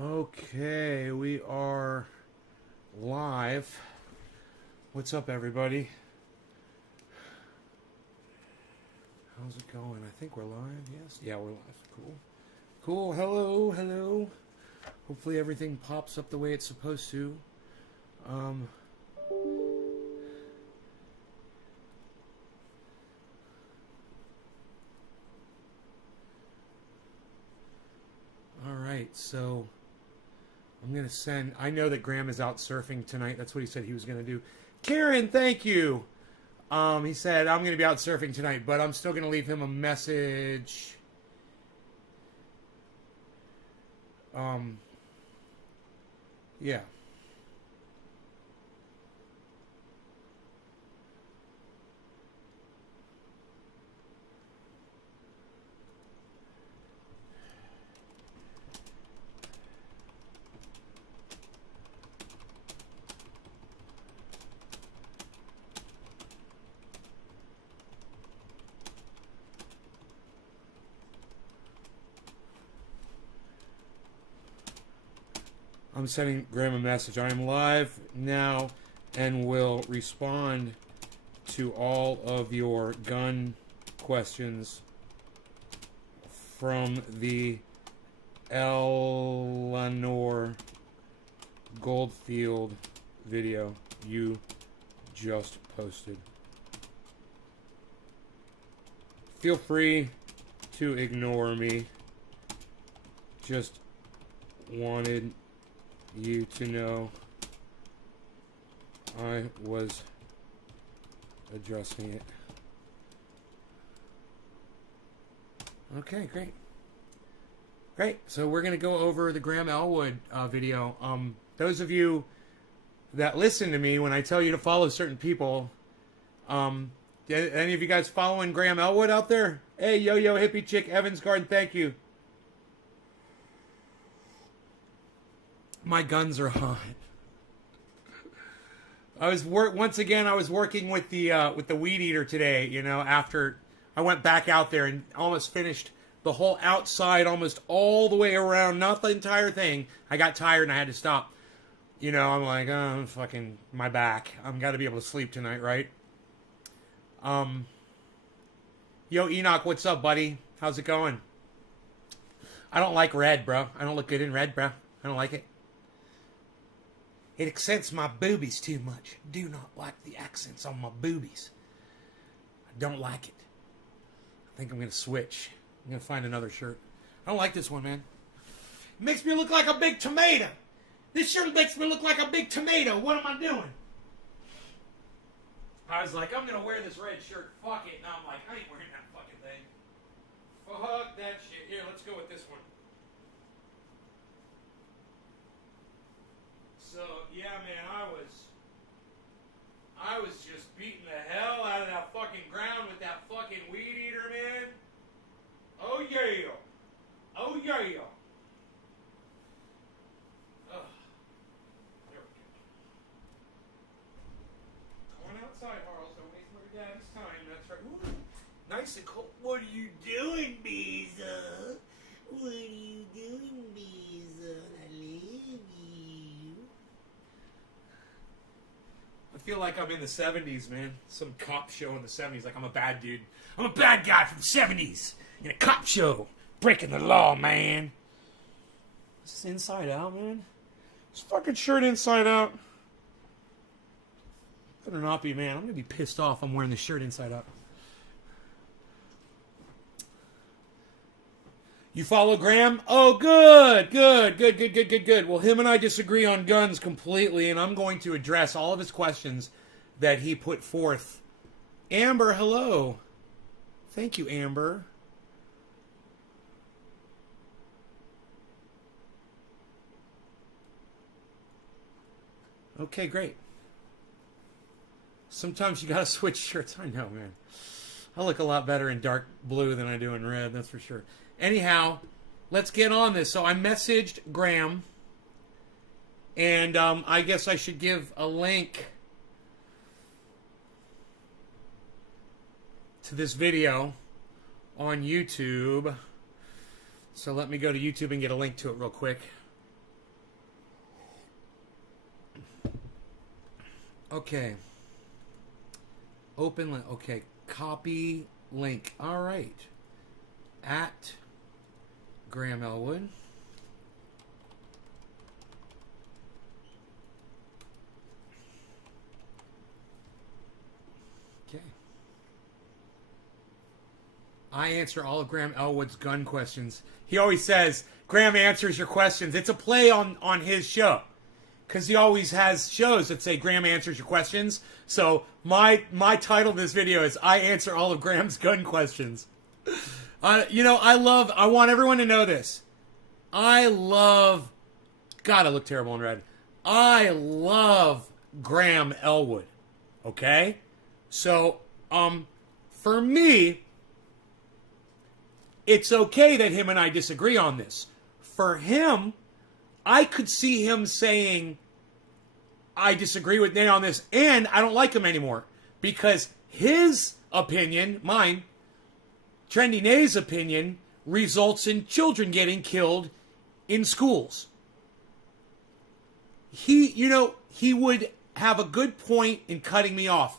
Okay, we are live. What's up, everybody? How's it going? I think we're live, yes? Yeah, we're live. Cool. Cool. Hello, hello. Hopefully everything pops up the way it's supposed to. All right, so I'm going to send... I know that Grahm is out surfing tonight. That's what he said he was going to do. Karen, thank you. He said, I'm going to be out surfing tonight, but I'm still going to leave him a message. Yeah. I'm sending Grahm a message. I am live now and will respond to all of your gun questions from the Eleanor Goldfield video you just posted. Feel free to ignore me. Just wanted you to know I was addressing it. Okay, great. Great. So we're going to go over the Grahm Elwood video. Those of you that listen to me when I tell you to follow certain people, any of you guys following Grahm Elwood out there? Hey, Yo-Yo Hippie Chick Evans Garden, thank you. My guns are hot. I was working with the weed eater today. You know, after I went back out there and almost finished the whole outside, almost all the way around, not the entire thing. I got tired and I had to stop. You know, I'm like, oh, fucking my back. I'm got to be able to sleep tonight, right? Yo, Enoch, what's up, buddy? How's it going? I don't like red, bro. I don't look good in red, bro. I don't like it. It accents my boobies too much. Do not like the accents on my boobies. I don't like it. I think I'm going to switch. I'm going to find another shirt. I don't like this one, man. It makes me look like a big tomato. This shirt makes me look like a big tomato. What am I doing? I was like, I'm going to wear this red shirt. Fuck it. Now I'm like, I ain't wearing that fucking thing. Fuck that shit. Here, let's go with this one. So, yeah, man, I was just beating the hell out of that fucking ground with that fucking weed eater, man. Oh, yeah. Oh, yeah. Ugh. There we go. Going outside, Harles. Don't waste my dad's time. That's right. Ooh, nice and cold. What are you doing, Beeza? What are you doing, Beeza? I love you. I feel like I'm in the 70s, man. Some cop show in the 70s. Like I'm a bad dude. I'm a bad guy from the 70s. In a cop show. Breaking the law, man. Is this inside out, man? This fucking shirt inside out. Better not be, man. I'm going to be pissed off I'm wearing this shirt inside out. You follow Grahm? Oh, good. Well, him and I disagree on guns completely, and I'm going to address all of his questions that he put forth. Amber, hello. Thank you, Amber. Okay, great. Sometimes you gotta switch shirts. I know, man. I look a lot better in dark blue than I do in red, that's for sure. Anyhow, let's get on this. So I messaged Grahm, and I guess I should give a link to this video on YouTube. So let me go to YouTube and get a link to it real quick. Okay. Open link. Okay. Copy link. All right. At Grahm Elwood. Okay. I answer all of Grahm Elwood's gun questions. He always says, Grahm answers your questions. It's a play on his show. Because he always has shows that say Grahm answers your questions. So my title of this video is I answer all of Graham's gun questions. I want everyone to know this. God, I look terrible in red. I love Grahm Elwood. Okay? So, for me, it's okay that him and I disagree on this. For him, I could see him saying, I disagree with Nate on this, and I don't like him anymore. Because his opinion, mine, Trendy Nate's opinion, results in children getting killed in schools. He would have a good point in cutting me off.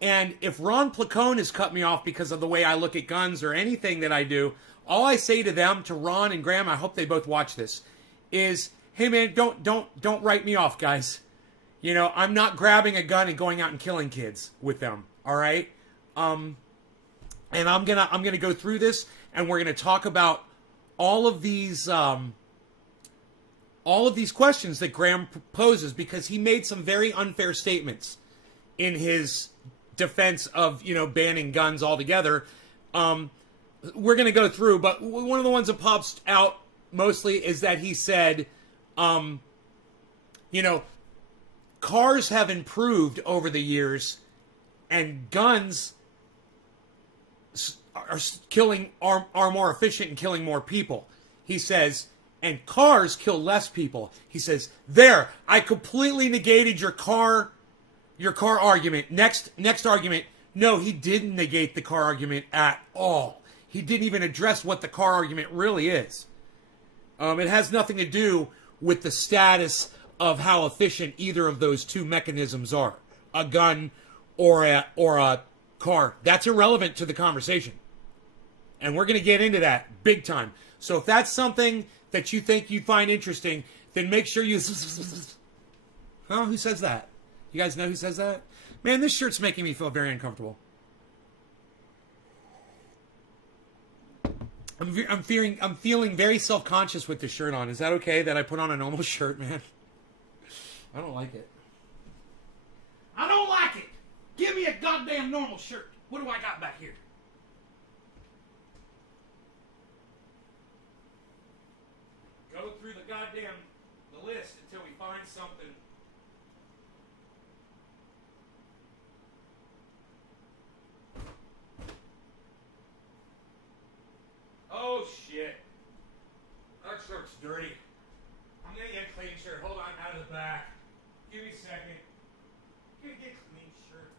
And if Ron Placone has cut me off because of the way I look at guns or anything that I do, all I say to them, to Ron and Grahm, I hope they both watch this, is, hey man, don't write me off, guys. I'm not grabbing a gun and going out and killing kids with them. All right. And I'm gonna go through this, and we're gonna talk about all of these questions that Grahm poses, because he made some very unfair statements in his defense of banning guns altogether. We're gonna go through, but one of the ones that pops out mostly is that he said, cars have improved over the years, and guns are more efficient in killing more people. He says, and cars kill less people. He says, there, I completely negated your car argument. Next argument. No, he didn't negate the car argument at all. He didn't even address what the car argument really is. It has nothing to do with the status of how efficient either of those two mechanisms are. A gun or a car. That's irrelevant to the conversation. And we're going to get into that big time. So if that's something that you think you find interesting, then make sure you... Huh? Who says that? You guys know who says that? Man, this shirt's making me feel very uncomfortable. I'm feeling very self-conscious with this shirt on. Is that okay that I put on a normal shirt, man? I don't like it. I don't like it! Give me a goddamn normal shirt. What do I got back here? Go through the list until we find something. Oh shit. That shirt's dirty. I'm gonna get a clean shirt. Hold on, out of the back. Give me a second. I'm gonna get a clean shirt.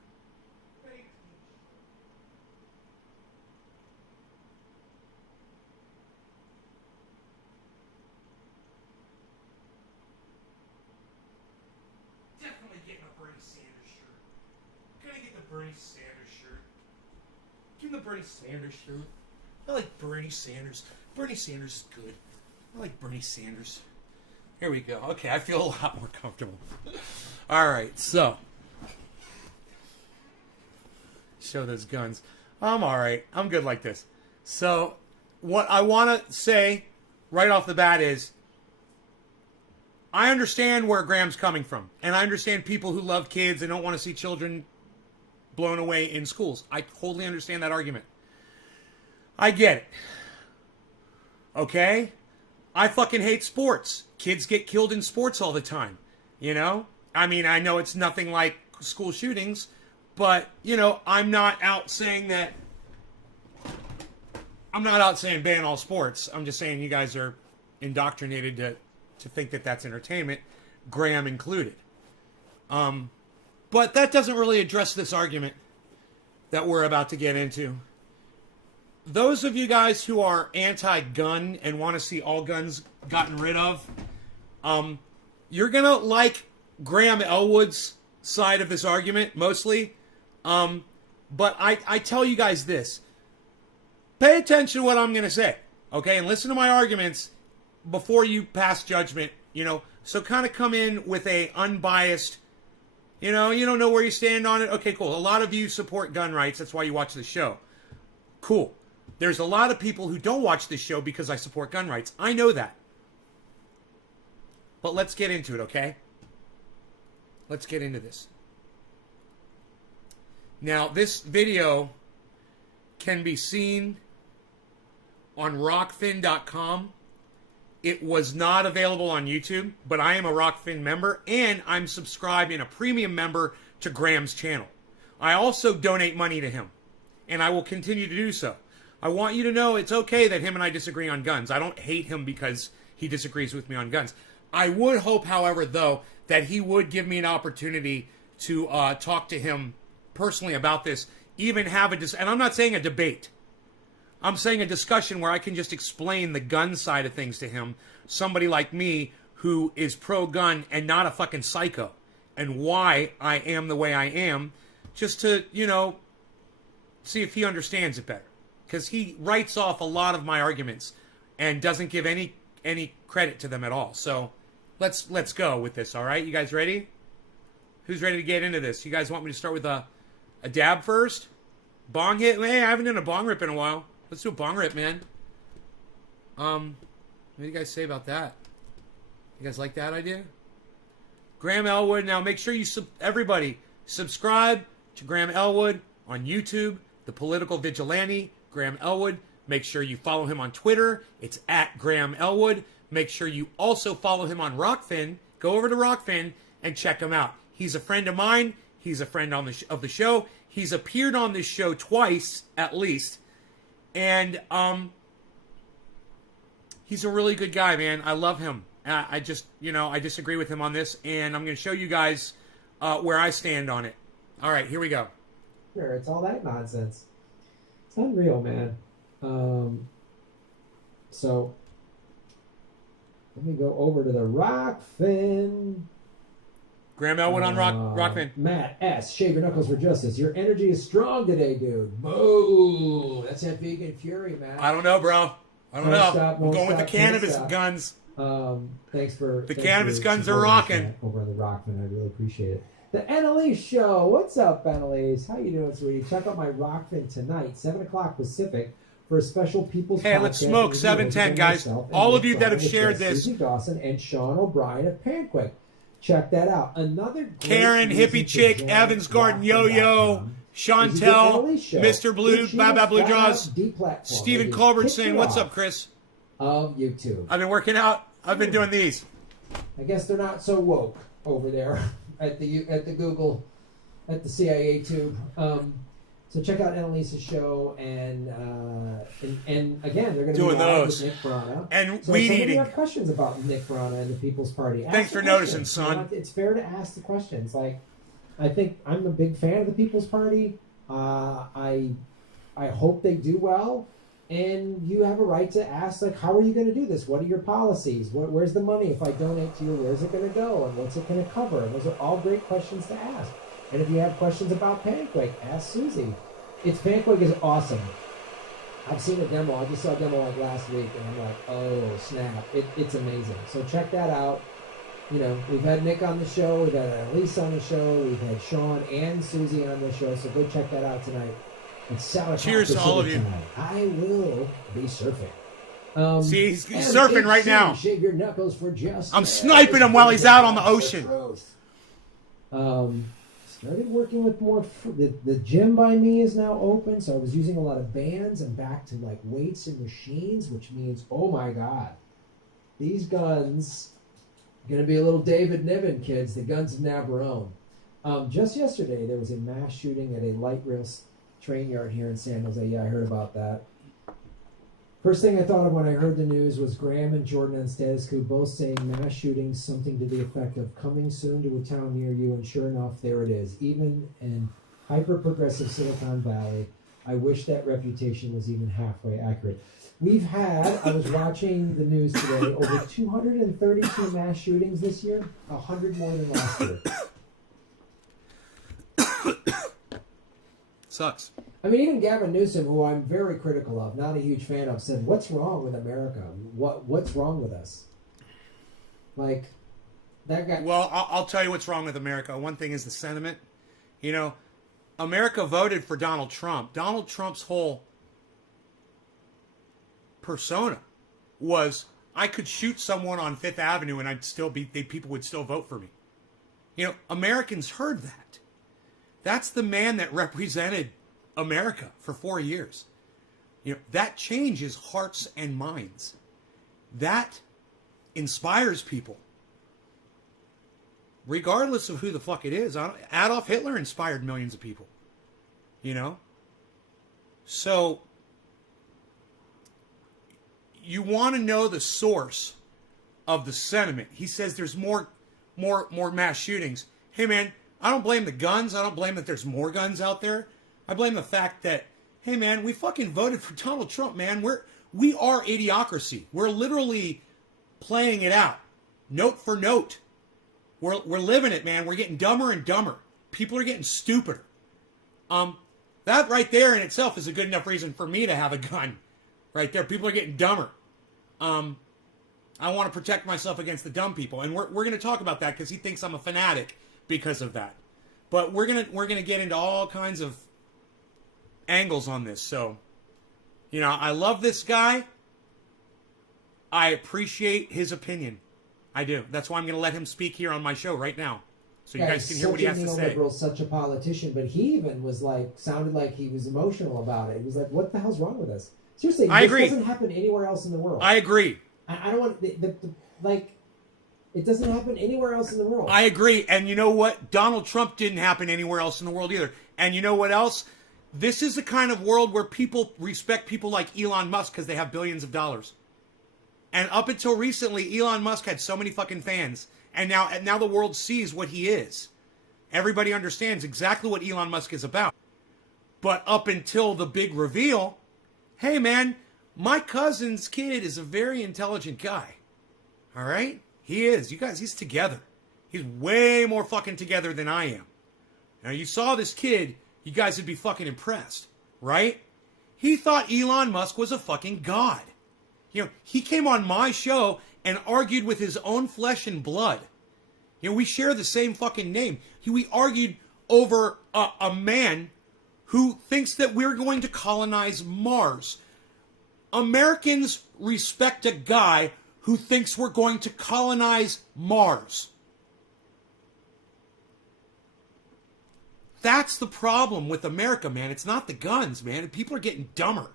Definitely getting a Bernie Sanders shirt. Gonna get the Bernie Sanders shirt. Give me the Bernie Sanders shirt. I like Bernie Sanders. Bernie Sanders is good. I like Bernie Sanders. Here we go. Okay, I feel a lot more comfortable. All right, so. Show those guns. I'm all right. I'm good like this. So, what I want to say right off the bat is, I understand where Graham's coming from. And I understand people who love kids and don't want to see children blown away in schools. I totally understand that argument. I get it. Okay? I fucking hate sports. Kids get killed in sports all the time. I mean, I know it's nothing like school shootings, but, I'm not out saying that... I'm not out saying ban all sports. I'm just saying you guys are indoctrinated to think that that's entertainment, Grahm included. But that doesn't really address this argument that we're about to get into. Those of you guys who are anti-gun and want to see all guns gotten rid of, you're going to like Grahm Elwood's side of this argument, mostly. But I tell you guys this. Pay attention to what I'm going to say, okay? And listen to my arguments before you pass judgment, So kind of come in with a unbiased, you don't know where you stand on it. Okay, cool. A lot of you support gun rights. That's why you watch the show. Cool. There's a lot of people who don't watch this show because I support gun rights. I know that. But let's get into it, okay? Let's get into this. Now, this video can be seen on rockfin.com. It was not available on YouTube, but I am a Rockfin member, and I'm subscribed and a premium member to Graham's channel. I also donate money to him, and I will continue to do so. I want you to know it's okay that him and I disagree on guns. I don't hate him because he disagrees with me on guns. I would hope, however, though, that he would give me an opportunity to talk to him personally about this, even have and I'm not saying a debate. I'm saying a discussion where I can just explain the gun side of things to him, somebody like me who is pro-gun and not a fucking psycho, and why I am the way I am, just to, see if he understands it better. Because he writes off a lot of my arguments and doesn't give any credit to them at all. So let's go with this, all right? You guys ready? Who's ready to get into this? You guys want me to start with a dab first? Bong hit? Hey, I haven't done a bong rip in a while. Let's do a bong rip, man. What do you guys say about that? You guys like that idea? Grahm Elwood. Now make sure you everybody subscribe to Grahm Elwood on YouTube, the political vigilante, Grahm Elwood. Make sure you follow him on Twitter. It's at Grahm Elwood. Make sure you also follow him on Rockfin. Go over to Rockfin and check him out. He's a friend of mine. He's a friend of the show. He's appeared on this show twice, at least. And he's a really good guy, man. I love him. I just, I disagree with him on this. And I'm going to show you guys where I stand on it. All right, here we go. Sure, it's all that nonsense. It's unreal, man. So, let me go over to the Rockfin. Grahm Elwood on Rockfin. Matt S. Shave your knuckles for justice. Your energy is strong today, dude. Boo! That's that vegan fury, man. I don't know, bro. I don't know. I'm going with the cannabis guns. Thanks for the cannabis guns are rocking. Over on the Rockfin, I really appreciate it. The Annalise Show. What's up, Annalise? How you doing, sweetie? Check out my Rockfin tonight, 7 o'clock Pacific, for a special people's Hey, let's smoke 7:10, guys. All of you that have shared this. Susie Dawson and Sean O'Brien of Panquick. Check that out. Another Karen, Hippie Chick, Evans Garden Yo-Yo, Chantel, Mr. Blue, Baba Blue Jaws, Stephen Culbertson. What's up, Chris? Of YouTube. I've been working out. I've been doing these. I guess they're not so woke over there at the Google, at the CIA tube. So check out Annalise's show, and again, they're going to be live with Nick Brana. And so weed eating. If you have questions about Nick Brana and the People's Party, thanks for noticing, son. It's fair to ask the questions. Like, I think I'm a big fan of the People's Party. I hope they do well, and you have a right to ask, like, how are you going to do this? What are your policies? Where's the money? If I donate to you, where's it going to go? And what's it going to cover? And those are all great questions to ask. And if you have questions about Panquick, ask Susie. Panquick is awesome. I've seen a demo. I just saw a demo like last week, and I'm like, oh, snap. It's amazing. So check that out. We've had Nick on the show. We've had Elise on the show. We've had Sean and Susie on the show. So go check that out tonight. Cheers to all of you. Tonight. I will be surfing. See, he's surfing right now. Shave your knuckles for justice. I'm sniping him while he's out on the ocean. Started working with more. The gym by me is now open, so I was using a lot of bands. I'm back to like weights and machines, which means, oh my god, these guns are going to be a little David Niven, kids. The guns of Navarone. Just yesterday, there was a mass shooting at a light rail train yard here in San Jose. Yeah, I heard about that. First thing I thought of when I heard the news was Grahm and Jordan on Status Quo both saying mass shootings, something to the effect of coming soon to a town near you, and sure enough, there it is. Even in hyper-progressive Silicon Valley, I wish that reputation was even halfway accurate. I was watching the news today, over 232 mass shootings this year, 100 more than last year. Sucks. I mean, even Gavin Newsom, who I'm very critical of, not a huge fan of, said, "What's wrong with America? What's wrong with us?" Like, that guy. Well, I'll tell you what's wrong with America. One thing is the sentiment. You know, America voted for Donald Trump. Donald Trump's whole persona was, I could shoot someone on Fifth Avenue and people would still vote for me. You know, Americans heard that. That's the man that represented America for 4 years. You know, that changes hearts and minds. That inspires people. Regardless of who the fuck it is. Adolf Hitler inspired millions of people. You know? So, you want to know the source of the sentiment. He says there's more mass shootings. Hey man, I don't blame the guns. I don't blame that there's more guns out there. I blame the fact that, hey man, we fucking voted for Donald Trump, man. We are idiocracy. We're literally playing it out, note for note. We're living it, man. We're getting dumber and dumber. People are getting stupider. That right there in itself is a good enough reason for me to have a gun. Right there, people are getting dumber. I want to protect myself against the dumb people, and we're going to talk about that because he thinks I'm a fanatic because of that. But we're gonna get into all kinds of angles on this. So, you know, I love this guy. I appreciate his opinion. I do. That's why I'm going to let him speak here on my show right now, so you guys can hear what he has to say. Liberal, such a politician, but he even was sounded like he was emotional about it. He was like, "What the hell's wrong with us?" Seriously, I agree. This doesn't happen anywhere else in the world. I agree. I don't want it doesn't happen anywhere else in the world. I agree. And you know what? Donald Trump didn't happen anywhere else in the world either. And you know what else? This is the kind of world where people respect people like Elon Musk because they have billions of dollars. And up until recently, Elon Musk had so many fucking fans. And now the world sees what he is. Everybody understands exactly what Elon Musk is about. But up until the big reveal, hey man, my cousin's kid is a very intelligent guy. All right? He is. You guys, he's together. He's way more fucking together than I am. Now, you saw this kid, you guys would be fucking impressed, right? He thought Elon Musk was a fucking god. You know, he came on my show and argued with his own flesh and blood. You know, we share the same fucking name. We argued over a man who thinks that we're going to colonize Mars. Americans respect a guy who thinks we're going to colonize Mars. That's the problem with America, man. It's not the guns, man. People are getting dumber.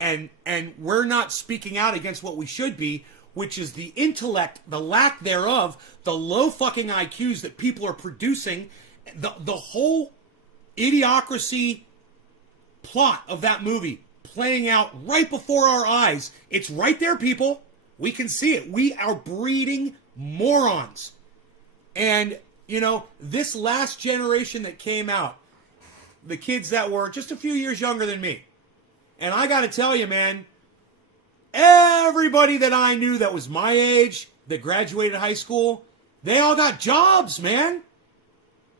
And we're not speaking out against what we should be, which is the intellect, the lack thereof, the low fucking IQs that people are producing. The whole idiocracy plot of that movie playing out right before our eyes. It's right there, people. We can see it. We are breeding morons. And, you know, this last generation that came out, the kids that were just a few years younger than me, and I got to tell you, man, everybody that I knew that was my age, that graduated high school, they all got jobs, man.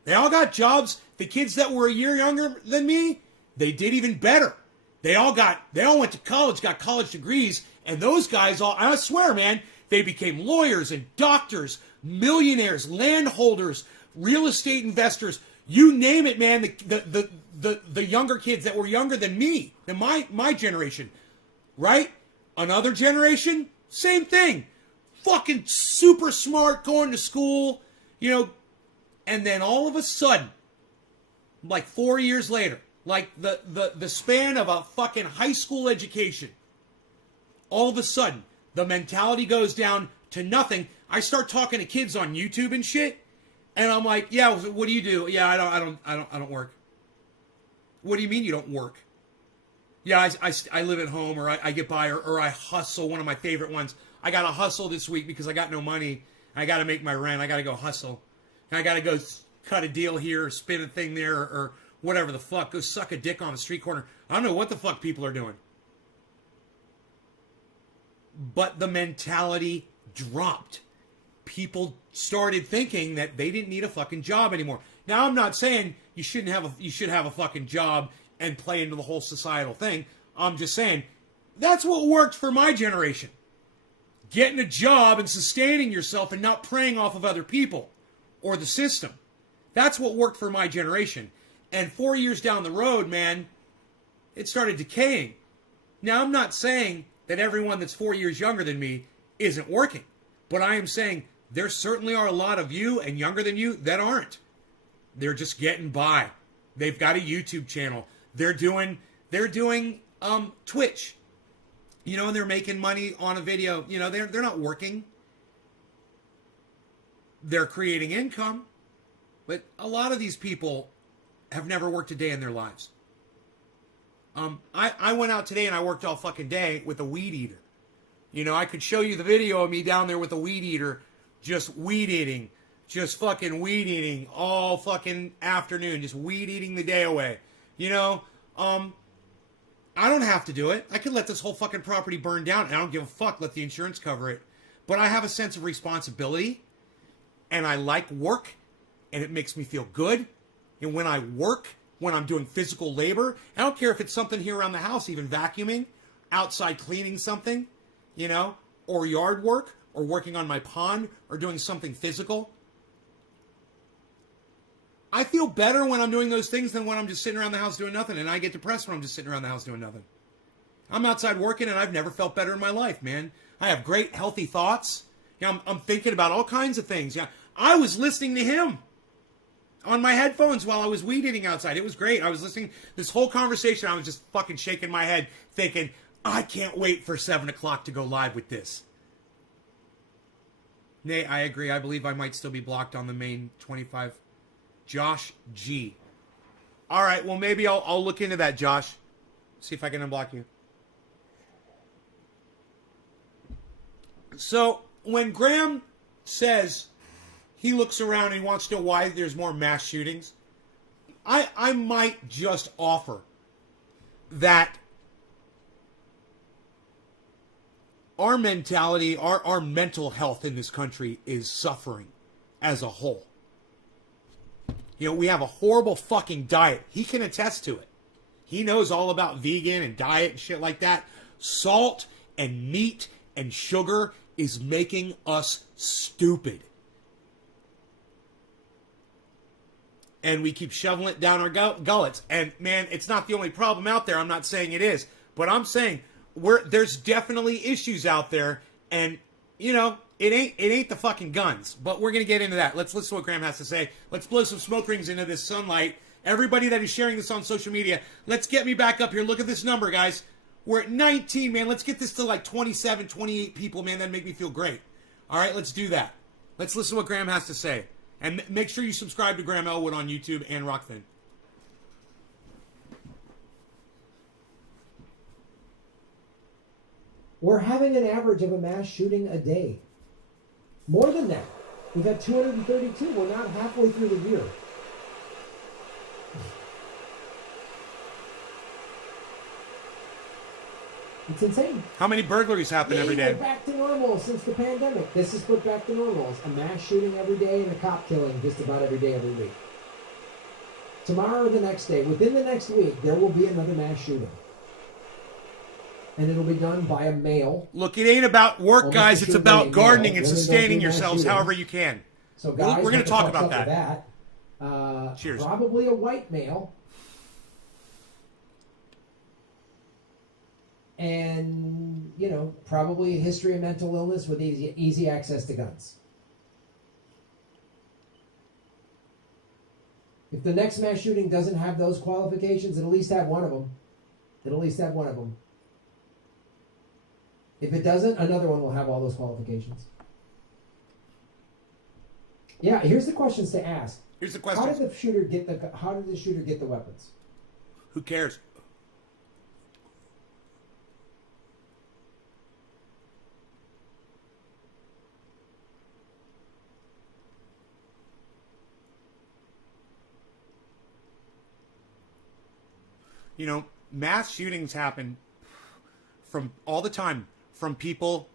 They all got jobs. The kids that were a year younger than me, they did even better. They all went to college, got college degrees, and those guys I swear, man, they became lawyers and doctors, millionaires, landholders, real estate investors, you name it, man. The younger kids that were younger than me, than my generation, right? Another generation, same thing. Fucking super smart, going to school, you know, and then all of a sudden, like 4 years later, like the span of a fucking high school education, all of a sudden, the mentality goes down to nothing. I start talking to kids on YouTube and shit, and I'm like, yeah, what do you do? Yeah, I don't work. What do you mean you don't work? Yeah, I live at home, or I get by, or I hustle. One of my favorite ones. I got to hustle this week because I got no money. I got to make my rent. I got to go hustle. And I got to go cut a deal here, or spin a thing there, or whatever the fuck. Go suck a dick on a street corner. I don't know what the fuck people are doing. But the mentality dropped. People started thinking that they didn't need a fucking job anymore. Now, I'm not saying you should have a fucking job and play into the whole societal thing. I'm just saying, that's what worked for my generation. Getting a job and sustaining yourself and not preying off of other people or the system. That's what worked for my generation. And 4 years down the road, man, it started decaying. Now, I'm not saying that everyone that's 4 years younger than me isn't working. But I am saying there certainly are a lot of you and younger than you that aren't. They're just getting by. They've got a YouTube channel. They're doing Twitch. You know, and they're making money on a video. You know, they're not working. They're creating income. But a lot of these people have never worked a day in their lives. I went out today and I worked all fucking day with a weed eater. You know, I could show you the video of me down there with a weed eater, just weed eating. Just fucking weed eating all fucking afternoon. Just weed eating the day away. You know, I don't have to do it. I could let this whole fucking property burn down and I don't give a fuck. Let the insurance cover it. But I have a sense of responsibility and I like work and it makes me feel good. And when I work, when I'm doing physical labor, I don't care if it's something here around the house, even vacuuming, outside cleaning something, you know, or yard work, or working on my pond, or doing something physical. I feel better when I'm doing those things than when I'm just sitting around the house doing nothing, and I get depressed when I'm just sitting around the house doing nothing. I'm outside working, and I've never felt better in my life, man. I have great, healthy thoughts. You know, I'm thinking about all kinds of things. Yeah, I was listening to him on my headphones while I was weed eating outside. It was great. I was listening this whole conversation. I was just fucking shaking my head thinking, I can't wait for 7 o'clock to go live with this. Nay, I agree. I believe I might still be blocked on the main 25. Josh G. All right, well, maybe I'll look into that, Josh. See if I can unblock you. So, when Grahm says he looks around and he wants to know why there's more mass shootings, I might just offer that our mentality, our mental health in this country is suffering as a whole. You know, we have a horrible fucking diet. He can attest to it. He knows all about vegan and diet and shit like that. Salt and meat and sugar is making us stupid. And we keep shoveling it down our gullets. And, man, it's not the only problem out there. I'm not saying it is. But I'm saying there's definitely issues out there. And, you know, it ain't the fucking guns. But we're going to get into that. Let's listen to what Grahm has to say. Let's blow some smoke rings into this sunlight. Everybody that is sharing this on social media, let's get me back up here. Look at this number, guys. We're at 19, man. Let's get this to like 27, 28 people, man. That'd make me feel great. All right, let's do that. Let's listen to what Grahm has to say. And make sure you subscribe to Grahm Elwood on YouTube and Rockfin. We're having an average of a mass shooting a day. More than that. We've had 232. We're not halfway through the year. It's insane. How many burglaries happen every day? We're back to normal since the pandemic. This is put back to normal. It's a mass shooting every day and a cop killing just about every day, every week. Tomorrow or the next day, within the next week, there will be another mass shooting. And ittle be done by a male. Look, it ain't about work, guys. It's about gardening and sustaining yourselves however you can. So, guys, we're going to talk about that. Cheers. Probably a white male. And, you know, probably a history of mental illness with easy access to guns. If the next mass shooting doesn't have those qualifications, it'll at least have one of them. It'll at least have one of them. If it doesn't, another one will have all those qualifications. Yeah, here's the questions to ask. Here's the question. How did the shooter get the weapons? Who cares? You know, mass shootings happen from all the time from people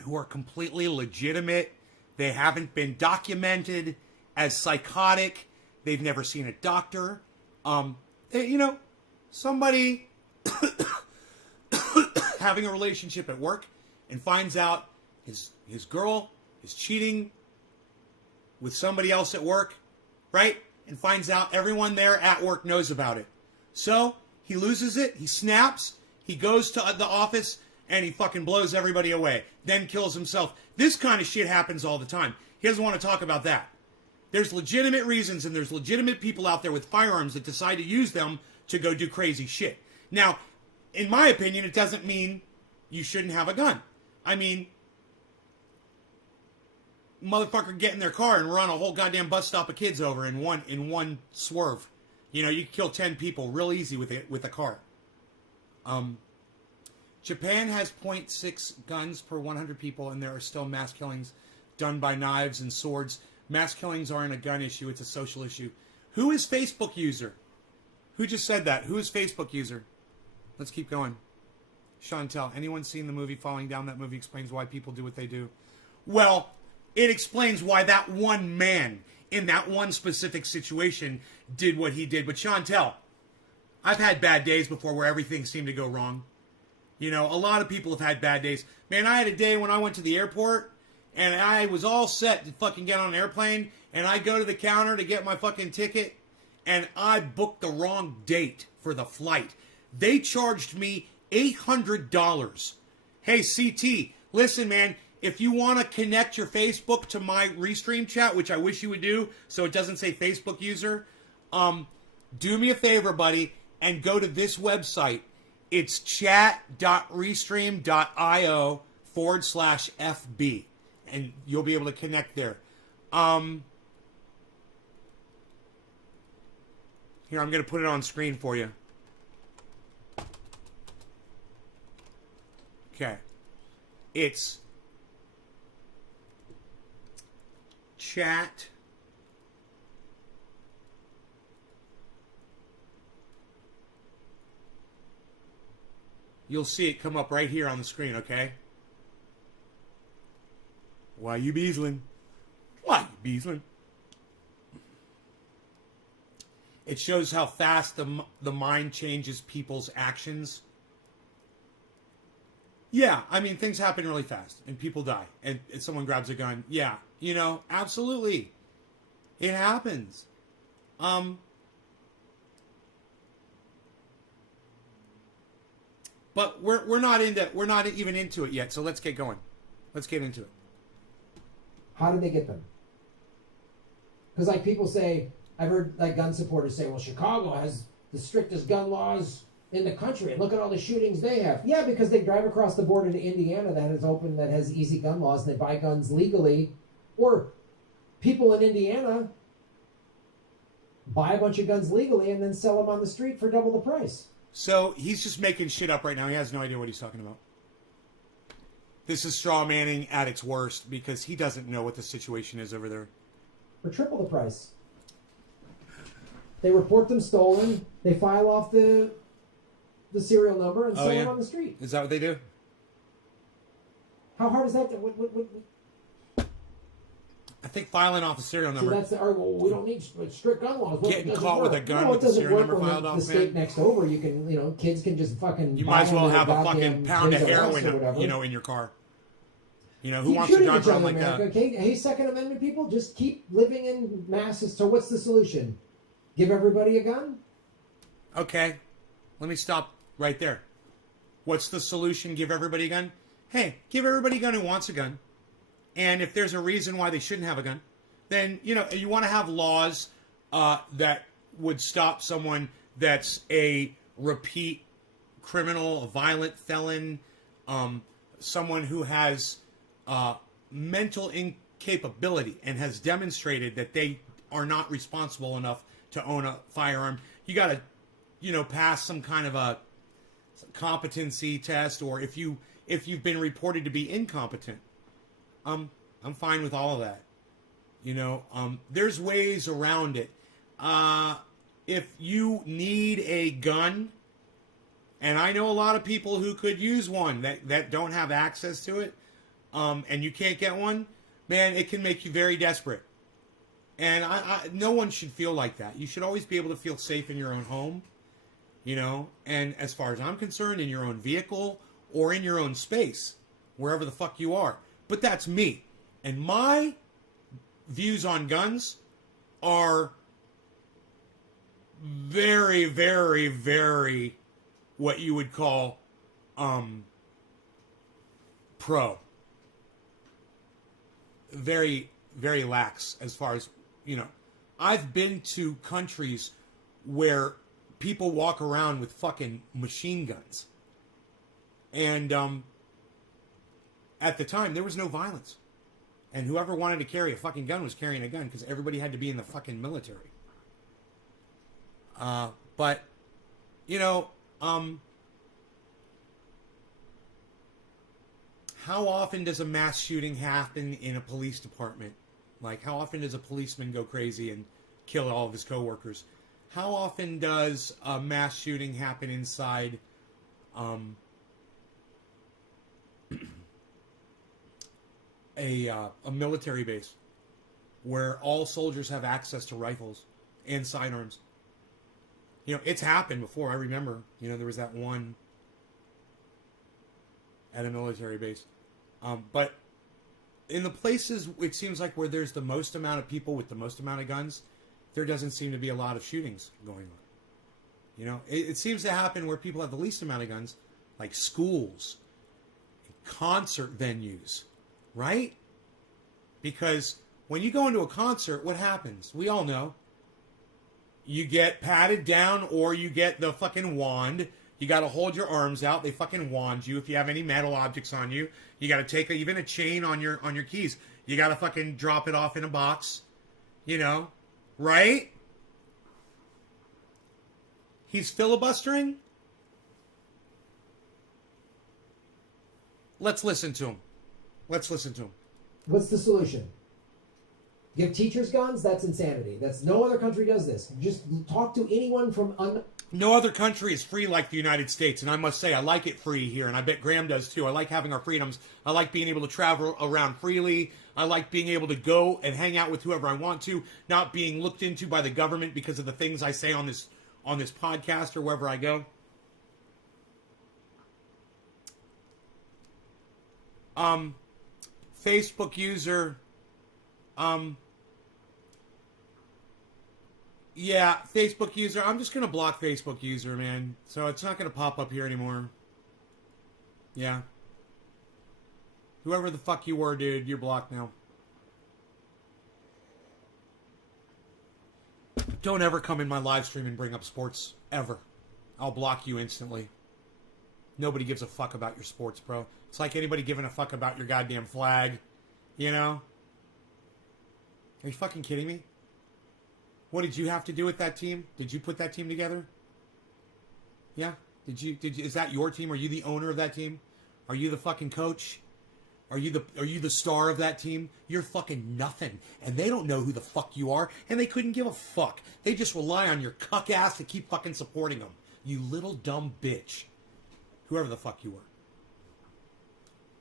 who are completely legitimate. They haven't been documented as psychotic. They've never seen a doctor. You know, somebody having a relationship at work and finds out his girl is cheating with somebody else at work, right? And finds out everyone there at work knows about it. So he loses it, he snaps, he goes to the office, and he fucking blows everybody away. Then kills himself. This kind of shit happens all the time. He doesn't want to talk about that. There's legitimate reasons, and there's legitimate people out there with firearms that decide to use them to go do crazy shit. Now, in my opinion, it doesn't mean you shouldn't have a gun. I mean, motherfucker get in their car and run a whole goddamn bus stop of kids over in one swerve. You know, you can kill 10 people real easy with a car. Japan has .6 guns per 100 people, and there are still mass killings done by knives and swords. Mass killings aren't a gun issue, it's a social issue. Who is Facebook user? Who just said that? Who is Facebook user? Let's keep going. Chantel, anyone seen the movie Falling Down? That movie explains why people do what they do. Well, it explains why that one man in that one specific situation did what he did. But Chantel, I've had bad days before where everything seemed to go wrong. You know, a lot of people have had bad days. Man, I had a day when I went to the airport and I was all set to fucking get on an airplane, and I go to the counter to get my fucking ticket, and I booked the wrong date for the flight. They charged me $800. Hey, CT, listen, man, if you want to connect your Facebook to my Restream chat, which I wish you would do so it doesn't say Facebook user, do me a favor, buddy, and go to this website. It's chat.restream.io/FB, and you'll be able to connect there. Here, I'm going to put it on screen for you. Okay. It's chat. You'll see it come up right here on the screen, okay? Why you beasling? Why you beasling? It shows how fast the mind changes people's actions. Yeah, I mean, things happen really fast, and people die, and someone grabs a gun. Yeah, you know, absolutely. It happens. But we're not even into it yet, so let's get going. Let's get into it. How did they get them? Because like people say, I've heard like gun supporters say, well, Chicago has the strictest gun laws in the country, and look at all the shootings they have. Yeah, because they drive across the border to Indiana that has easy gun laws, and they buy guns legally. Or people in Indiana buy a bunch of guns legally and then sell them on the street for double the price. So he's just making shit up right now. He has no idea what he's talking about. This is straw manning at its worst because he doesn't know what the situation is over there. For triple the price. They report them stolen. They file off the serial number and sell them on the street. Is that what they do? How hard is that? I think filing off a serial number. So that's we don't need strict gun laws. Well, getting caught with a gun with the serial number filed off, the state next over, you can, kids can just fucking. You might as well have a fucking pound of heroin, in your car. Who wants to drive around like that? Okay, hey, Second Amendment people, just keep living in masses. So what's the solution? Give everybody a gun? Okay, let me stop right there. What's the solution? Give everybody a gun? Hey, give everybody a gun who wants a gun. And if there's a reason why they shouldn't have a gun, then, you want to have laws that would stop someone that's a repeat criminal, a violent felon, someone who has mental incapability and has demonstrated that they are not responsible enough to own a firearm. You got to, pass some kind of a competency test, or if you've been reported to be incompetent. I'm fine with all of that. There's ways around it. If you need a gun, and I know a lot of people who could use one that don't have access to it, and you can't get one, man, it can make you very desperate. And no one should feel like that. You should always be able to feel safe in your own home. you know, and as far as I'm concerned, in your own vehicle or in your own space, wherever the fuck you are. But that's me. And my views on guns are very, very, very what you would call pro. Very, very lax as far as, you know. I've been to countries where people walk around with fucking machine guns. And at the time, there was no violence. And whoever wanted to carry a fucking gun was carrying a gun because everybody had to be in the fucking military. But, you know, how often does a mass shooting happen in a police department? Like, how often does a policeman go crazy and kill all of his coworkers? How often does a mass shooting happen inside a military base where all soldiers have access to rifles and sidearms? You know, it's happened before. I remember, you know, there was that one at a military base. But in the places, it seems like where there's the most amount of people with the most amount of guns, there doesn't seem to be a lot of shootings going on. You know, it seems to happen where people have the least amount of guns, like schools, concert venues, right? Because when you go into a concert, what happens? We all know. You get patted down or you get the fucking wand. You got to hold your arms out. They fucking wand you. If you have any metal objects on you, you got to take even a chain on your keys. You got to fucking drop it off in a box. You know, right? He's filibustering. Let's listen to him. Let's listen to him. What's the solution? Give teachers guns? That's insanity. That's no other country does this. Just talk to anyone from No other country is free like the United States, and I must say I like it free here, and I bet Grahm does too. I like having our freedoms. I like being able to travel around freely. I like being able to go and hang out with whoever I want to, not being looked into by the government because of the things I say on this podcast or wherever I go. Facebook user. Yeah, Facebook user. I'm just going to block Facebook user, man. So it's not going to pop up here anymore. Yeah. Whoever the fuck you were, dude, you're blocked now. Don't ever come in my live stream and bring up sports. Ever. I'll block you instantly. Nobody gives a fuck about your sports, bro. It's like anybody giving a fuck about your goddamn flag. You know? Are you fucking kidding me? What did you have to do with that team? Did you put that team together? Yeah? Did you is that your team? Are you the owner of that team? Are you the fucking coach? Are you the star of that team? You're fucking nothing. And they don't know who the fuck you are, and they couldn't give a fuck. They just rely on your cuck ass to keep fucking supporting them. You little dumb bitch. Whoever the fuck you were.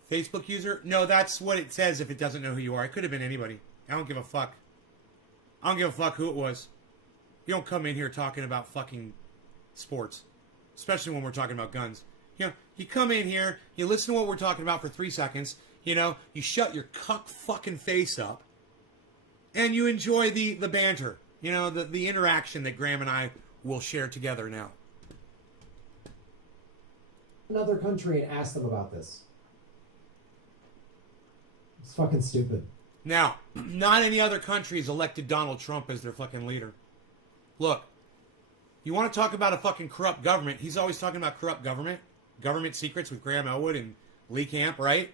Facebook user? No, that's what it says if it doesn't know who you are. It could have been anybody. I don't give a fuck. I don't give a fuck who it was. You don't come in here talking about fucking sports. Especially when we're talking about guns. You know, you come in here, you listen to what we're talking about for 3 seconds, you know, you shut your cuck fucking face up, and you enjoy the banter. You know, the interaction that Grahm and I will share together now. Another country and ask them about this. It's fucking stupid. Now, not any other country has elected Donald Trump as their fucking leader. Look, you want to talk about a fucking corrupt government? He's always talking about corrupt government. Government secrets with Grahm Elwood and Lee Camp, right?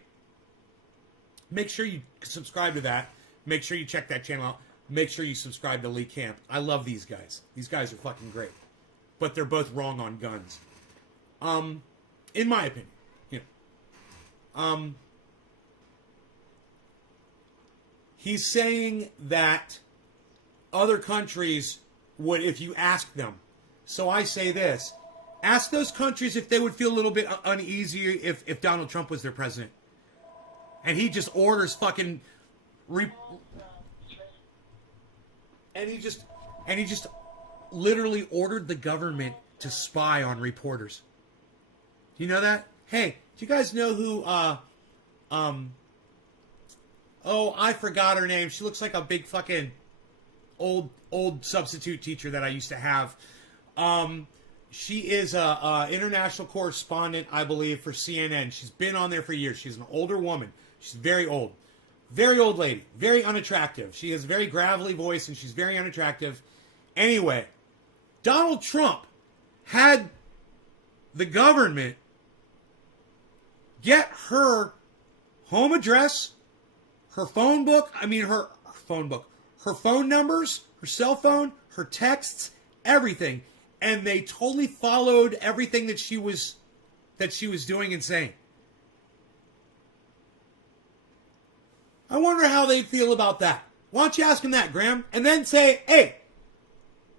Make sure you subscribe to that. Make sure you check that channel out. Make sure you subscribe to Lee Camp. I love these guys. These guys are fucking great. But they're both wrong on guns. In my opinion. You know. He's saying that other countries would, if you ask them. So I say this. Ask those countries if they would feel a little bit uneasy if Donald Trump was their president. And he just orders fucking... and he just literally ordered the government to spy on reporters. Do you know that? Hey, do you guys know who, oh, I forgot her name. She looks like a big fucking old substitute teacher that I used to have. She is a international correspondent, I believe, for CNN. She's been on there for years. She's an older woman. She's very old. Very old lady. Very unattractive. She has a very gravelly voice, and she's very unattractive. Anyway, Donald Trump had the government get her home address, her phone book, her phone numbers, her cell phone, her texts, everything. And they totally followed everything that she was doing and saying. I wonder how they feel about that. Why don't you ask him that, Grahm? And then say, hey,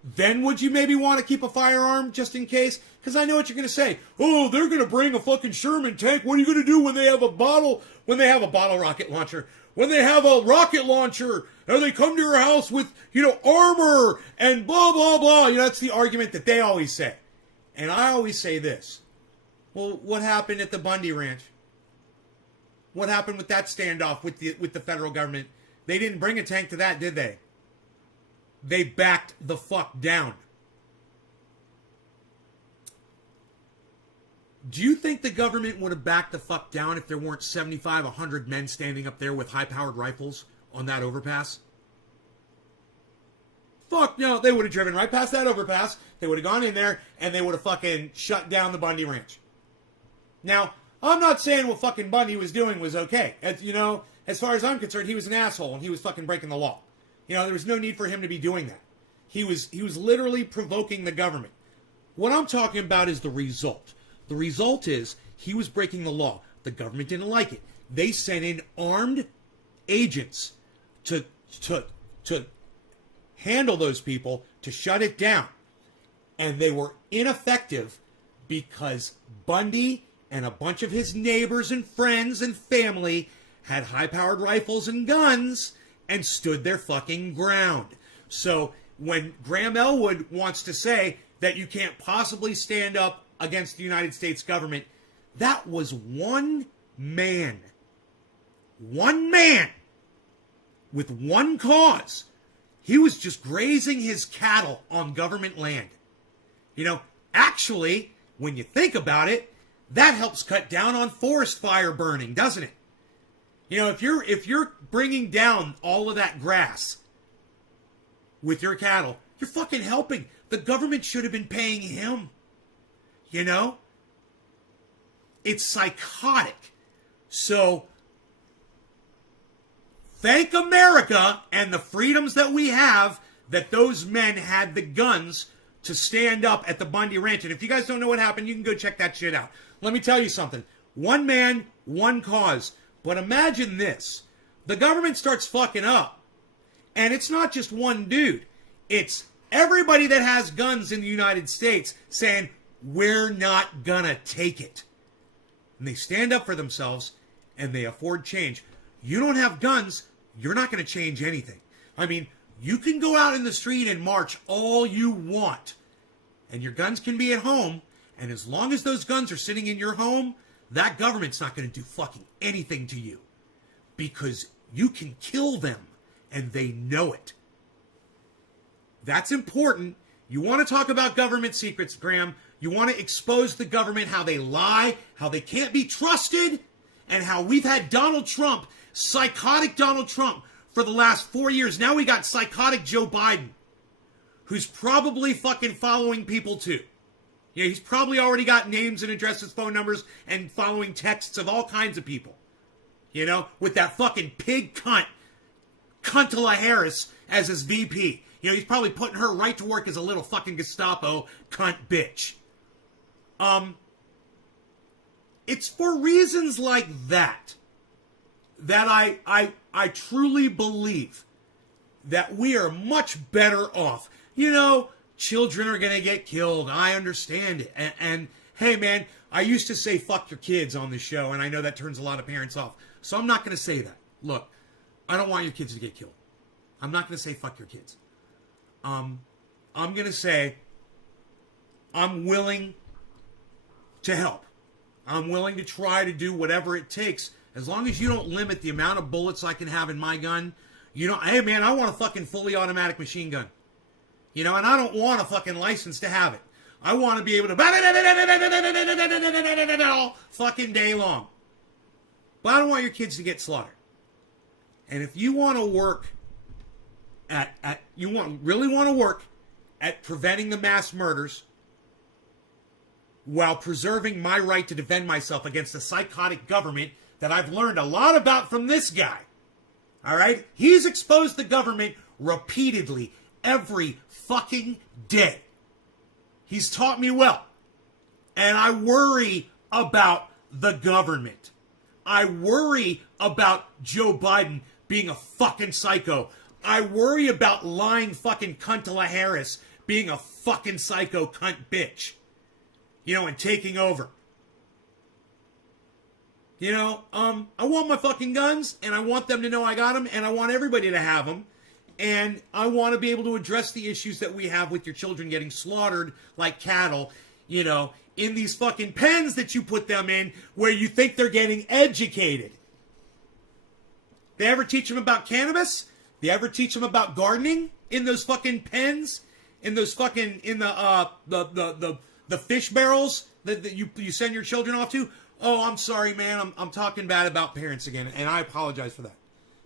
then would you maybe want to keep a firearm just in case? Because I know what you're going to say. Oh, they're going to bring a fucking Sherman tank. What are you going to do when they have a bottle rocket launcher? When they have a rocket launcher and they come to your house with, armor and blah, blah, blah. That's the argument that they always say. And I always say this. Well, what happened at the Bundy Ranch? What happened with that standoff with the federal government? They didn't bring a tank to that, did they? They backed the fuck down. Do you think the government would have backed the fuck down if there weren't 75, 100 men standing up there with high-powered rifles on that overpass? Fuck no, they would have driven right past that overpass. They would have gone in there and they would have fucking shut down the Bundy Ranch. Now, I'm not saying what fucking Bundy was doing was okay. As far as I'm concerned, he was an asshole and he was fucking breaking the law. There was no need for him to be doing that. He was literally provoking the government. What I'm talking about is the result. The result is he was breaking the law. The government didn't like it. They sent in armed agents to handle those people, to shut it down. And they were ineffective because Bundy and a bunch of his neighbors and friends and family had high-powered rifles and guns and stood their fucking ground. So when Grahm Elwood wants to say that you can't possibly stand up against the United States government, that was one man with one cause. He was just grazing his cattle on government land. Actually, when you think about it, that helps cut down on forest fire burning, doesn't it? If you're bringing down all of that grass with your cattle, you're fucking helping. The government should have been paying him. It's psychotic. So, thank America and the freedoms that we have that those men had the guns to stand up at the Bundy Ranch. And if you guys don't know what happened, you can go check that shit out. Let me tell you something. One man, one cause. But imagine this. The government starts fucking up. And it's not just one dude. It's everybody that has guns in the United States saying, we're not gonna take it. And they stand up for themselves and they afford change. You don't have guns, you're not gonna change anything. You can go out in the street and march all you want. And your guns can be at home. And as long as those guns are sitting in your home, that government's not gonna do fucking anything to you. Because you can kill them. And they know it. That's important. You want to talk about government secrets, Grahm. You want to expose the government, how they lie, how they can't be trusted, and how we've had Donald Trump, psychotic Donald Trump, for the last 4 years. Now we got psychotic Joe Biden, who's probably fucking following people too. He's probably already got names and addresses, phone numbers, and following texts of all kinds of people. With that fucking pig cunt, Kamala Harris, as his VP. He's probably putting her right to work as a little fucking Gestapo cunt bitch. It's for reasons like that I truly believe that we are much better off. Children are going to get killed. I understand it. And hey, man, I used to say fuck your kids on this show, and I know that turns a lot of parents off. So I'm not going to say that. Look, I don't want your kids to get killed. I'm not going to say fuck your kids. I'm going to say I'm willing to help. I'm willing to try to do whatever it takes. As long as you don't limit the amount of bullets I can have in my gun. You know, hey man, I want a fucking fully automatic machine gun. You know, and I don't want a fucking license to have it. I want to be able to all fucking day long. But I don't want your kids to get slaughtered. And if you want to work really want to work at preventing the mass murders while preserving my right to defend myself against a psychotic government that I've learned a lot about from this guy. All right? He's exposed the government repeatedly every fucking day. He's taught me well. And I worry about the government. I worry about Joe Biden being a fucking psycho. I worry about lying fucking Cuntala Harris being a fucking psycho cunt bitch. You know, and taking over. You know, I want my fucking guns, and I want them to know I got them, and I want everybody to have them. And I want to be able to address the issues that we have with your children getting slaughtered like cattle, you know, in these fucking pens that you put them in where you think they're getting educated. They ever teach them about cannabis? They ever teach them about gardening in those fucking pens? In those fucking, in the fish barrels that you send your children off to? Oh, I'm sorry, man. I'm talking bad about parents again, and I apologize for that.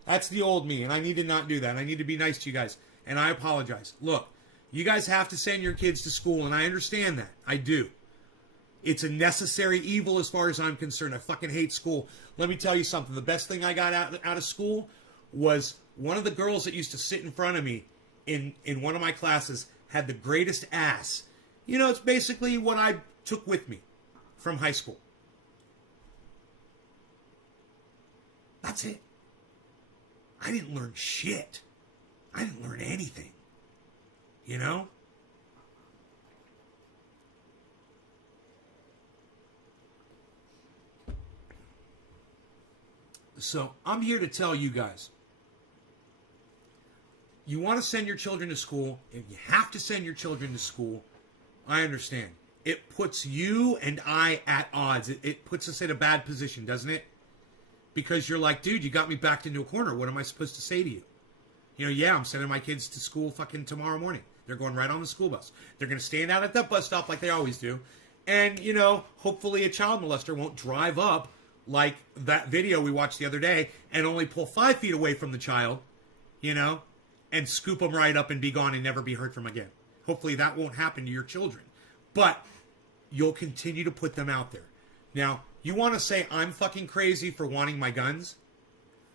That's the old me, and I need to not do that. I need to be nice to you guys, and I apologize. Look, you guys have to send your kids to school, and I understand that. I do. It's a necessary evil as far as I'm concerned. I fucking hate school. Let me tell you something. The best thing I got out of school was one of the girls that used to sit in front of me in one of my classes had the greatest ass. You know, it's basically what I took with me from high school. That's it. I didn't learn shit. I didn't learn anything. You know? So, I'm here to tell you guys. You want to send your children to school, and you have to send your children to school. I understand. It puts you and I at odds. It puts us in a bad position, doesn't it? Because you're like, dude, you got me backed into a corner. What am I supposed to say to you? You know, yeah, I'm sending my kids to school fucking tomorrow morning. They're going right on the school bus. They're going to stand out at that bus stop like they always do. And, you know, hopefully a child molester won't drive up like that video we watched the other day and only pull 5 feet away from the child, you know, and scoop them right up and be gone and never be heard from again. Hopefully that won't happen to your children. But you'll continue to put them out there. Now, you want to say I'm fucking crazy for wanting my guns?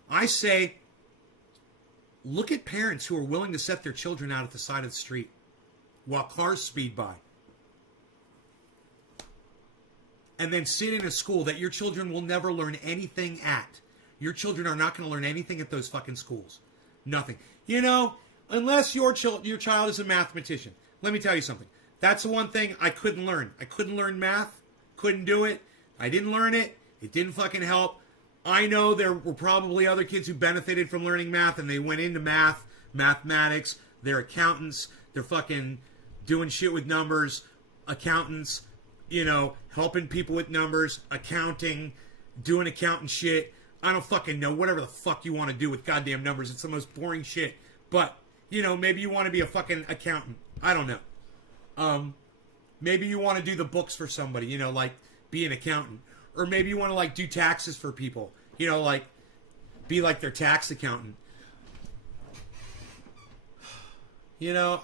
I say, look at parents who are willing to set their children out at the side of the street while cars speed by. And then sit in a school that your children will never learn anything at. Your children are not going to learn anything at those fucking schools. Nothing. You know, unless your child is a mathematician. Let me tell you something. That's the one thing I couldn't learn. I couldn't learn math. Couldn't do it. I didn't learn it. It didn't fucking help. I know there were probably other kids who benefited from learning math and they went into mathematics. They're accountants. They're fucking doing shit with numbers. Accountants, you know, helping people with numbers, accounting, doing accountant shit. I don't fucking know. Whatever the fuck you want to do with goddamn numbers. It's the most boring shit. But, you know, maybe you want to be a fucking accountant. I don't know. Maybe you want to do the books for somebody, you know, like be an accountant. Or maybe you want to, like, do taxes for people. You know, like, be like their tax accountant. You know,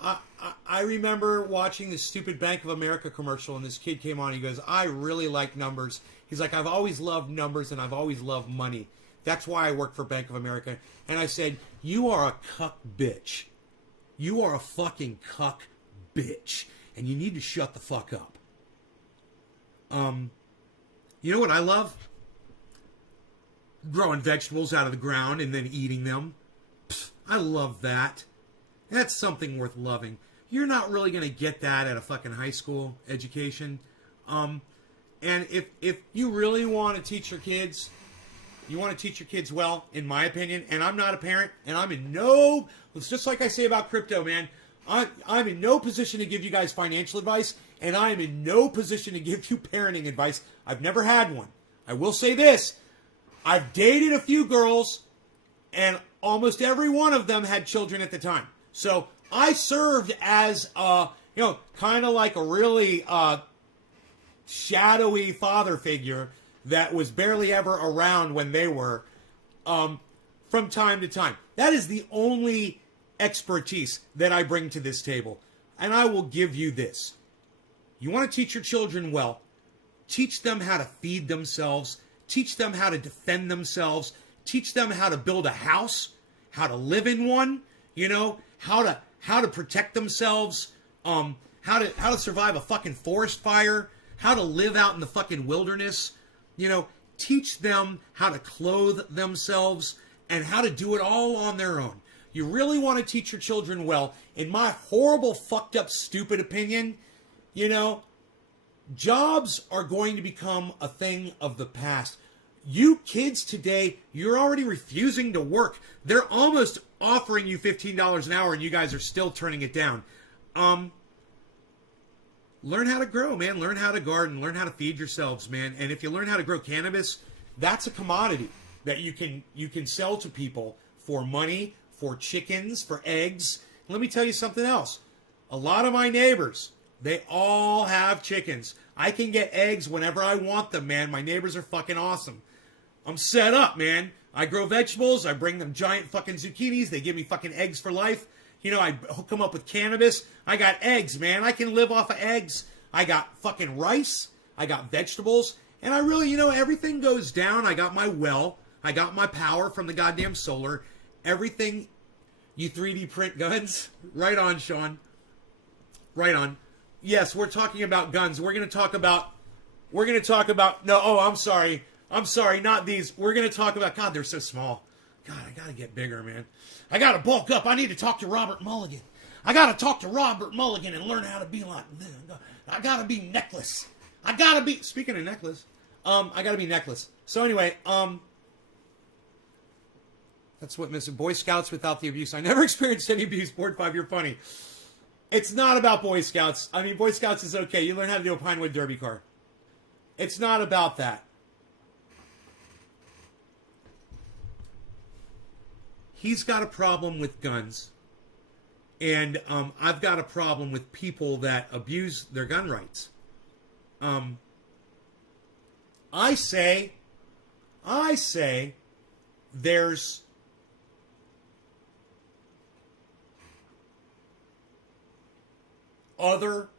I remember watching this stupid Bank of America commercial, and this kid came on, he goes, I really like numbers. He's like, I've always loved numbers, and I've always loved money. That's why I work for Bank of America. And I said, you are a cuck bitch. You are a fucking cuck bitch. And you need to shut the fuck up. You know what I love? Growing vegetables out of the ground and then eating them. Pfft, I love that. That's something worth loving. You're not really going to get that at a fucking high school education. And if you really want to teach your kids, you want to teach your kids well, in my opinion, and I'm not a parent, and I'm in no, it's just like I say about crypto, man. I'm in no position to give you guys financial advice, and I am in no position to give you parenting advice. I've never had one. I will say this. I've dated a few girls, and almost every one of them had children at the time. So I served as, kind of like a really shadowy father figure that was barely ever around when they were, from time to time. That is the only expertise that I bring to this table. And I will give you this. You want to teach your children well. Teach them how to feed themselves. Teach them how to defend themselves. Teach them how to build a house, how to live in one, how to protect themselves, how to survive a fucking forest fire, how to live out in the fucking wilderness. Teach them how to clothe themselves and how to do it all on their own. You really want to teach your children well. In my horrible, fucked up, stupid opinion, jobs are going to become a thing of the past. You kids today, you're already refusing to work. They're almost offering you $15 an hour and you guys are still turning it down. Learn how to grow, man. Learn how to garden. Learn how to feed yourselves, man. And if you learn how to grow cannabis, that's a commodity that you can sell to people for money, for chickens, for eggs. Let me tell you something else. A lot of my neighbors, they all have chickens. I can get eggs whenever I want them, man. My neighbors are fucking awesome. I'm set up, man. I grow vegetables. I bring them giant fucking zucchinis. They give me fucking eggs for life. I hook them up with cannabis. I got eggs, man. I can live off of eggs. I got fucking rice. I got vegetables. And I really, everything goes down. I got my well. I got my power from the goddamn solar. Everything. You 3D print guns? Right on, Sean. Right on. Yes, we're talking about guns. We're going to talk about, I'm sorry, not these. We're going to talk about, God, they're so small. God, I got to get bigger, man. I got to bulk up. I need to talk to Robert Mulligan. I got to talk to Robert Mulligan and learn how to be like this. I got to be Necklace. Speaking of Necklace, I got to be Necklace. So anyway, that's what missing. Boy Scouts without the abuse. I never experienced any abuse. Board 5, you're funny. It's not about Boy Scouts. I mean, Boy Scouts is okay. You learn how to do a Pinewood Derby car. It's not about that. He's got a problem with guns. And I've got a problem with people that abuse their gun rights. I say there's other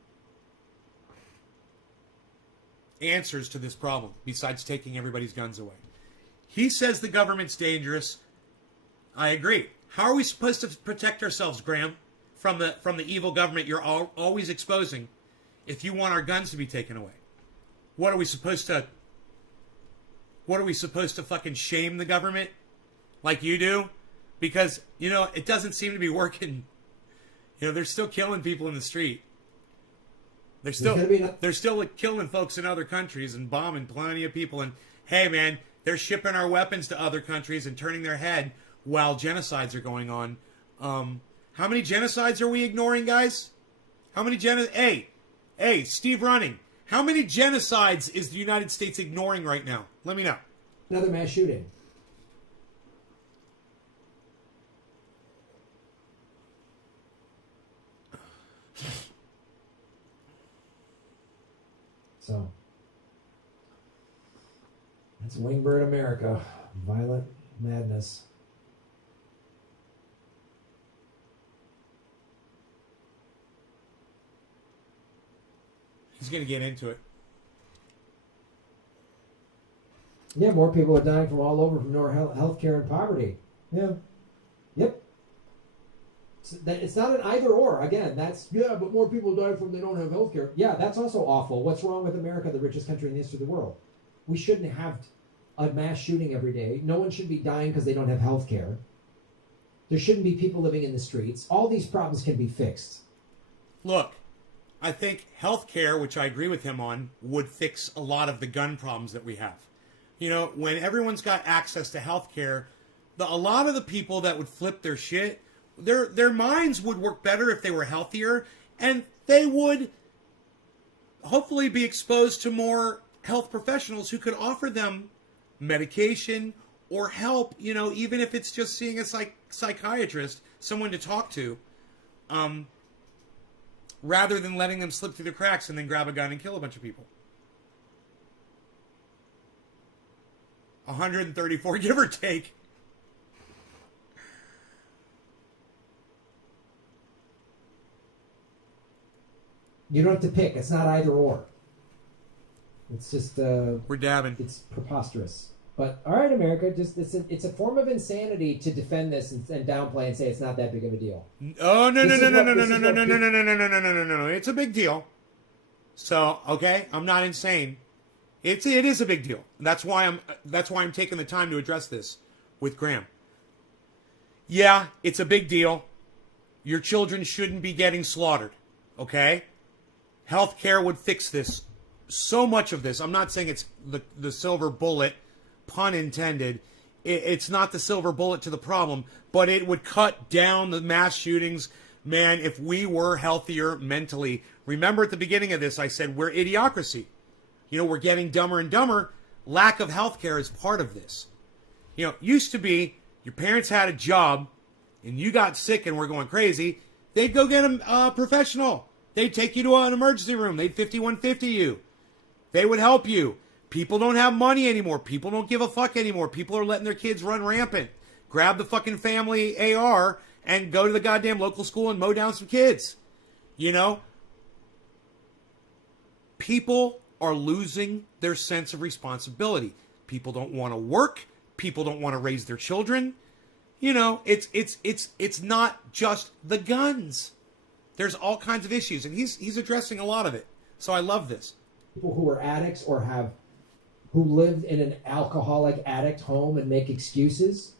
answers to this problem besides taking everybody's guns away. He says the government's dangerous. I agree. How are we supposed to protect ourselves, Grahm, from the evil government you're always exposing if you want our guns to be taken away? What are we supposed to fucking shame the government like you do? Because, it doesn't seem to be working. They're still killing people in the street. They're still killing folks in other countries and bombing plenty of people. And hey, man, they're shipping our weapons to other countries and turning their head while genocides are going on. How many genocides are we ignoring, guys? How many Hey, Steve Running. How many genocides is the United States ignoring right now? Let me know. Another mass shooting. So, that's Wingbird America. Violent madness. He's going to get into it. Yeah, more people are dying from all over from no healthcare and poverty. Yeah. Yep. It's not an either or. Again, but more people die from they don't have healthcare. Yeah, that's also awful. What's wrong with America, the richest country in the history of the world? We shouldn't have a mass shooting every day. No one should be dying because they don't have healthcare. There shouldn't be people living in the streets. All these problems can be fixed. Look, I think healthcare, which I agree with him on, would fix a lot of the gun problems that we have. When everyone's got access to healthcare, a lot of the people that would flip their shit their minds would work better if they were healthier, and they would hopefully be exposed to more health professionals who could offer them medication or help, you know, even if it's just seeing a psychiatrist, someone to talk to, rather than letting them slip through the cracks and then grab a gun and kill a bunch of people. 134, give or take. You don't have to pick. It's not either or. It's just we're dabbing. It's preposterous. But all right, America, just it's a form of insanity to defend this and downplay and say it's not that big of a deal. Oh no. It's a big deal. So okay, I'm not insane. It is a big deal. That's why I'm taking the time to address this with Grahm. Yeah, it's a big deal. Your children shouldn't be getting slaughtered. Okay? Healthcare would fix this. So much of this. I'm not saying it's the silver bullet, pun intended. It's not the silver bullet to the problem, but it would cut down the mass shootings. Man, if we were healthier mentally. Remember at the beginning of this, I said we're idiocracy. You know, we're getting dumber and dumber. Lack of healthcare is part of this. You know, used to be your parents had a job and you got sick and were going crazy. They'd go get a professional. They'd take you to an emergency room. They'd 5150 you. They would help you. People don't have money anymore. People don't give a fuck anymore. People are letting their kids run rampant. Grab the fucking family AR and go to the goddamn local school and mow down some kids. You know? People are losing their sense of responsibility. People don't want to work. People don't want to raise their children. You know, it's not just the guns. There's all kinds of issues, and he's addressing a lot of it. So I love this. People who are addicts or who live in an alcoholic addict home and make excuses.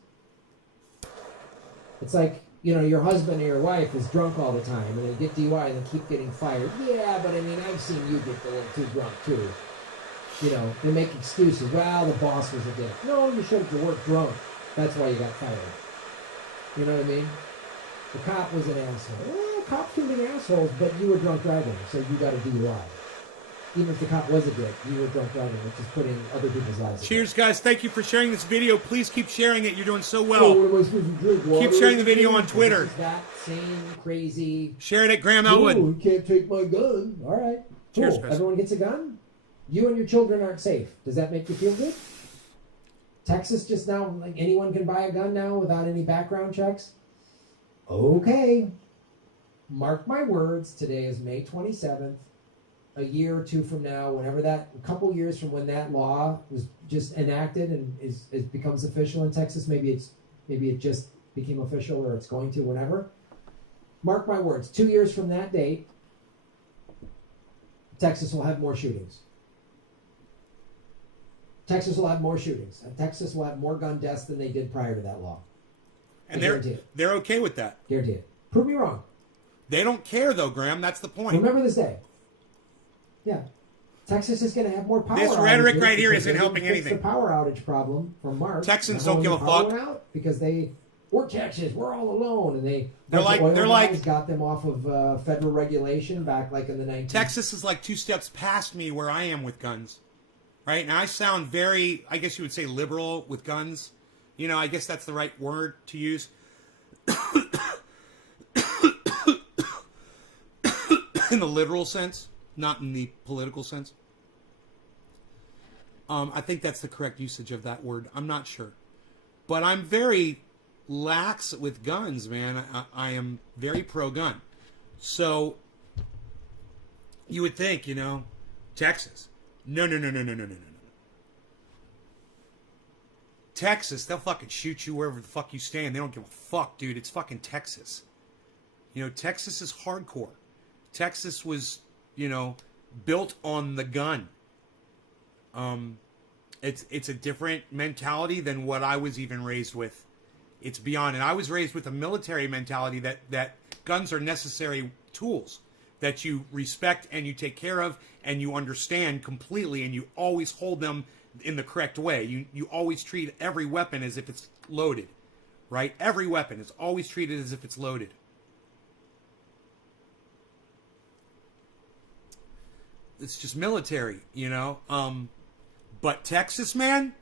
It's like, you know, your husband or your wife is drunk all the time and they get DUI and they keep getting fired. Yeah, but I mean, I've seen you get a little too drunk too. You know, they make excuses. Well, the boss was a dick. No, you showed up to work drunk. That's why you got fired. You know what I mean? The cop was an asshole. Well, cops can be assholes, but you were drunk driving, so you got a DUI. Even if the cop was a dick, you were drunk driving, which is putting other people's lives. Cheers, guys. Thank you for sharing this video. Please keep sharing it. You're doing so well. Oh, what am I supposed to drink? Water? Keep sharing the video on Twitter. This is that same crazy... Share it at Grahm Elwood. Oh, you can't take my gun. All right. Cheers, cool. guys. Everyone gets a gun? You and your children aren't safe. Does that make you feel good? Texas just now, like anyone can buy a gun now without any background checks? Okay. Mark my words, today is May 27th. A year or two from now, a couple years from when that law was just enacted and it becomes official in Texas, maybe it just became official or it's going to, whatever. Mark my words, 2 years from that date, Texas will have more shootings. Texas will have more shootings. And Texas will have more gun deaths than they did prior to that law. And they're okay with that. Guarantee it. Prove me wrong. They don't care, though, Grahm. That's the point. Remember this day. Yeah. Texas is going to have more power This rhetoric right here isn't helping anything. The power outage problem from March. Texans don't give a fuck. Because we're Texas, we're all alone. And they're like got them off of federal regulation back like in the 1990s. Texas is like 2 steps past me where I am with guns. Right? And I sound very, I guess you would say, liberal with guns. You know, I guess that's the right word to use. In the literal sense, not in the political sense. I think that's the correct usage of that word. I'm not sure. But I'm very lax with guns, man. I am very pro-gun. So, you would think, you know, Texas. No. Texas, they'll fucking shoot you wherever the fuck you stand. They don't give a fuck, dude. It's fucking Texas. You know, Texas is hardcore. Texas was, you know, built on the gun. It's a different mentality than what I was even raised with. It's beyond. And I was raised with a military mentality that guns are necessary tools that you respect and you take care of and you understand completely, and you always hold them in the correct way. You always treat every weapon as if it's loaded, right? Every weapon is always treated as if it's loaded. It's just military, you know? But Texas, man,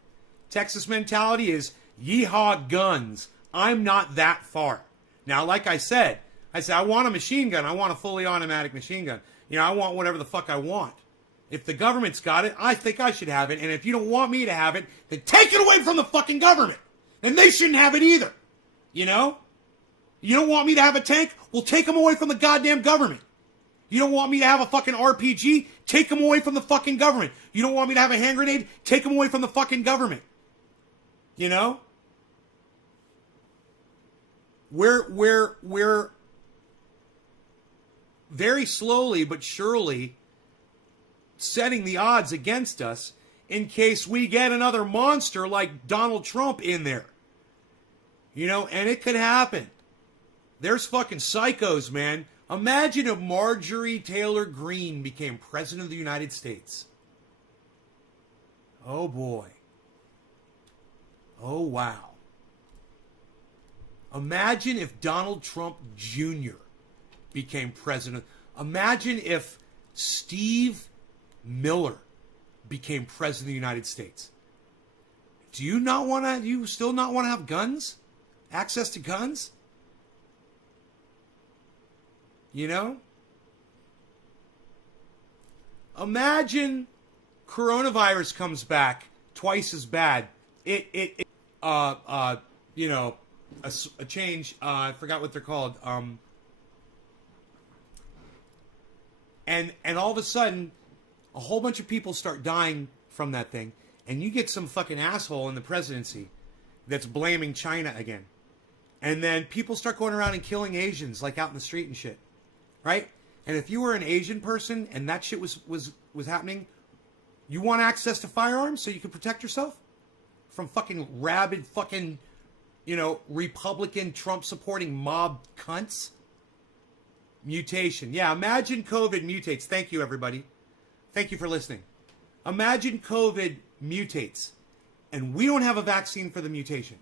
Texas mentality is yeehaw guns. I'm not that far. Now, like I said, I want a machine gun. I want a fully automatic machine gun. You know, I want whatever the fuck I want. If the government's got it, I think I should have it. And if you don't want me to have it, then take it away from the fucking government. And they shouldn't have it either. You know? You don't want me to have a tank? Well, take them away from the goddamn government. You don't want me to have a fucking RPG? Take them away from the fucking government. You don't want me to have a hand grenade? Take them away from the fucking government. You know? We're very slowly but surely setting the odds against us in case we get another monster like Donald Trump in there. You know, and it could happen. There's fucking psychos, man. Imagine if Marjorie Taylor Greene became president of the United States. Oh boy. Oh wow. Imagine if Donald Trump Jr. became president. Imagine if Steve Miller became president of the United States. Do you still not want to have guns? Access to guns? You know? Imagine coronavirus comes back twice as bad. You know, a change. I forgot what they're called. And all of a sudden, a whole bunch of people start dying from that thing, and you get some fucking asshole in the presidency that's blaming China again. And then people start going around and killing Asians, like out in the street and shit. Right? And if you were an Asian person and that shit was happening, you want access to firearms so you can protect yourself from fucking rabid fucking, you know, Republican Trump supporting mob cunts? Mutation. Yeah, imagine COVID mutates. Thank you, everybody. Thank you for listening. Imagine COVID mutates and we don't have a vaccine for the mutation.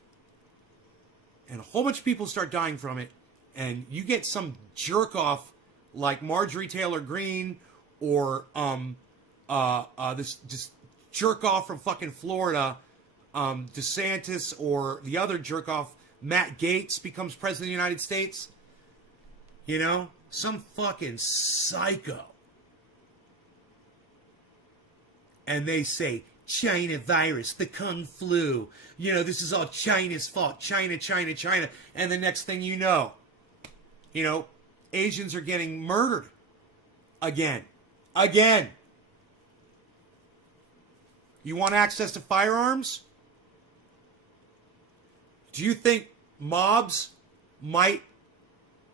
And a whole bunch of people start dying from it, and you get some jerk off like Marjorie Taylor Greene or this just jerk off from fucking Florida, DeSantis, or the other jerk off Matt Gaetz becomes president of the United States. You know, some fucking psycho. And they say, China virus, the Kung flu. You know, this is all China's fault. China, China, China. And the next thing you know, Asians are getting murdered. Again. Again. You want access to firearms? Do you think mobs might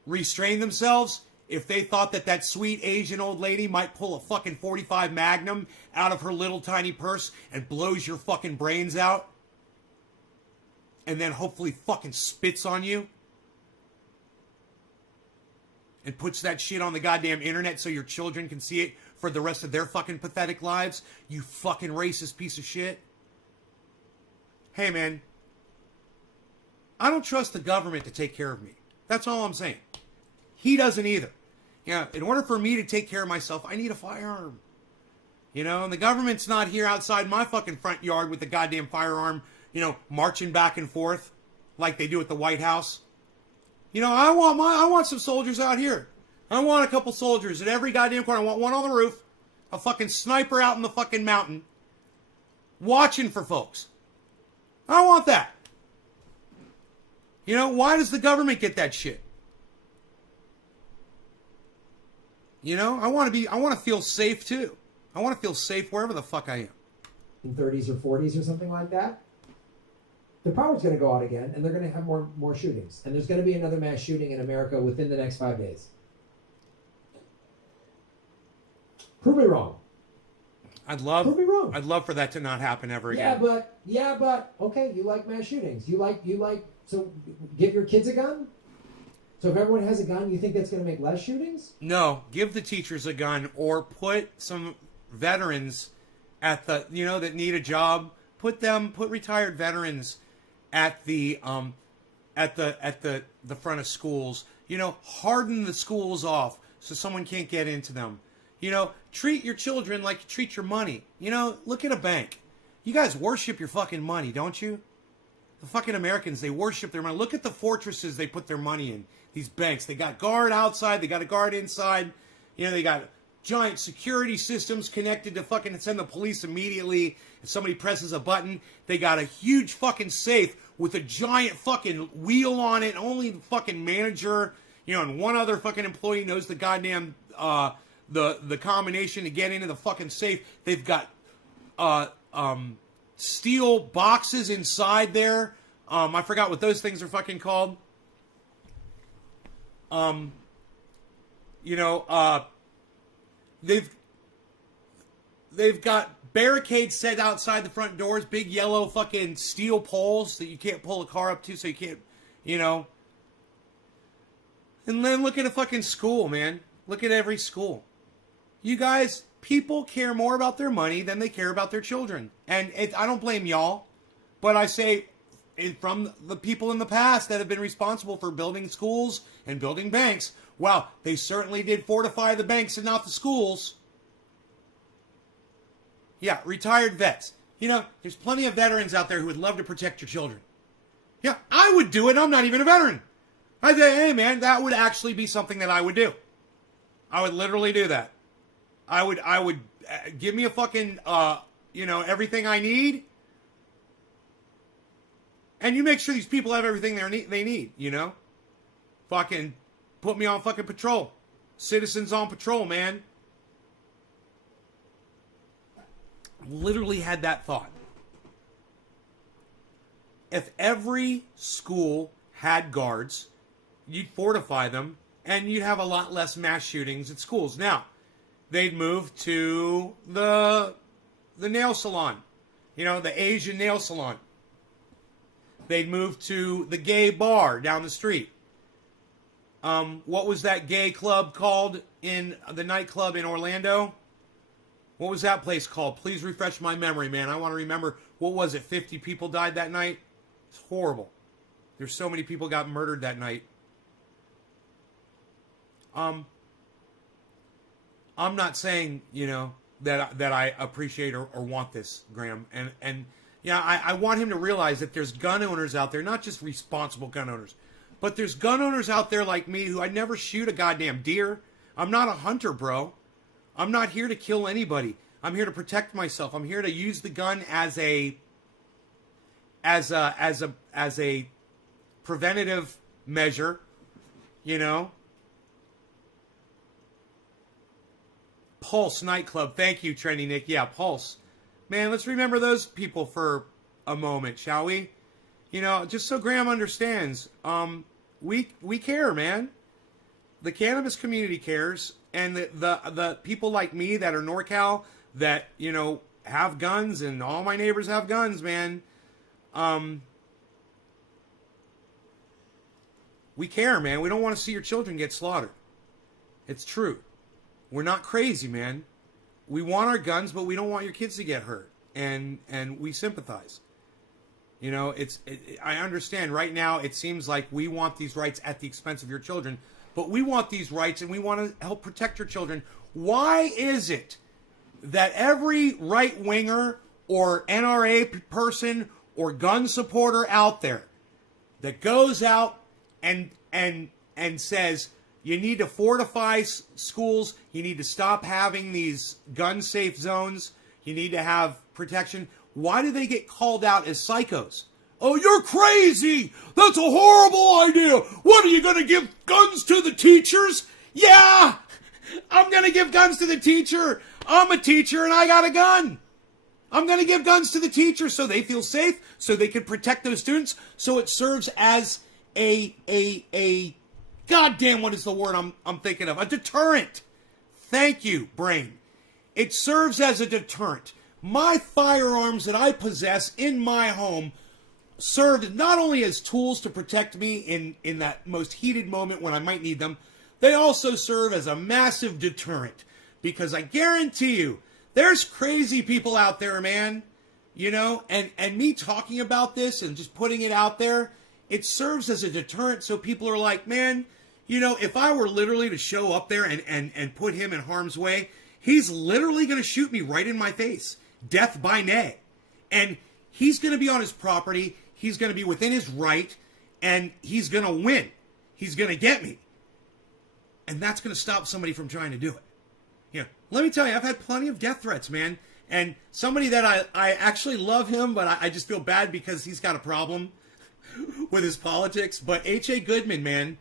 restrain themselves if they thought that sweet Asian old lady might pull a fucking .45 Magnum out of her little tiny purse and blows your fucking brains out? And then hopefully fucking spits on you? And puts that shit on the goddamn internet so your children can see it for the rest of their fucking pathetic lives? You fucking racist piece of shit. Hey, man. I don't trust the government to take care of me. That's all I'm saying. He doesn't either. Yeah, in order for me to take care of myself, I need a firearm. You know, and the government's not here outside my fucking front yard with the goddamn firearm, you know, marching back and forth like they do at the White House. You know, I want some soldiers out here. I want a couple soldiers at every goddamn corner. I want one on the roof, a fucking sniper out in the fucking mountain, watching for folks. I want that. You know, why does the government get that shit? You know, I want to feel safe too. I want to feel safe wherever the fuck I am. In 30s or 40s or something like that, the power's going to go out again, and they're going to have more shootings. And there's going to be another mass shooting in America within the next 5 days. Prove me wrong. Prove me wrong. I'd love for that to not happen ever again. Yeah, but okay, you like mass shootings. You like so give your kids a gun? So if everyone has a gun, you think that's going to make less shootings? No, give the teachers a gun, or put some veterans at the, you know, that need a job. Put retired veterans at the at the front of schools. You know, harden the schools off so someone can't get into them. You know, treat your children like you treat your money. You know, look at a bank. You guys worship your fucking money, don't you? The fucking Americans, they worship their money. Look at the fortresses they put their money in. These banks, they got guard outside, they got a guard inside. You know, they got giant security systems connected to fucking send the police immediately if somebody presses a button. They got a huge fucking safe with a giant fucking wheel on it. Only the fucking manager, you know, and one other fucking employee knows the goddamn the combination to get into the fucking safe. They've got steel boxes inside there. I forgot what those things are fucking called. You know, they've got barricades set outside the front doors, big yellow fucking steel poles that you can't pull a car up to, so you can't, you know. And then look at a fucking school, man. Look at every school. You guys, people care more about their money than they care about their children. And I don't blame y'all, but I say from the people in the past that have been responsible for building schools and building banks, well, they certainly did fortify the banks and not the schools. Yeah, retired vets. You know, there's plenty of veterans out there who would love to protect your children. Yeah, I would do it. I'm not even a veteran. I'd say, hey, man, that would actually be something that I would do. I would literally do that. I would give me a fucking, you know, everything I need. And you make sure these people have everything they need, you know? Fucking put me on fucking patrol. Citizens on patrol, man. Literally had that thought. If every school had guards, you'd fortify them, and you'd have a lot less mass shootings at schools. Now, they'd move to the nail salon. You know, the Asian nail salon. They'd move to the gay bar down the street. What was that gay club called in the nightclub in Orlando? What was that place called? Please refresh my memory, man. I want to remember. What was it? 50 people died that night? It's horrible. There's so many people got murdered that night. I'm not saying, you know, that I appreciate or want this, Graham. And yeah, I want him to realize that there's gun owners out there, not just responsible gun owners, but there's gun owners out there like me who I'd never shoot a goddamn deer. I'm not a hunter, bro. I'm not here to kill anybody. I'm here to protect myself. I'm here to use the gun as a preventative measure, you know. Pulse nightclub. Thank you, Trendy Nick. Yeah, Pulse. Man, let's remember those people for a moment, shall we? You know, just so Graham understands, we care, man. The cannabis community cares, and the people like me that are NorCal that, you know, have guns, and all my neighbors have guns, man. We care, man. We don't want to see your children get slaughtered. It's true. We're not crazy, man. We want our guns, but we don't want your kids to get hurt, and we sympathize. You know, I understand right now it seems like we want these rights at the expense of your children, but we want these rights and we want to help protect your children. Why is it that every right-winger or NRA person or gun supporter out there that goes out and says, you need to fortify schools, you need to stop having these gun-safe zones, you need to have protection, why do they get called out as psychos? Oh, you're crazy! That's a horrible idea! What, are you going to give guns to the teachers? Yeah! I'm going to give guns to the teacher! I'm a teacher and I got a gun! I'm going to give guns to the teachers so they feel safe, so they can protect those students, so it serves as a goddamn, what is the word I'm thinking of? A deterrent. Thank you, brain. It serves as a deterrent. My firearms that I possess in my home serve not only as tools to protect me in that most heated moment when I might need them, they also serve as a massive deterrent. Because I guarantee you, there's crazy people out there, man. You know, and me talking about this and just putting it out there, it serves as a deterrent, so people are like, man, you know, if I were literally to show up there and put him in harm's way, he's literally going to shoot me right in my face. Death by nay. And he's going to be on his property. He's going to be within his right. And he's going to win. He's going to get me. And that's going to stop somebody from trying to do it. You know, let me tell you, I've had plenty of death threats, man. And somebody that I actually love him, but I just feel bad because he's got a problem with his politics. But H.A. Goodman, man,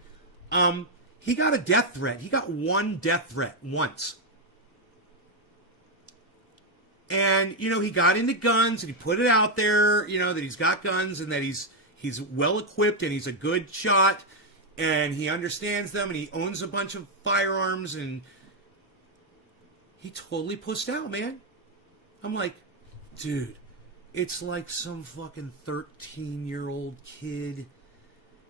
he got a death threat. He got one death threat once. And, you know, he got into guns and he put it out there, you know, that he's got guns and that he's well equipped and he's a good shot and he understands them and he owns a bunch of firearms, and he totally pussed out, man. I'm like, dude, it's like some fucking 13-year-old kid,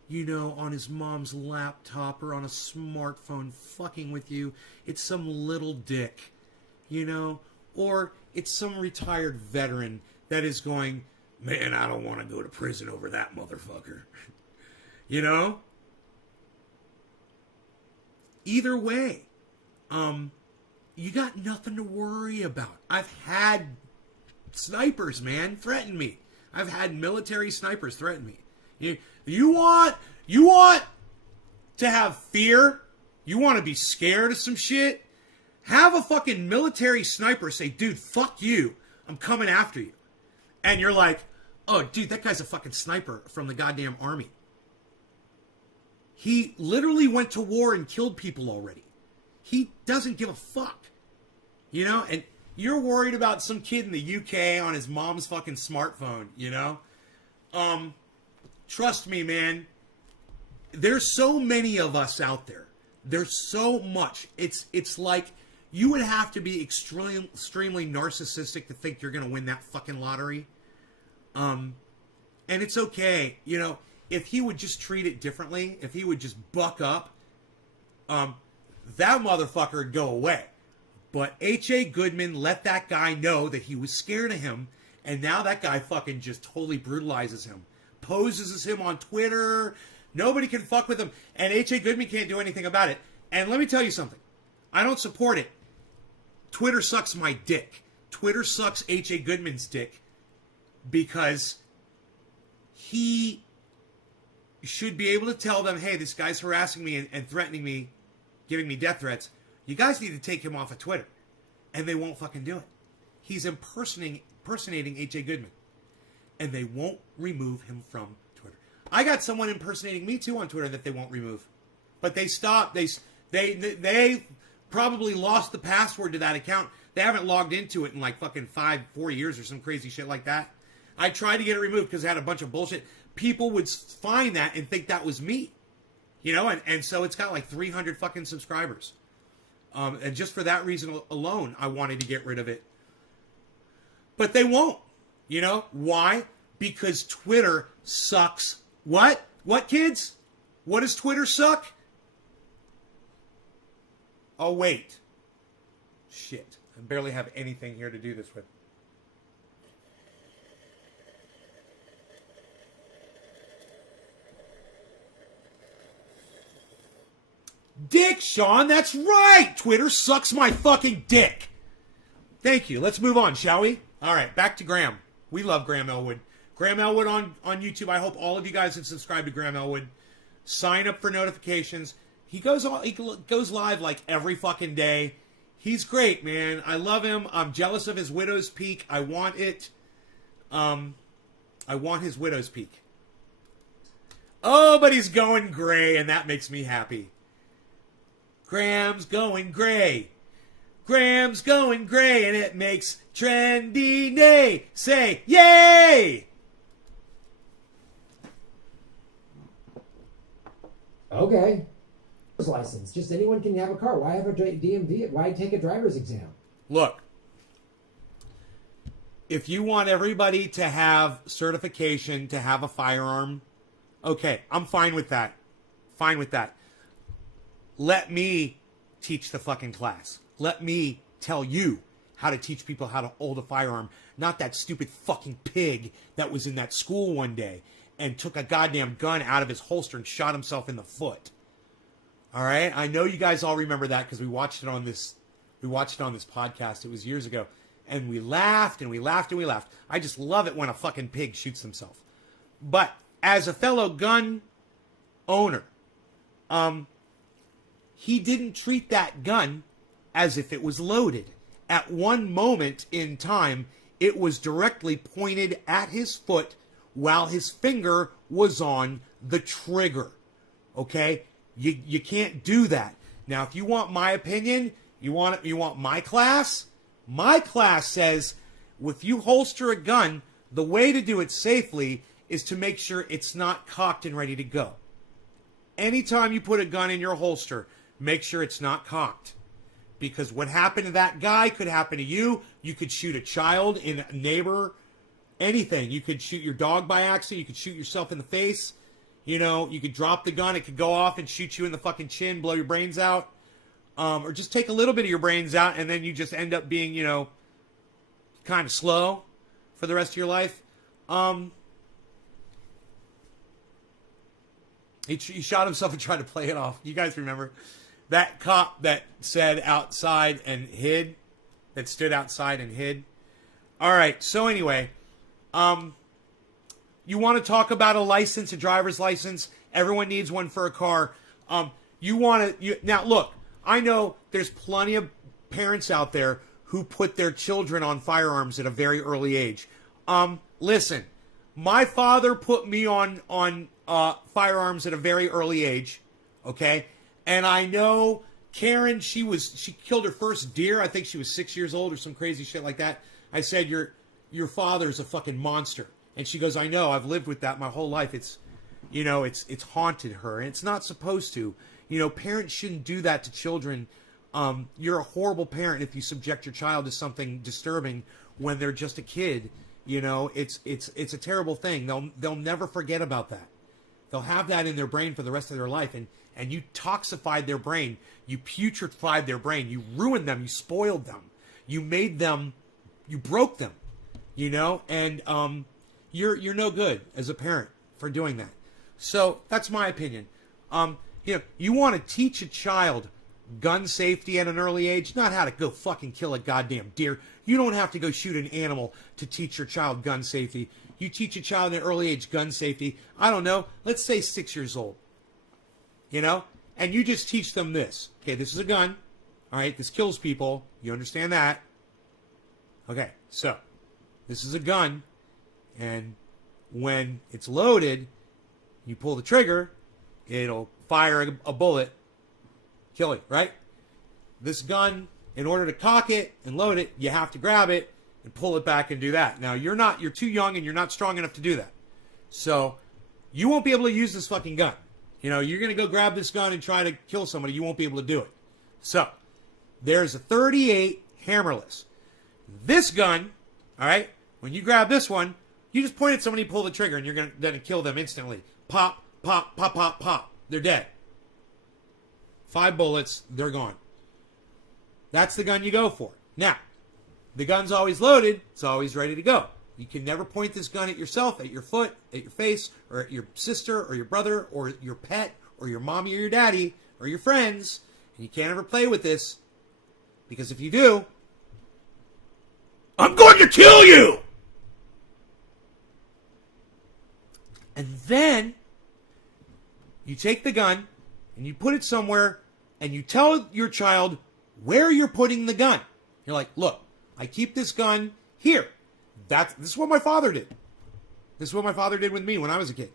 you know, on his mom's laptop or on a smartphone fucking with you. It's some little dick, you know, or it's some retired veteran that is going, man, I don't want to go to prison over that motherfucker. You know? Either way, you got nothing to worry about. I've had snipers, man, threaten me. I've had military snipers threaten me. You want to have fear? You want to be scared of some shit? Have a fucking military sniper say, dude, fuck you. I'm coming after you. And you're like, oh, dude, that guy's a fucking sniper from the goddamn army. He literally went to war and killed people already. He doesn't give a fuck. You know? And you're worried about some kid in the UK on his mom's fucking smartphone, you know? Trust me, man. There's so many of us out there. There's so much. It's like you would have to be extremely narcissistic to think you're going to win that fucking lottery. And it's okay. You know, if he would just treat it differently, if he would just buck up, that motherfucker would go away. But H.A. Goodman let that guy know that he was scared of him, and now that guy fucking just totally brutalizes him. Poses as him on Twitter. Nobody can fuck with him, and H.A. Goodman can't do anything about it. And let me tell you something. I don't support it. Twitter sucks my dick. Twitter sucks H.A. Goodman's dick because he should be able to tell them, hey, this guy's harassing me and threatening me, giving me death threats. You guys need to take him off of Twitter. And they won't fucking do it. He's impersonating H.A. Goodman. And they won't remove him from Twitter. I got someone impersonating me too on Twitter that they won't remove. But they stopped. They probably lost the password to that account. They haven't logged into it in like fucking 4 years or some crazy shit like that. I tried to get it removed because it had a bunch of bullshit. People would find that and think that was me. You know, and so it's got like 300 fucking subscribers. And just for that reason alone, I wanted to get rid of it. But they won't. You know? Why? Because Twitter sucks. What? What, kids? What does Twitter suck? Oh, wait. Shit. I barely have anything here to do this with. Dick, Sean, that's right! Twitter sucks my fucking dick. Thank you. Let's move on, shall we? All right, back to Grahm. We love Grahm Elwood. Grahm Elwood on YouTube. I hope all of you guys have subscribed to Grahm Elwood. Sign up for notifications. He goes live like every fucking day. He's great, man. I love him. I'm jealous of his widow's peak. I want it. I want his widow's peak. Oh, but he's going gray, and that makes me happy. Graham's going gray. Graham's going gray, and it makes Trendy Nay say yay! Okay. License. Just anyone can have a car. Why have a DMV? Why take a driver's exam? Look, if you want everybody to have certification to have a firearm, okay, I'm fine with that. Fine with that. Let me teach the fucking class. Let me tell you how to teach people how to hold a firearm, not that stupid fucking pig that was in that school one day and took a goddamn gun out of his holster and shot himself in the foot. All right, I know you guys all remember that because we watched it on this podcast. It was years ago, and we laughed and we laughed and we laughed. I just love it when a fucking pig shoots himself. But as a fellow gun owner, he didn't treat that gun as if it was loaded. At one moment in time, it was directly pointed at his foot while his finger was on the trigger. Okay? You can't do that. Now, if you want my opinion, you want my class? My class says if you holster a gun, the way to do it safely is to make sure it's not cocked and ready to go. Anytime you put a gun in your holster, make sure it's not cocked. Because what happened to that guy could happen to you. You could shoot a child, a neighbor, anything. You could shoot your dog by accident. You could shoot yourself in the face. You know, you could drop the gun. It could go off and shoot you in the fucking chin, blow your brains out. Or just take a little bit of your brains out, and then you just end up being, you know, kind of slow for the rest of your life. He shot himself and tried to play it off. You guys remember that cop that said outside and hid, that stood outside and hid? All right. So anyway, you want to talk about a license, a driver's license? Everyone needs one for a car. Now look, I know there's plenty of parents out there who put their children on firearms at a very early age. Listen, my father put me on firearms at a very early age, okay? And I know Karen, she killed her first deer. I think she was 6 years old or some crazy shit like that. I said, your father's a fucking monster. And she goes, I know, I've lived with that my whole life. It's haunted her, and it's not supposed to. You know, parents shouldn't do that to children. You're a horrible parent if you subject your child to something disturbing when they're just a kid. You know, it's a terrible thing. They'll never forget about that. They'll have that in their brain for the rest of their life, and you toxified their brain. You putrefied their brain. You ruined them. You spoiled them. You broke them. You know, and you're no good as a parent for doing that. So that's my opinion. You know, you want to teach a child gun safety at an early age, not how to go fucking kill a goddamn deer. You don't have to go shoot an animal to teach your child gun safety. You teach a child at an early age gun safety, I don't know, let's say 6 years old. You know? And you just teach them this. Okay, this is a gun. All right, this kills people. You understand that? Okay, so this is a gun. And when it's loaded, you pull the trigger, it'll fire a bullet, kill it, right? This gun, in order to cock it and load it, you have to grab it and pull it back and do that. Now, you're too young and you're not strong enough to do that. So, you won't be able to use this fucking gun. You know, you're going to go grab this gun and try to kill somebody, you won't be able to do it. So, there's a .38 hammerless. This gun, all right, when you grab this one, you just point at somebody, pull the trigger, and you're going to kill them instantly. Pop, pop, pop, pop, pop. They're dead. 5 bullets, they're gone. That's the gun you go for. Now, the gun's always loaded. It's always ready to go. You can never point this gun at yourself, at your foot, at your face, or at your sister, or your brother, or your pet, or your mommy, or your daddy, or your friends. And you can't ever play with this. Because if you do, I'm going to kill you! And then you take the gun and you put it somewhere and you tell your child where you're putting the gun. You're like, look, I keep this gun here. This is what my father did. This is what my father did with me when I was a kid.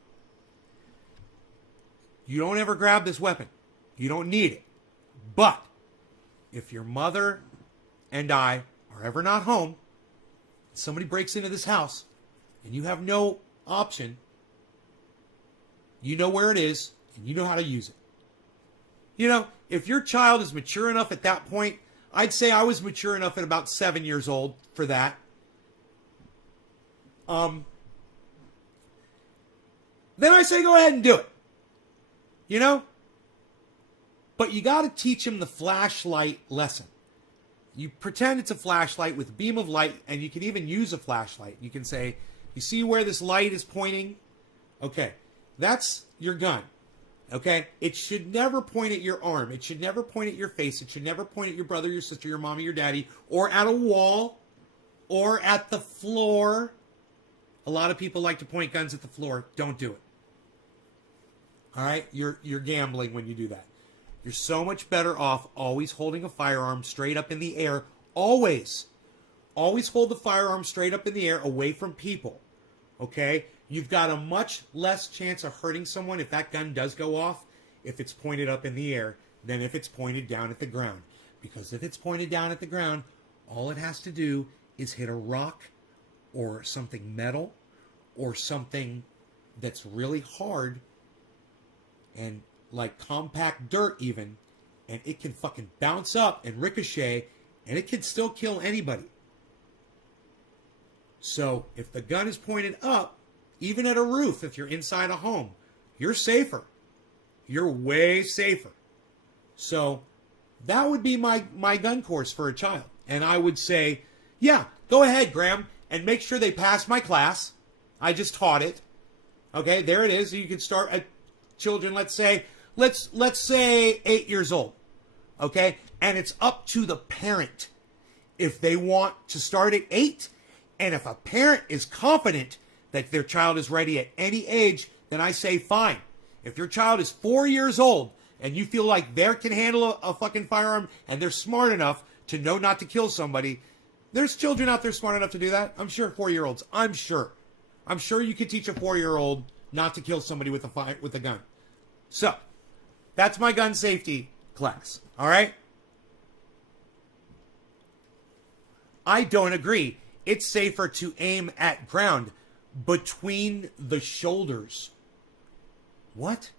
You don't ever grab this weapon. You don't need it. But if your mother and I are ever not home, somebody breaks into this house and you have no option, you know where it is, and you know how to use it. You know, if your child is mature enough at that point, I'd say I was mature enough at about 7 years old for that. Then I say go ahead and do it. You know? But you got to teach him the flashlight lesson. You pretend it's a flashlight with a beam of light, and you can even use a flashlight. You can say, you see where this light is pointing? Okay, that's your gun. Okay, it should never point at your arm. It should never point at your face. It should never point at your brother, your sister, your mommy, your daddy, or at a wall, or at the floor. A lot of people like to point guns at the floor. Don't do it. All right, you're gambling when you do that. You're so much better off always holding a firearm straight up in the air. Always. Always hold the firearm straight up in the air away from people. Okay? You've got a much less chance of hurting someone if that gun does go off if it's pointed up in the air than if it's pointed down at the ground. Because if it's pointed down at the ground, all it has to do is hit a rock or something metal or something that's really hard and like compact dirt even, and it can fucking bounce up and ricochet, and it can still kill anybody. So if the gun is pointed up, even at a roof, if you're inside a home, you're safer. You're way safer. So that would be my gun course for a child. And I would say, yeah, go ahead, Grahm, and make sure they pass my class. I just taught it. Okay, there it is. You can start at children, let's say 8 years old. Okay? And it's up to the parent if they want to start at 8. And if a parent is confident that their child is ready at any age, then I say fine. If your child is 4 years old and you feel like they can handle a fucking firearm and they're smart enough to know not to kill somebody, there's children out there smart enough to do that. I'm sure 4-year-olds. I'm sure you could teach a 4-year-old not to kill somebody with a gun. So, that's my gun safety class. All right? I don't agree. It's safer to aim at ground between the shoulders. What?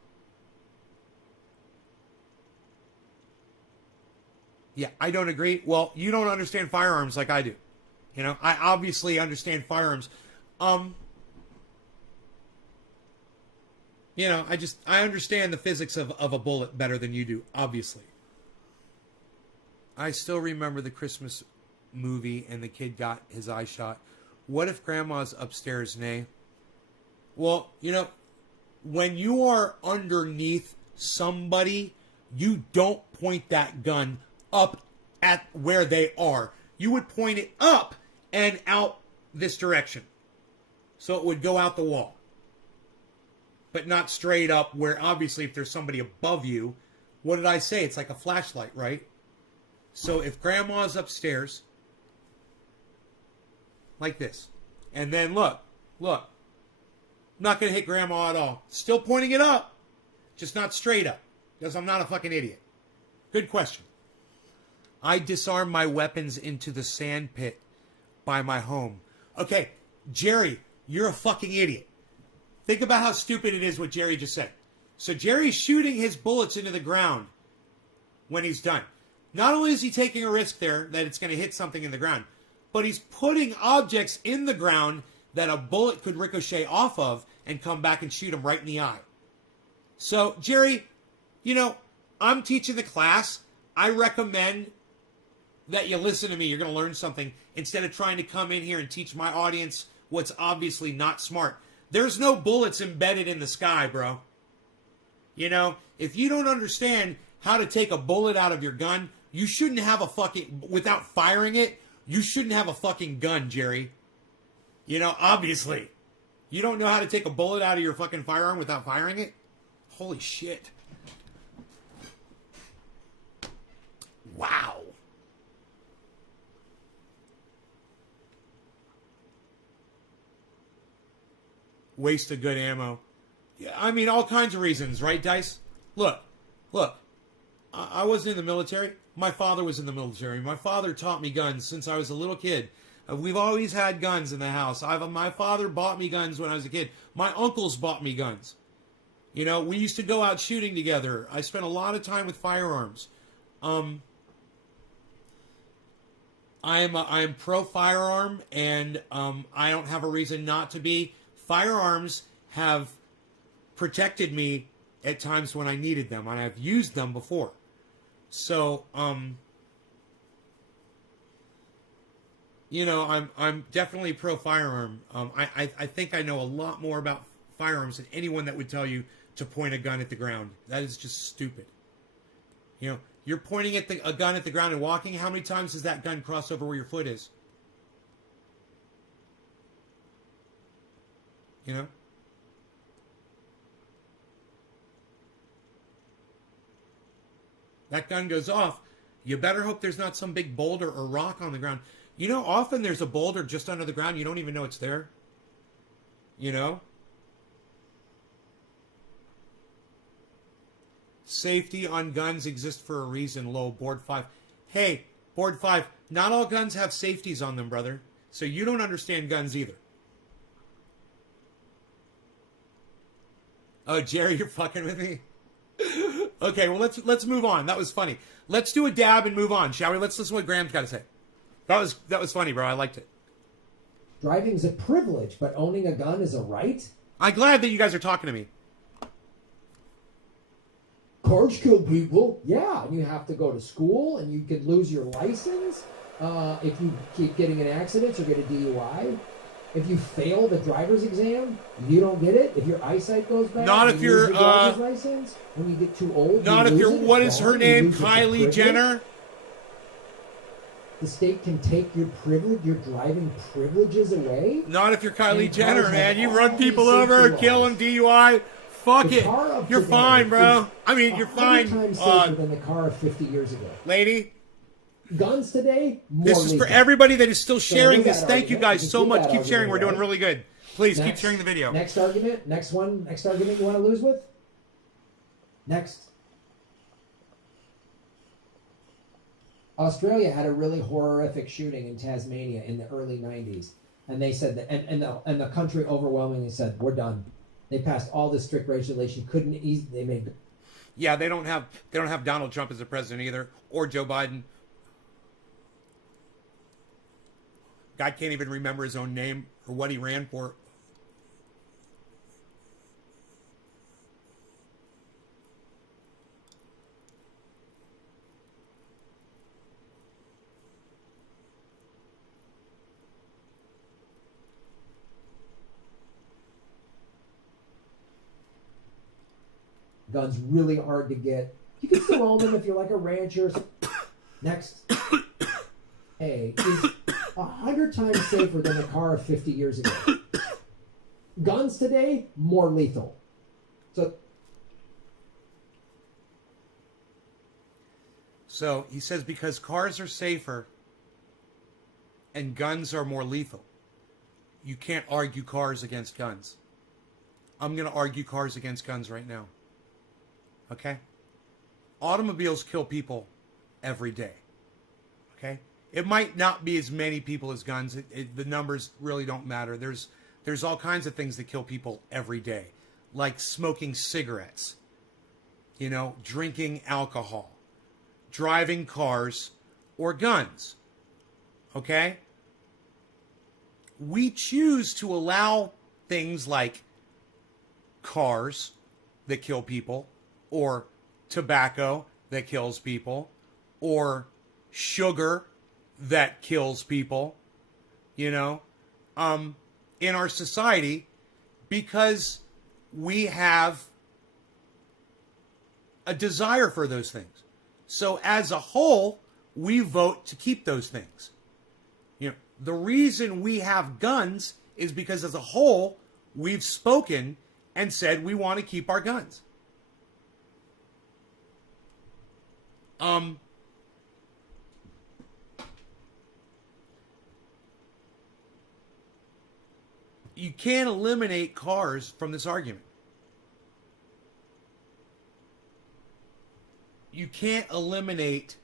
Yeah, I don't agree. Well, you don't understand firearms like I do. You know, I obviously understand firearms. You know, I understand the physics of a bullet better than you do, obviously. I still remember the Christmas movie and the kid got his eye shot. What if grandma's upstairs, Nay? Well, you know, when you are underneath somebody, you don't point that gun up at where they are. You would point it up and out this direction. So it would go out the wall. But not straight up where, obviously, if there's somebody above you, what did I say? It's like a flashlight, right? So if grandma's upstairs, like this, and then look, I'm not going to hit grandma at all. Still pointing it up, just not straight up, because I'm not a fucking idiot. Good question. I disarm my weapons into the sand pit by my home. Okay, Jerry, you're a fucking idiot. Think about how stupid it is what Jerry just said. So Jerry's shooting his bullets into the ground when he's done. Not only is he taking a risk there that it's going to hit something in the ground, but he's putting objects in the ground that a bullet could ricochet off of and come back and shoot him right in the eye. So, Jerry, you know, I'm teaching the class. I recommend that you listen to me. You're going to learn something instead of trying to come in here and teach my audience what's obviously not smart. There's no bullets embedded in the sky, bro. You know, if you don't understand how to take a bullet out of your gun, you shouldn't have a fucking, without firing it, you shouldn't have a fucking gun, Jerry. You know, obviously. You don't know how to take a bullet out of your fucking firearm without firing it? Holy shit. Wow. Waste of good ammo. Yeah, I mean, all kinds of reasons, right, Dice? Look. I wasn't in the military. My father was in the military. My father taught me guns since I was a little kid. We've always had guns in the house. My father bought me guns when I was a kid. My uncles bought me guns. You know, we used to go out shooting together. I spent a lot of time with firearms. I'm pro firearm, and I don't have a reason not to be. Firearms have protected me at times when I needed them, and I've used them before. So, you know, I'm definitely pro firearm. I think I know a lot more about firearms than anyone that would tell you to point a gun at the ground. That is just stupid. You know, you're pointing at a gun at the ground and walking. How many times does that gun cross over where your foot is? You know? That gun goes off. You better hope there's not some big boulder or rock on the ground. You know, often there's a boulder just under the ground. You don't even know it's there. You know? Safety on guns exists for a reason. Low, board 5. Hey, board 5, not all guns have safeties on them, brother. So you don't understand guns either. Oh, Jerry, you're fucking with me? Okay, well, let's move on. That was funny. Let's do a dab and move on, shall we? Let's listen to what Graham's got to say. That was funny, bro. I liked it. Driving's a privilege, but owning a gun is a right? I'm glad that you guys are talking to me. Cars kill people. Yeah, and you have to go to school, and you could lose your license if you keep getting in accidents or get a DUI. If you fail the driver's exam, you don't get it. If your eyesight goes bad, not if you're your driver's license. When you get too old, not if you're. What is her name? Kylie Jenner. The state can take your privilege, your driving privileges away. Not if you're Kylie Jenner, man. You run people over, kill them, DUI. Fuck it. You're fine, bro. I mean, you're fine. 100 times safer than the car of 50 years ago. Lady. Guns today, more this is lethal. for everybody that is still sharing this. Thank you guys so much. Keep sharing. We're doing really good. Please keep sharing the video. Next argument. Next one. Next argument you want to lose with? Next. Australia had a really horrific shooting in Tasmania in the early 90s. And they said that, and the country overwhelmingly said, we're done. They passed all this strict regulation. They made. Yeah, they don't have Donald Trump as the president either, or Joe Biden. Guy can't even remember his own name or what he ran for. Guns really hard to get. You can still own them if you're like a rancher. Next. A is 100 times safer than a car of 50 years ago. Guns today, more lethal. So he says because cars are safer and guns are more lethal, you can't argue cars against guns. I'm going to argue cars against guns right now. Okay? Automobiles kill people every day. Okay? It might not be as many people as guns. The numbers really don't matter. There's all kinds of things that kill people every day, like smoking cigarettes, you know, drinking alcohol, driving cars, or guns. Okay? We choose to allow things like cars that kill people, or tobacco that kills people, or sugar that kills people, you know, in our society, because we have a desire for those things. So as a whole, we vote to keep those things. You know, the reason we have guns is because as a whole, we've spoken and said we want to keep our guns. You can't eliminate cars from this argument. You can't eliminate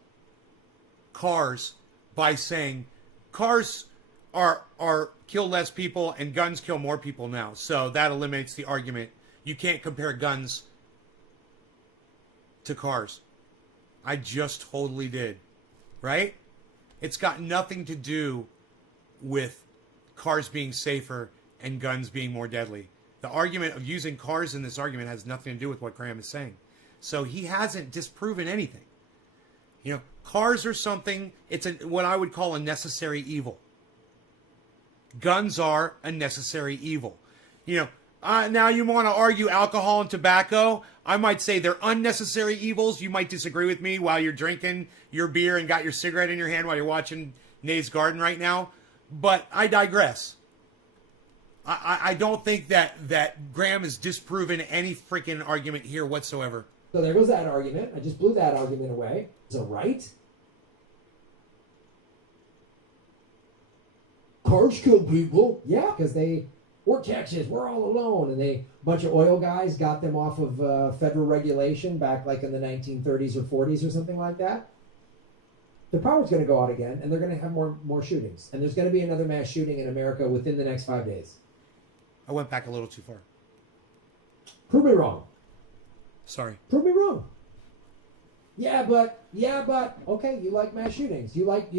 cars by saying cars are kill less people and guns kill more people now. So that eliminates the argument. You can't compare guns to cars. I just totally did. Right? It's got nothing to do with cars being safer and guns being more deadly. The argument of using cars in this argument has nothing to do with what Grahm is saying. So he hasn't disproven anything. You know, cars are something, it's what I would call a necessary evil. Guns are a necessary evil. You know, Now you want to argue alcohol and tobacco. I might say they're unnecessary evils. You might disagree with me while you're drinking your beer and got your cigarette in your hand while you're watching Nay's Garden right now. But I digress. I don't think that Grahm has disproven any freaking argument here whatsoever. So there goes that argument. I just blew that argument away. It's a right. Cars kill people. Yeah, because we're Texas, we're all alone. And a bunch of oil guys got them off of federal regulation back like in the 1930s or 40s or something like that. The power's going to go out again, and they're going to have more shootings. And there's going to be another mass shooting in America within the next 5 days. I went back a little too far. Prove me wrong. Sorry. Prove me wrong. Yeah, but okay, you like mass shootings. You like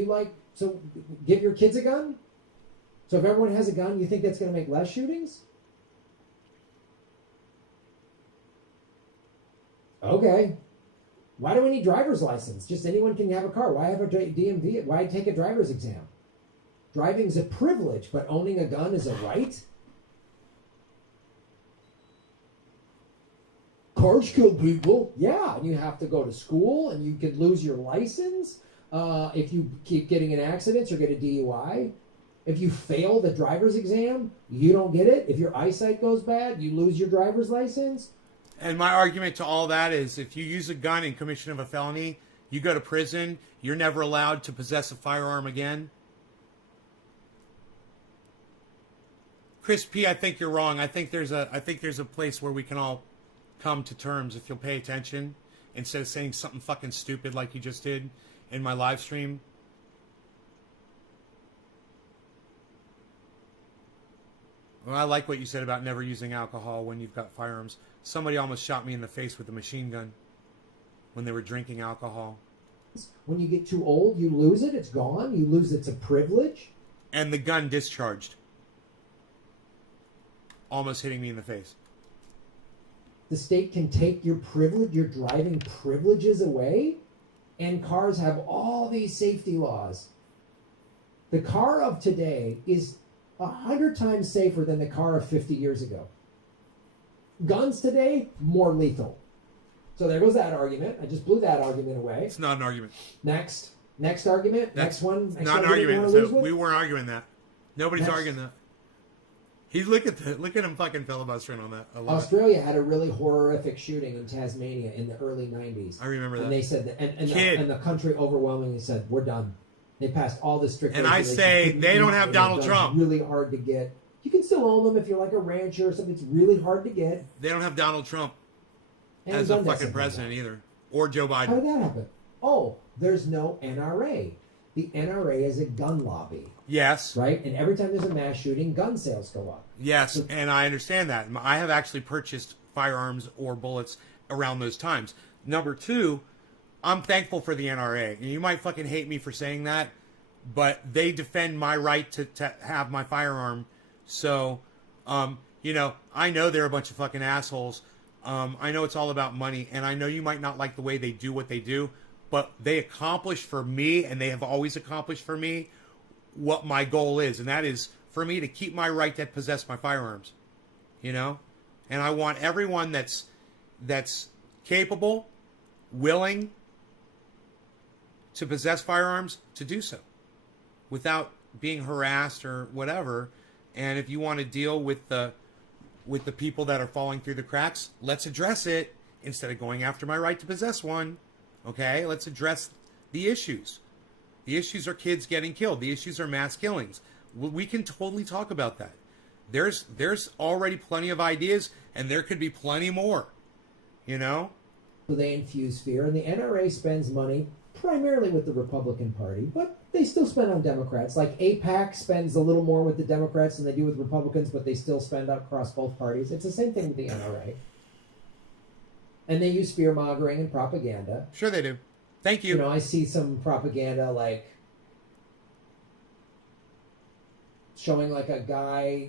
so give your kids a gun? So if everyone has a gun, you think that's going to make less shootings? Okay. Why do we need driver's license? Just anyone can have a car. Why have a DMV? Why take a driver's exam? Driving's a privilege, but owning a gun is a right? Cars kill people. Yeah, and you have to go to school, and you could lose your license if you keep getting in accidents or get a DUI. If you fail the driver's exam, you don't get it. If your eyesight goes bad, you lose your driver's license. And my argument to all that is if you use a gun in commission of a felony, you go to prison, you're never allowed to possess a firearm again. Chris P., I think you're wrong. I think there's a place where we can all come to terms if you'll pay attention instead of saying something fucking stupid like you just did in my live stream. Well, I like what you said about never using alcohol when you've got firearms. Somebody almost shot me in the face with a machine gun when they were drinking alcohol. When you get too old, you lose it. It's gone. You lose it's a privilege. And the gun discharged. Almost hitting me in the face. The state can take your privilege, your driving privileges away, and cars have all these safety laws. The car of today is 100 times safer than the car of 50 years ago. Guns today, more lethal. So there goes that argument. I just blew that argument away. It's not an argument. Next argument. Next one. Not an argument. So we weren't arguing that. Nobody's arguing that. He's look at him fucking filibustering on that. Australia had a really horrific shooting in Tasmania in the early 90s. I remember that. And they said that, and the country overwhelmingly said, we're done. They passed all the strict and I say they don't have Donald Trump. It's really hard to get. You can still own them if you're like a rancher or something. It's really hard to get. They don't have Donald Trump as a fucking president either. Or Joe Biden. How did that happen? Oh, there's no NRA. The NRA is a gun lobby. Yes. Right? And every time there's a mass shooting, gun sales go up. Yes, and I understand that. I have actually purchased firearms or bullets around those times. Number two, I'm thankful for the NRA. And you might fucking hate me for saying that, but they defend my right to have my firearm. So, I know they're a bunch of fucking assholes. I know it's all about money, and I know you might not like the way they do what they do, but they accomplish for me, and they have always accomplished for me, what my goal is, and that is for me to keep my right to possess my firearms. And I want everyone that's capable, willing to possess firearms to do so without being harassed or whatever. And if you want to deal with the people that are falling through the cracks, let's address it instead of going after my right to possess one. Okay, let's address the issues. The issues are kids getting killed. The issues are mass killings. We can totally talk about that. There's already plenty of ideas, and there could be plenty more. So they infuse fear, and the NRA spends money primarily with the Republican Party, but they still spend on Democrats. Like AIPAC spends a little more with the Democrats than they do with Republicans, but they still spend across both parties. It's the same thing with the NRA. And they use fear-mongering and propaganda. Sure they do. Thank you. I see some propaganda like showing like a guy,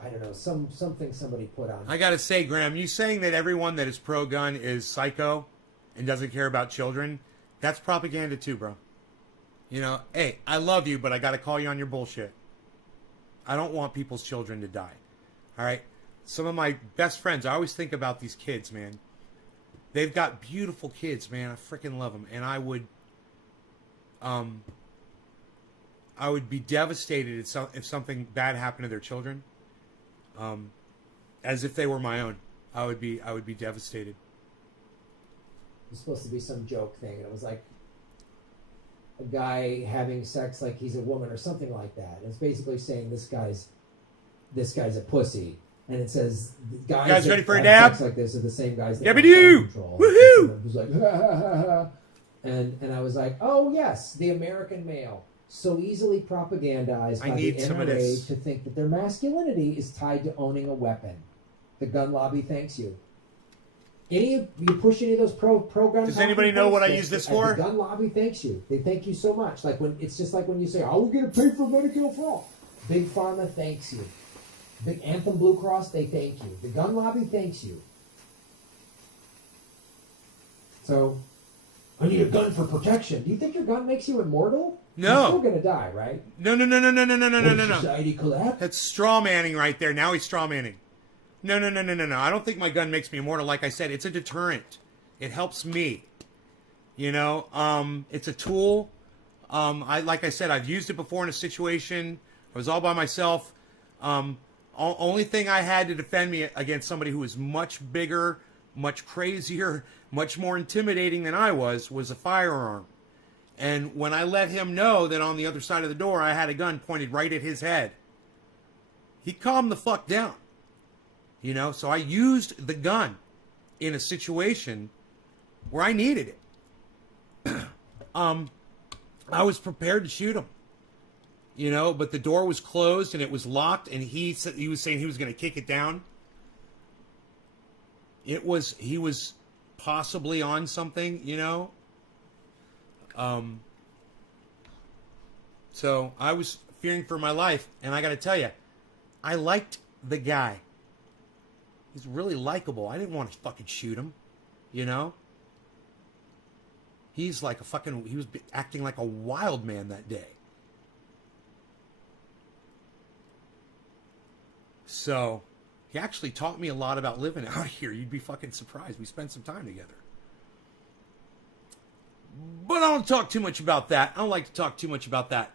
I don't know, something somebody put on. I gotta say, Grahm, you saying that everyone that is pro-gun is psycho and doesn't care about children, that's propaganda too, bro. Hey, I love you, but I gotta call you on your bullshit. I don't want people's children to die. All right? Some of my best friends, I always think about these kids, man. They've got beautiful kids, man. I freaking love them. And I would be devastated if something bad happened to their children. As if they were my own. I would be devastated. It was supposed to be some joke thing. It was like a guy having sex like he's a woman or something like that. And it's basically saying this guy's a pussy. And it says guys ready for a dab? Sex like this are the same guys that Dabba-doo! Woohoo! Who's like, ha, ha, ha, ha. And I was like, oh yes, the American male, so easily propagandized by the NRA to think that their masculinity is tied to owning a weapon. The gun lobby thanks you. You push any of those pro-gun? Does anybody know what I use this for? The gun lobby thanks you. They thank you so much. Like it's just like when you say, "I will get paid for medical fraud." Big Pharma thanks you. Big Anthem Blue Cross, they thank you. The gun lobby thanks you. So, I need a gun for protection. Do you think your gun makes you immortal? No. You're still gonna die, right? No. Society collapse? That's straw manning right there. Now he's straw manning. No. I don't think my gun makes me immortal. Like I said, it's a deterrent. It helps me. You know, it's a tool. Like I said, I've used it before in a situation. I was all by myself. Only thing I had to defend me against somebody who was much bigger, much crazier, much more intimidating than I was a firearm. And when I let him know that on the other side of the door I had a gun pointed right at his head, he calmed the fuck down. You know, so I used the gun in a situation where I needed it. I was prepared to shoot him. You know, but the door was closed and it was locked, and he was saying he was going to kick it down. He was possibly on something, you know. So I was fearing for my life, and I got to tell you, I liked the guy. He's really likable. I didn't want to fucking shoot him, you know. He was acting like a wild man that day. So, he actually taught me a lot about living out here. You'd be fucking surprised. We spent some time together. But I don't talk too much about that. I don't like to talk too much about that.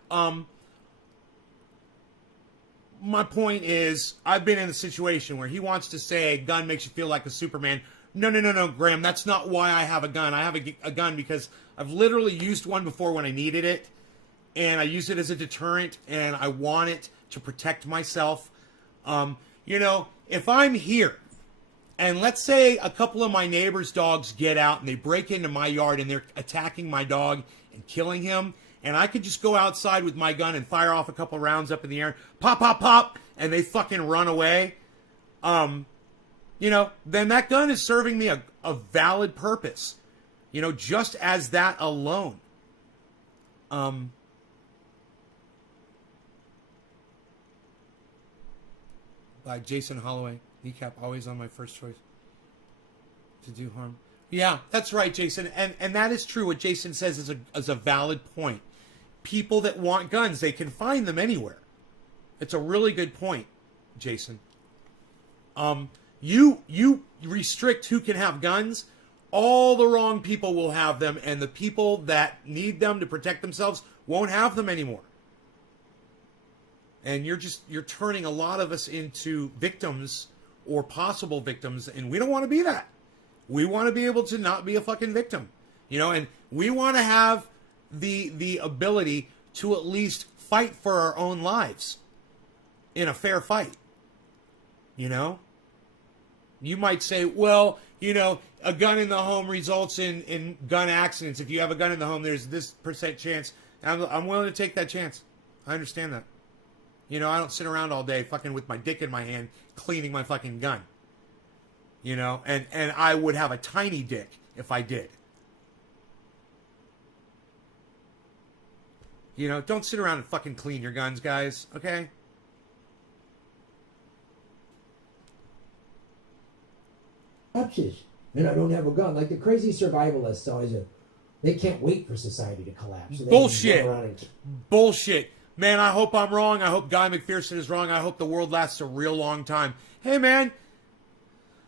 My point is, I've been in a situation where he wants to say a gun makes you feel like a Superman. No, Graham. That's not why I have a gun. I have a gun because I've literally used one before when I needed it. And I use it as a deterrent. And I want it to protect myself. You know, if I'm here and let's say a couple of my neighbors' dogs get out and they break into my yard and they're attacking my dog and killing him, and I could just go outside with my gun and fire off a couple rounds up in the air, pop, pop, pop, and they fucking run away, you know, then that gun is serving me a valid purpose, you know, just as that alone. By Jason Holloway. Kneecap always on my first choice to do harm. Yeah, that's right, Jason. And that is true. What Jason says is a valid point. People that want guns, they can find them anywhere. It's a really good point, Jason. You restrict who can have guns, all the wrong people will have them, and the people that need them to protect themselves won't have them anymore. And you're turning a lot of us into victims or possible victims, and we don't want to be that. We want to be able to not be a fucking victim, you know, and we want to have the ability to at least fight for our own lives in a fair fight, you know. You might say, well, you know, a gun in the home results in gun accidents. If you have a gun in the home, there's this % chance. I'm willing to take that chance. I understand that. You know, I don't sit around all day fucking with my dick in my hand cleaning my fucking gun. You know, and I would have a tiny dick if I did. You know, don't sit around and fucking clean your guns, guys, okay? Collapses, and I don't have a gun. Like the crazy survivalists always, they can't wait for society to collapse. So Bullshit. Bullshit. Man, I hope I'm wrong. I hope Guy McPherson is wrong. I hope the world lasts a real long time. Hey, man,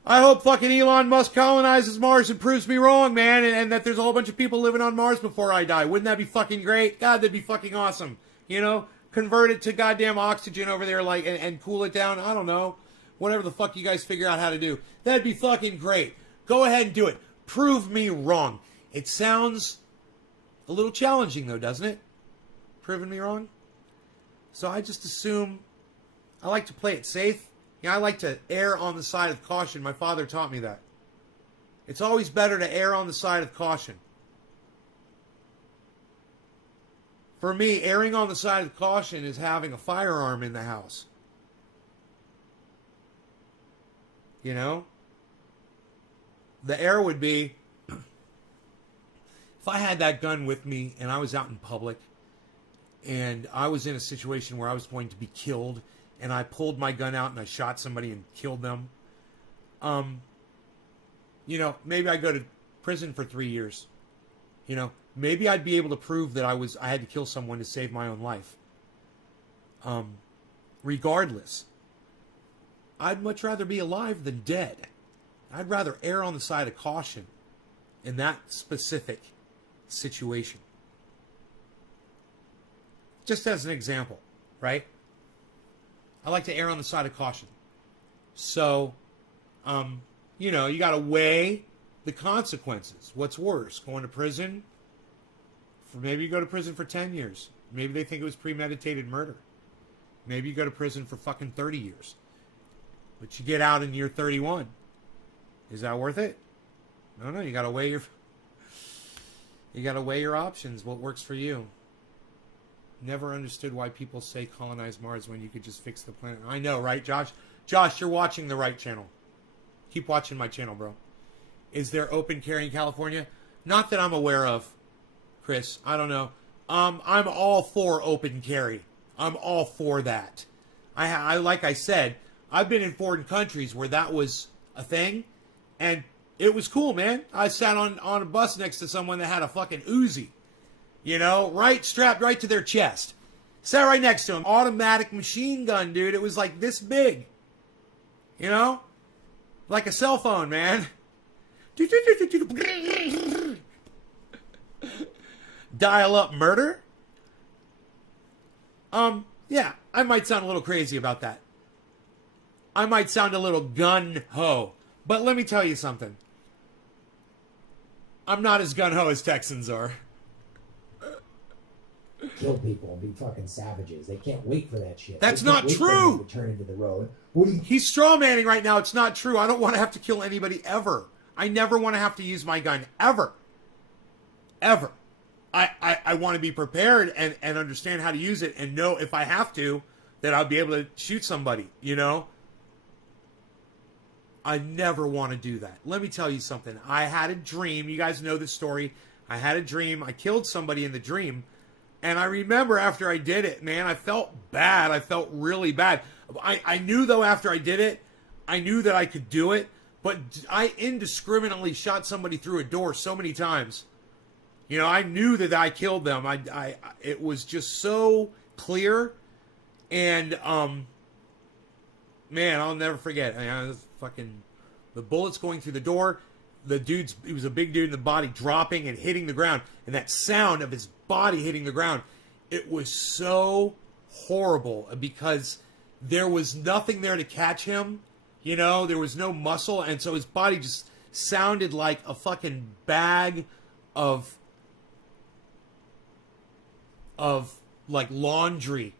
I hope fucking Elon Musk colonizes Mars and proves me wrong, man, and that there's a whole bunch of people living on Mars before I die. Wouldn't that be fucking great? God, that'd be fucking awesome. You know, convert it to goddamn oxygen over there, like, and cool it down. I don't know. Whatever the fuck you guys figure out how to do. That'd be fucking great. Go ahead and do it. Prove me wrong. It sounds a little challenging, though, doesn't it? Proving me wrong? So I just assume I like to play it safe. Yeah, I like to err on the side of caution. My father taught me that. It's always better to err on the side of caution. For me, erring on the side of caution is having a firearm in the house. You know? The error would be if I had that gun with me and I was out in public and I was in a situation where I was going to be killed and I pulled my gun out and I shot somebody and killed them, you know, maybe I go to prison for 3 years. You know, maybe I'd be able to prove that I had to kill someone to save my own life. Regardless, I'd much rather be alive than dead. I'd rather err on the side of caution in that specific situation. Just as an example, right? I like to err on the side of caution. So, you know, you got to weigh the consequences. What's worse, going to prison? Maybe you go to prison for 10 years. Maybe they think it was premeditated murder. Maybe you go to prison for fucking 30 years. But you get out in year 31. Is that worth it? No, you got to weigh your options, what works for you. Never understood why people say colonize Mars when you could just fix the planet. I know, right, Josh? Josh, you're watching the right channel. Keep watching my channel, bro. Is there open carry in California? Not that I'm aware of, Chris. I don't know. I'm all for open carry. I'm all for that. I like I said, I've been in foreign countries where that was a thing, and it was cool, man. I sat on a bus next to someone that had a fucking Uzi. You know, strapped right to their chest. Sat right next to him. Automatic machine gun, dude. It was like this big. You know? Like a cell phone, man. Dial up murder? Yeah, I might sound a little crazy about that. I might sound a little gun-ho. But let me tell you something. I'm not as gun-ho as Texans are. Kill people and be fucking savages. They can't wait for that shit. That's not true. To turn into the road. He's strawmanning right now. It's not true. I don't want to have to kill anybody ever. I never want to have to use my gun ever. Ever. I want to be prepared and understand how to use it and know if I have to that I'll be able to shoot somebody, you know? I never want to do that. Let me tell you something. I had a dream. You guys know this story. I had a dream. I killed somebody in the dream. And I remember after I did it, man, I felt bad. I felt really bad. I knew, though, after I did it, I knew that I could do it. But I indiscriminately shot somebody through a door so many times. You know, I knew that I killed them. It was just so clear. And, man, I'll never forget. I was fucking the bullets going through the door. He was a big dude in the body, dropping and hitting the ground. And that sound of his body hitting the ground, it was so horrible because there was nothing there to catch him. You know, there was no muscle. And so his body just sounded like a fucking bag of like laundry,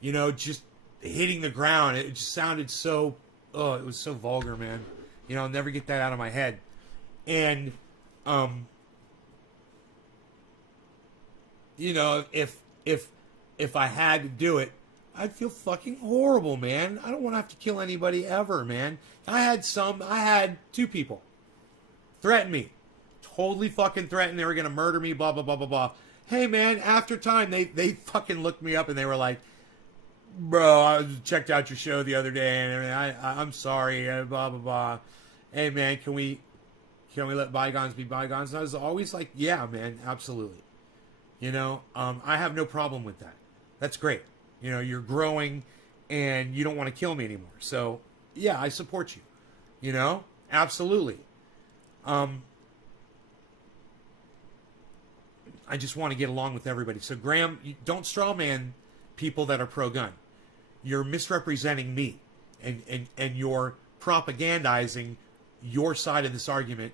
you know, just hitting the ground. It just sounded so, it was so vulgar, man. You know, I'll never get that out of my head. And, you know, if I had to do it, I'd feel fucking horrible, man. I don't want to have to kill anybody ever, man. I had 2 people threaten me. Totally fucking threatened they were going to murder me, blah, blah, blah, blah, blah. Hey, man, after time, they fucking looked me up and they were like, bro, I checked out your show the other day and I'm sorry, blah, blah, blah. Hey, man, can we let bygones be bygones? And I was always like, yeah, man, absolutely. You know, I have no problem with that. That's great. You know, you're growing and you don't want to kill me anymore. So, yeah, I support you. You know? Absolutely. I just want to get along with everybody. So, Grahm, don't strawman people that are pro-gun. You're misrepresenting me, and you're propagandizing your side of this argument,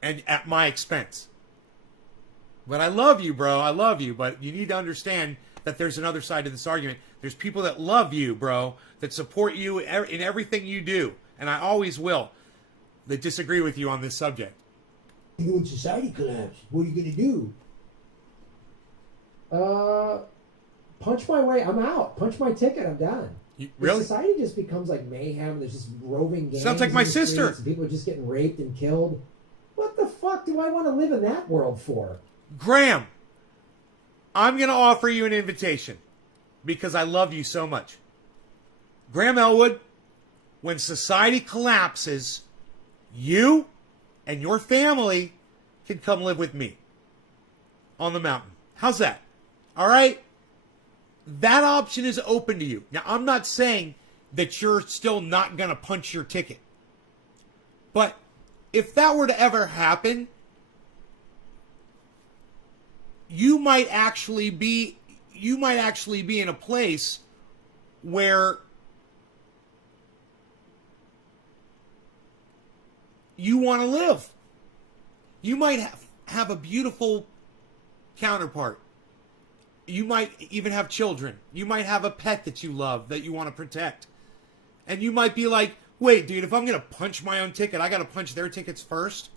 and at my expense. But I love you, bro. I love you, but you need to understand that there's another side to this argument. There's people that love you, bro, that support you in everything you do, and I always will, that disagree with you on this subject. When society collapses, what are you going to do? Punch my way. I'm out. Punch my ticket. I'm done. Really? Society just becomes like mayhem. There's just roving gangs. Sounds like my in the sister. streets, and people are just getting raped and killed. What the fuck do I want to live in that world for? Grahm, I'm going to offer you an invitation because I love you so much. Grahm Elwood, when society collapses, you and your family can come live with me on the mountain. How's that? All right? That option is open to you. Now, I'm not saying that you're still not going to punch your ticket. But if that were to ever happen, you might actually be in a place where you want to live. You might have a beautiful counterpart. You might even have children. You might have a pet that you love, that you want to protect. And you might be like, wait, dude, if I'm going to punch my own ticket, I got to punch their tickets first?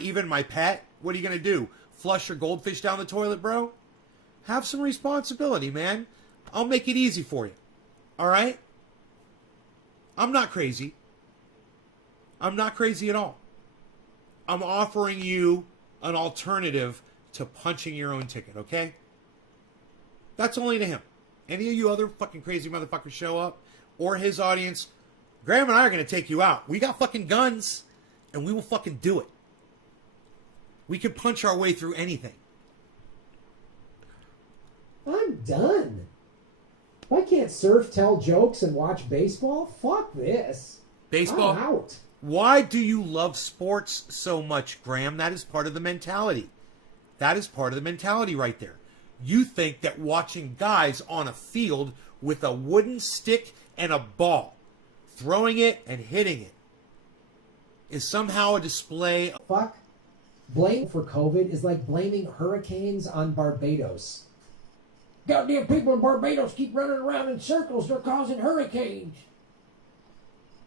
Even my pet? What are you going to do? Flush your goldfish down the toilet, bro? Have some responsibility, man. I'll make it easy for you. All right? I'm not crazy. I'm not crazy at all. I'm offering you an alternative to punching your own ticket, okay? That's only to him. Any of you other fucking crazy motherfuckers show up, or his audience, Grahm and I are going to take you out. We got fucking guns, and we will fucking do it. We can punch our way through anything. I'm done. If I can't surf, tell jokes, and watch baseball, fuck this. Baseball? I'm out. Why do you love sports so much, Grahm? That is part of the mentality. That is part of the mentality right there. You think that watching guys on a field with a wooden stick and a ball, throwing it and hitting it, is somehow a display. Fuck. Blame for COVID is like blaming hurricanes on Barbados. Goddamn people in Barbados keep running around in circles. They're causing hurricanes.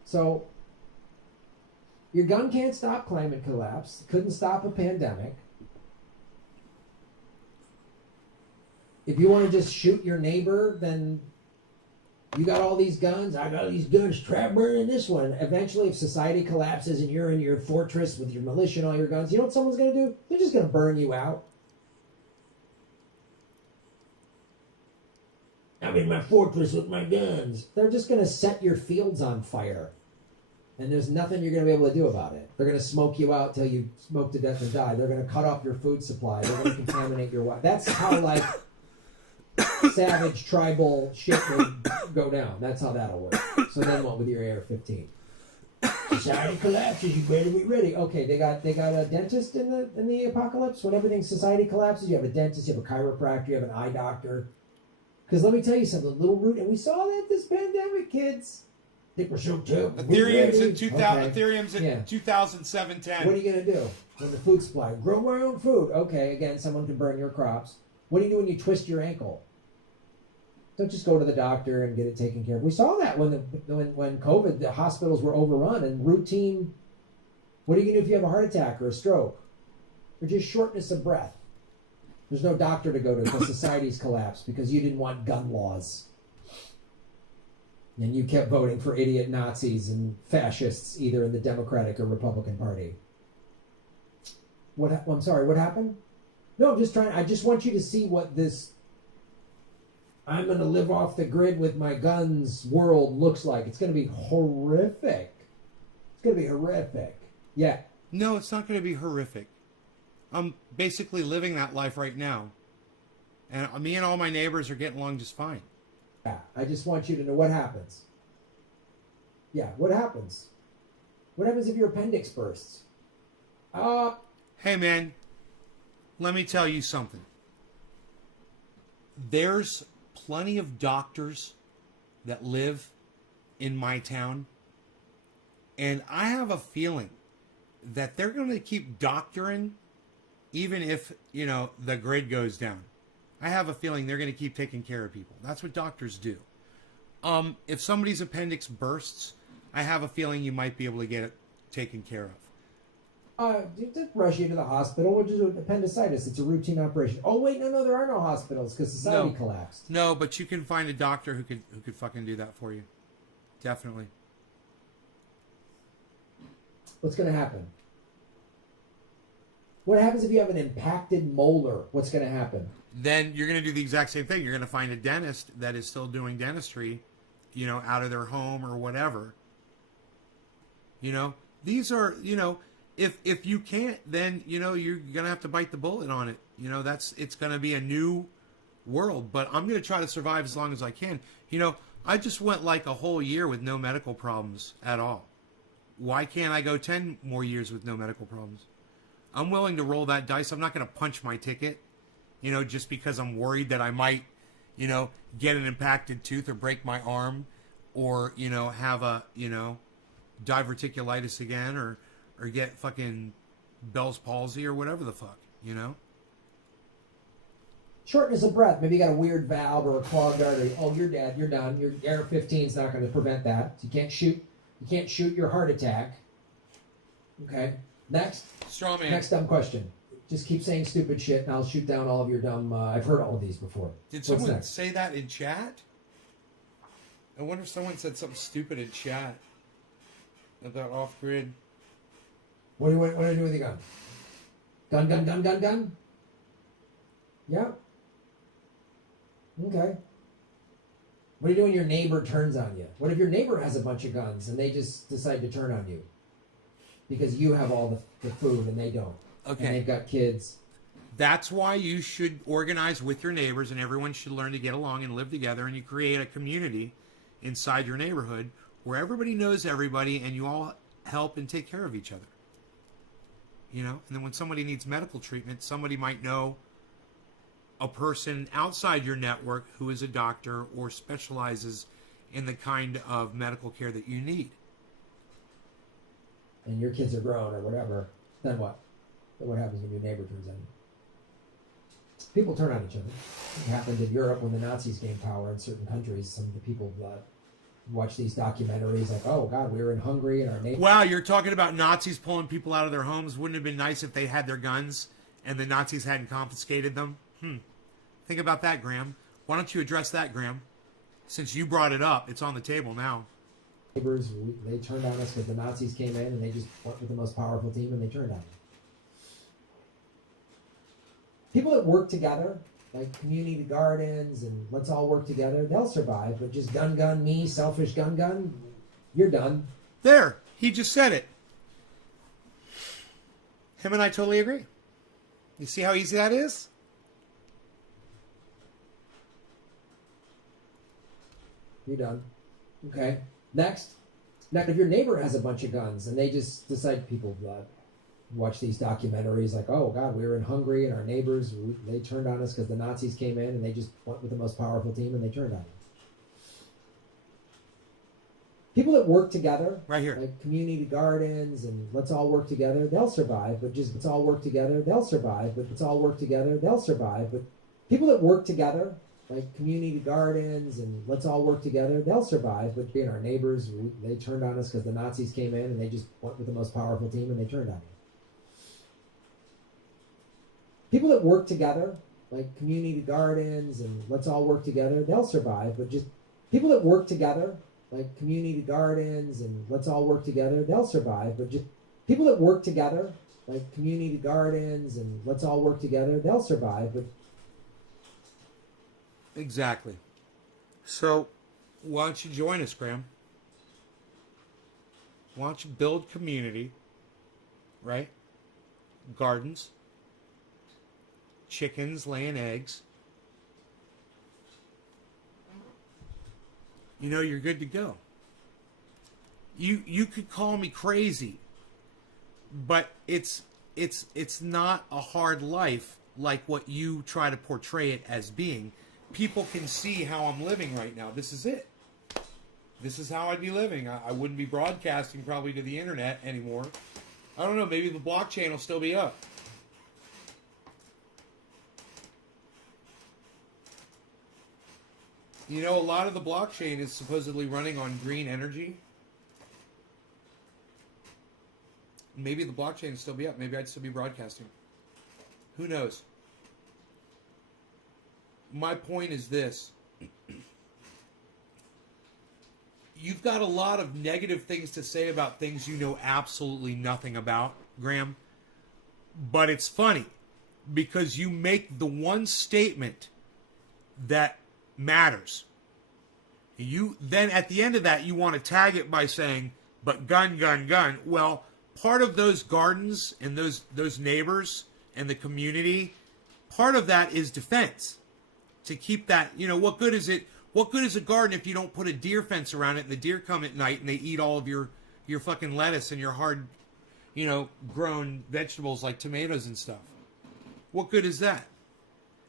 So, your gun can't stop climate collapse. Couldn't stop a pandemic. If you want to just shoot your neighbor, then you got all these guns. I got these guns. Try burning this one. Eventually, if society collapses and you're in your fortress with your militia and all your guns, you know what someone's going to do? They're just going to burn you out. I'm in my fortress with my guns. They're just going to set your fields on fire. And there's nothing you're going to be able to do about it. They're going to smoke you out till you smoke to death and die. They're going to cut off your food supply. They're going to contaminate your water. That's how, like, savage tribal shit would go down. That's how that'll work. So then what with your AR-15? Society collapses, you better be ready. Okay, they got a dentist in the apocalypse. When everything society collapses, you have a dentist, you have a chiropractor, you have an eye doctor. Because let me tell you something, little root, and we saw that this pandemic, kids. I think we're so tough. Ethereum's in 2007-10. What are you gonna do when the food supply? Grow my own food. Okay, again, someone can burn your crops. What do you do when you twist your ankle? Don't just go to the doctor and get it taken care of. We saw that when COVID, the hospitals were overrun and routine. What are you gonna do if you have a heart attack or a stroke, or just shortness of breath? There's no doctor to go to because society's collapsed because you didn't want gun laws. And you kept voting for idiot Nazis and fascists, either in the Democratic or Republican Party. I'm sorry, what happened? No, I just want you to see what this I'm going to live off the grid with my guns world looks like. It's going to be horrific. It's going to be horrific. Yeah. No, it's not going to be horrific. I'm basically living that life right now. And me and all my neighbors are getting along just fine. Yeah, I just want you to know what happens. Yeah, what happens? What happens if your appendix bursts? Hey, man, let me tell you something. There's plenty of doctors that live in my town, and I have a feeling that they're going to keep doctoring even if, the grid goes down. I have a feeling they're going to keep taking care of people. That's what doctors do. If somebody's appendix bursts, I have a feeling you might be able to get it taken care of. Just rush you to the hospital, which is appendicitis. It's a routine operation. Oh wait, no, there are no hospitals because society collapsed. No, but you can find a doctor who could fucking do that for you. Definitely. What's going to happen? What happens if you have an impacted molar? What's going to happen? Then you're going to do the exact same thing. You're going to find a dentist that is still doing dentistry, out of their home or whatever. These are, if you can't, then, you're going to have to bite the bullet on it. It's going to be a new world, but I'm going to try to survive as long as I can. I just went like a whole year with no medical problems at all. Why can't I go 10 more years with no medical problems? I'm willing to roll that dice. I'm not going to punch my ticket, just because I'm worried that I might, get an impacted tooth or break my arm or, have a, diverticulitis again or get fucking Bell's palsy or whatever the fuck, Shortness of breath. Maybe you got a weird valve or a clogged artery. Oh, you're dead. You're done. Your Air 15 is not going to prevent that. You can't shoot. You can't shoot your heart attack. Okay. Next. Straw man. Next dumb question. Just keep saying stupid shit, and I'll shoot down all of your dumb. I've heard all of these before. Did someone say that in chat? I wonder if someone said something stupid in chat about off grid. What do you do with your gun? Gun. Yeah. Okay. What do you do when your neighbor turns on you? What if your neighbor has a bunch of guns and they just decide to turn on you? Because you have all the food and they don't. Okay. And they've got kids. That's why you should organize with your neighbors, and everyone should learn to get along and live together, and you create a community inside your neighborhood where everybody knows everybody and you all help and take care of each other. And then when somebody needs medical treatment, somebody might know a person outside your network who is a doctor or specializes in the kind of medical care that you need. And your kids are grown or whatever. Then what? Then what happens when your neighbor turns on you? People turn on each other. It happened in Europe when the Nazis gained power in certain countries. Some of the people watch these documentaries like, oh, God, we were in Hungary and our neighbor... Wow, you're talking about Nazis pulling people out of their homes. Wouldn't it have been nice if they had their guns and the Nazis hadn't confiscated them? Think about that, Grahm. Why don't you address that, Grahm? Since you brought it up, it's on the table now. Neighbors, they turned on us because the Nazis came in and they just went with the most powerful team and they turned on us. People that work together, like community gardens and let's all work together, they'll survive. But just gun, me, selfish gun, you're done. There, he just said it. Him and I totally agree. You see how easy that is? You're done. Okay. Next. Now, if your neighbor has a bunch of guns and they just decide, people watch these documentaries like, oh, God, we were in Hungary and our neighbors, they turned on us because the Nazis came in and they just went with the most powerful team and they turned on us. People that work together, right here, like community gardens and let's all work together, they'll survive. But just let's all work together, they'll survive. But let's all work together, they'll survive. But people that work together, like community gardens and let's all work together, they'll survive. But being our neighbors, they turned on us because the Nazis came in and they just went with the most powerful team and they turned on us. People that work together, like community gardens and let's all work together, they'll survive. But just people that work together, like community gardens and let's all work together, they'll survive. But just people that work together, like community gardens and let's all work together, they'll survive. But exactly. So, why don't you join us, Grahm? Why don't you build community, right? Gardens, chickens laying eggs, you're good to go. You could call me crazy, but it's not a hard life like what you try to portray it as being. People can see how I'm living right now. This is it. This is how I'd be living. I wouldn't be broadcasting probably to the internet anymore. I don't know, maybe the blockchain will still be up. A lot of the blockchain is supposedly running on green energy. Maybe the blockchain will still be up. Maybe I'd still be broadcasting. Who knows? My point is this. You've got a lot of negative things to say about things you know absolutely nothing about, Grahm. But it's funny because you make the one statement that matters. You then at the end of that you want to tag it by saying, but gun, gun, gun. Well, part of those gardens and those neighbors and the community, part of that is defense. To keep that, what good is it? What good is a garden if you don't put a deer fence around it and the deer come at night and they eat all of your fucking lettuce and your hard, grown vegetables like tomatoes and stuff? What good is that?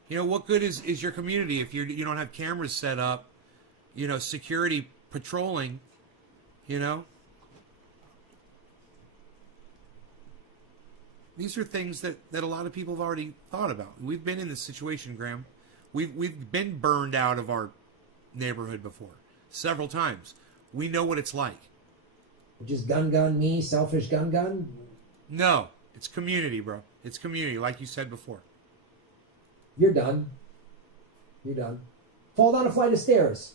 What good is your community if you don't have cameras set up, security patrolling, These are things that a lot of people have already thought about. We've been in this situation, Grahm. We've been burned out of our neighborhood before several times. We know what it's like. Just gun, gun, me, selfish gun, gun? No, it's community, bro. It's community, like you said before. You're done. You're done. Fall down a flight of stairs.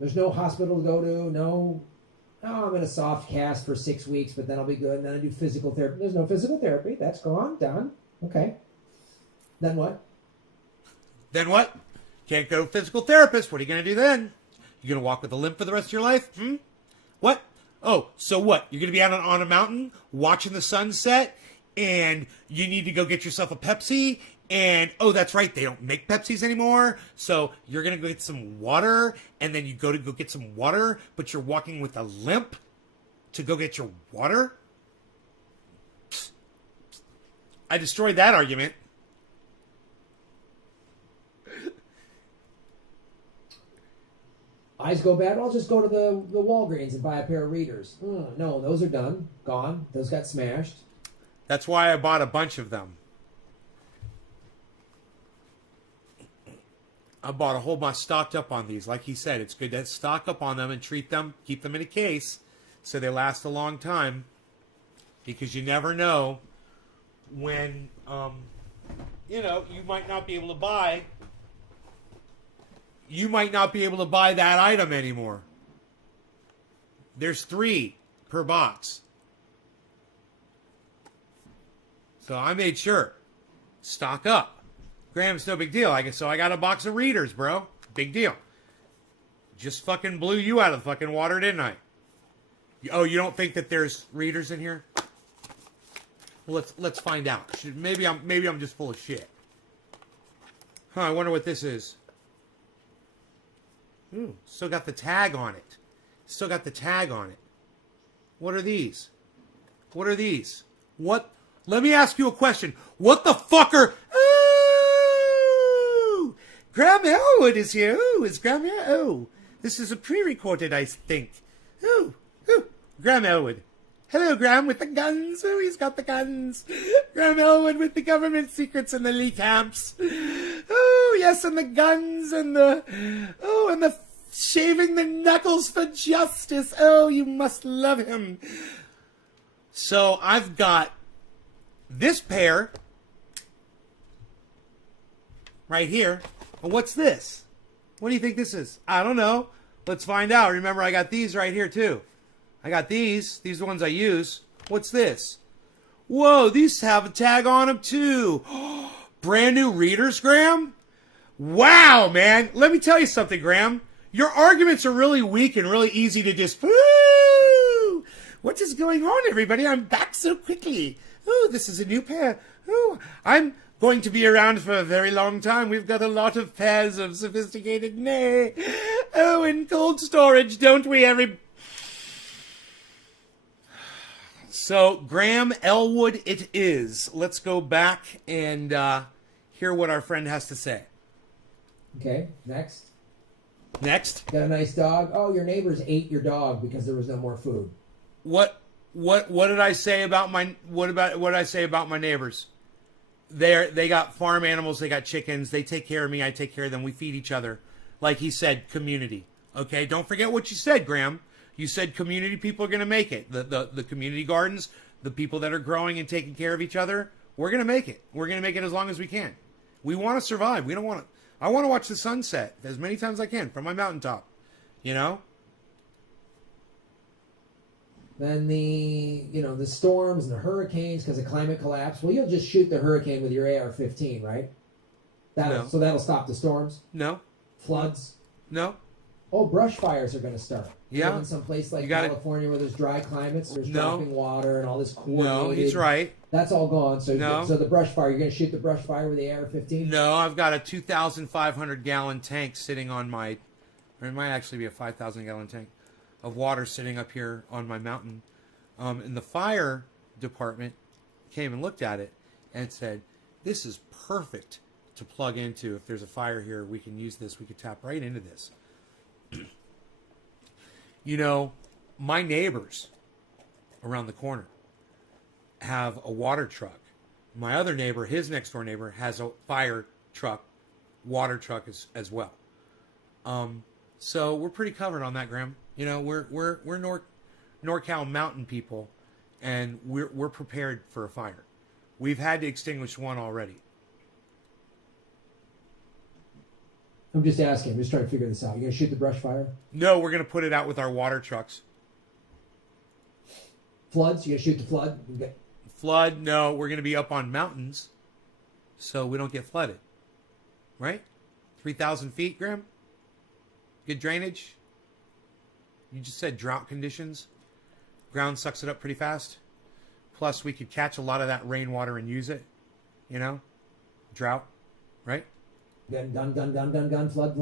There's no hospital to go to, no, I'm in a soft cast for 6 weeks, but then I'll be good, and then I do physical therapy. There's no physical therapy. That's gone, done. Okay. Then what? Then what? Can't go to physical therapist. What are you going to do then? You going to walk with a limp for the rest of your life? What? Oh, so what? You're going to be out on a mountain watching the sunset, and you need to go get yourself a Pepsi, and, oh, that's right, they don't make Pepsis anymore, so you're going to go get some water, and then you go get some water, but you're walking with a limp to go get your water? Psst. I destroyed that argument. Eyes go bad, I'll just go to the Walgreens and buy a pair of readers. No, those are done. Gone. Those got smashed. That's why I bought a bunch of them. I bought a whole bunch, stocked up on these. Like he said, it's good to stock up on them and treat them, keep them in a case so they last a long time. Because you never know when, you might not be able to buy... You might not be able to buy that item anymore. There's 3 per box. So I made sure. Stock up. Graham's no big deal. So I got a box of readers, bro. Big deal. Just fucking blew you out of the fucking water, didn't I? Oh, you don't think that there's readers in here? Well, let's find out. Maybe I'm just full of shit. Huh, I wonder what this is. Ooh, still got the tag on it. Still got the tag on it. What are these? What are these? What? Let me ask you a question. What the fuck are... Ooh! Grahm Elwood is here. Ooh, is Grahm here? Oh, this is a pre-recorded, I think. Ooh, ooh. Grahm Elwood. Hello, Grahm with the guns. Ooh, he's got the guns. Grahm Elwood with the government secrets and the Lee camps. Oh, yes, and the guns and the... Oh, and the shaving the knuckles for justice. Oh, you must love him. So I've got this pair right here. And what's this? What do you think this is? I don't know. Let's find out. Remember, I got these right here, too. I got these. These are the ones I use. What's this? Whoa, these have a tag on them, too. Brand new readers, Grahm? Wow, man. Let me tell you something, Grahm. Your arguments are really weak and really easy to just... Woo! What is going on, everybody? I'm back so quickly. Ooh, this is a new pair. Ooh, I'm going to be around for a very long time. We've got a lot of pairs of sophisticated nay. Oh, in cold storage, don't we, So, Grahm, Elwood it is. Let's go back and hear what our friend has to say. Okay, next. Next. Got a nice dog. Oh, your neighbors ate your dog because there was no more food. What did I say about my what did I say about my neighbors? They got farm animals, they got chickens, they take care of me, I take care of them, we feed each other. Like he said, community. Okay, don't forget what you said, Grahm. You said community people are going to make it. The community gardens, the people that are growing and taking care of each other, we're going to make it. We're going to make it as long as we can. We want to survive. We don't want to. I want to watch the sunset as many times as I can from my mountaintop. You know? Then the storms and the hurricanes because of climate collapse. Well, you'll just shoot the hurricane with your AR-15, right? No. So that'll stop the storms? No. Floods? No. Oh, brush fires are going to start. Yeah. In some place like California where there's dry climates, there's dropping water and all this coordinated. No, he's right. That's all gone. So no. So the brush fire, you're going to shoot the brush fire with the AR-15? No, I've got a 2,500 gallon tank sitting on my, or it might actually be a 5,000 gallon tank of water sitting up here on my mountain. And the fire department came and looked at it and said, this is perfect to plug into. If there's a fire here, we can use this. We could tap right into this. You know, my neighbors around the corner have a water truck. My other neighbor, his next door neighbor, has a fire truck, water truck as well. So we're pretty covered on that, Grahm. You know, we're NorCal mountain people, and we're prepared for a fire. We've had to extinguish one already. I'm just asking. I'm just trying to figure this out. You going to shoot the brush fire? No, we're going to put it out with our water trucks. Floods? You going to shoot the flood? Flood? No, we're going to be up on mountains, so we don't get flooded. Right? 3,000 feet, Grahm? Good drainage? You just said drought conditions. Ground sucks it up pretty fast. Plus, we could catch a lot of that rainwater and use it. You know? Drought. Right? Gun, flood, gun, flood.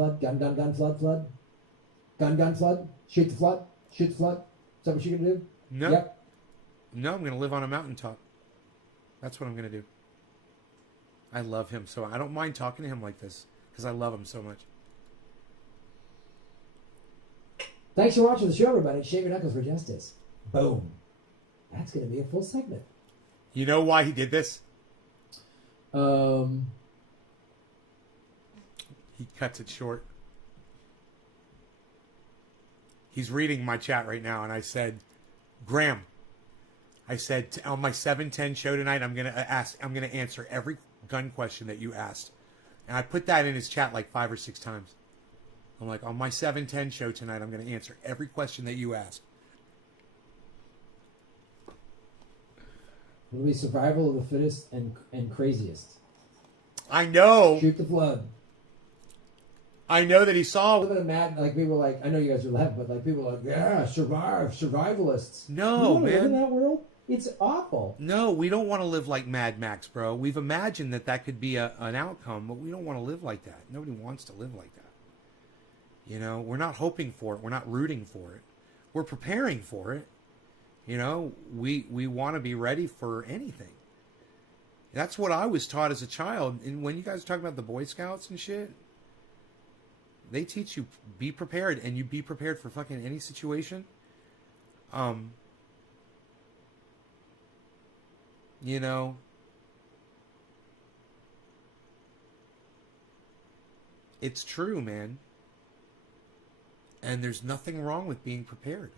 Gun, flood. Shoot the flood. Is that what you're going to do? No. Yep. No, I'm going to live on a mountaintop. That's what I'm going to do. I love him so I don't mind talking to him like this because I love him so much. Thanks for watching the show, everybody. Shave your knuckles for justice. Boom. That's going to be a full segment. You know why he did this? He cuts it short. He's reading my chat right now, and I said, Grahm, I said on my 710 show tonight, I'm gonna answer every gun question that you asked, and I put that in his chat like 5 or 6 times. I'm like, on my 710 show tonight, I'm gonna answer every question that you asked. It'll be survival of the fittest and craziest. I know. Shoot the flood. I know that he saw. A little bit of mad, like people were like, I know you guys are laughing, but like people were like, yeah, survivalists. No, you man. Live in that world? It's awful. No, we don't want to live like Mad Max, bro. We've imagined that could be an outcome, but we don't want to live like that. Nobody wants to live like that. You know, we're not hoping for it. We're not rooting for it. We're preparing for it. You know, we want to be ready for anything. That's what I was taught as a child. And when you guys are talking about the Boy Scouts and shit, they teach you be prepared, and you be prepared for fucking any situation. You know, it's true, man. And there's nothing wrong with being prepared.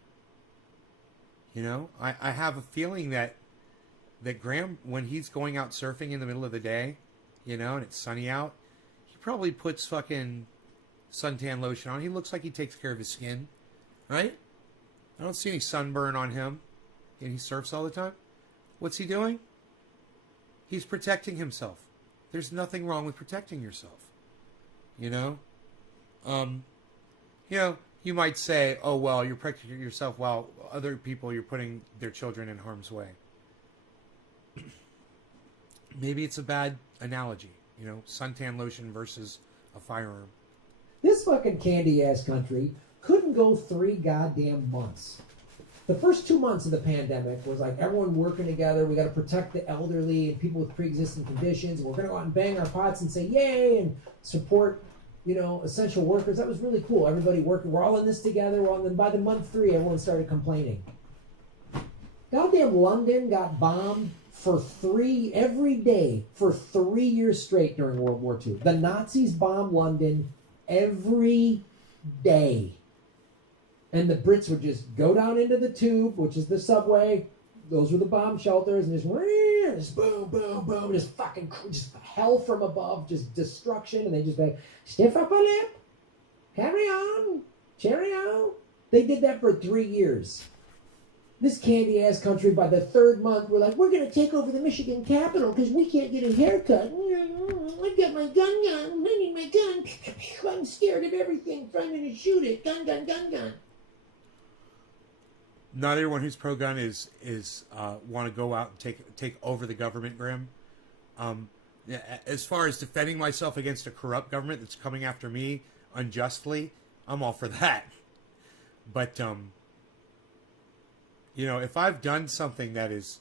You know, I have a feeling that Grahm, when he's going out surfing in the middle of the day, you know, and it's sunny out, he probably puts fucking suntan lotion on. He looks like he takes care of his skin, right? I don't see any sunburn on him. And he surfs all the time. What's he doing? He's protecting himself. There's nothing wrong with protecting yourself. You know? You know, you might say, oh, well, you're protecting yourself while other people, you're putting their children in harm's way. Maybe it's a bad analogy. You know, suntan lotion versus a firearm. This fucking candy ass country couldn't go 3 goddamn months. The first 2 months of the pandemic was like everyone working together. We got to protect the elderly and people with pre-existing conditions. We're going to go out and bang our pots and say yay and support, you know, essential workers. That was really cool. Everybody working. We're all in this together. By the month 3, everyone started complaining. Goddamn London got bombed every day for 3 years straight during World War II. The Nazis bombed London every day. And the Brits would just go down into the tube, which is the subway. Those were the bomb shelters, and just boom, boom, boom, just hell from above, just destruction. And they just like, stiff upper lip, carry on, cheerio. They did that for 3 years. This candy ass country, by the 3rd month, we're like, we're gonna take over the Michigan Capitol because we can't get a haircut. I've got my gun. I need my gun. I'm scared of everything, so I'm gonna shoot it. Gun, gun, gun, gun. Not everyone who's pro-gun is want to go out and take over the government, Grahm. As far as defending myself against a corrupt government that's coming after me unjustly, I'm all for that. But you know, if I've done something that is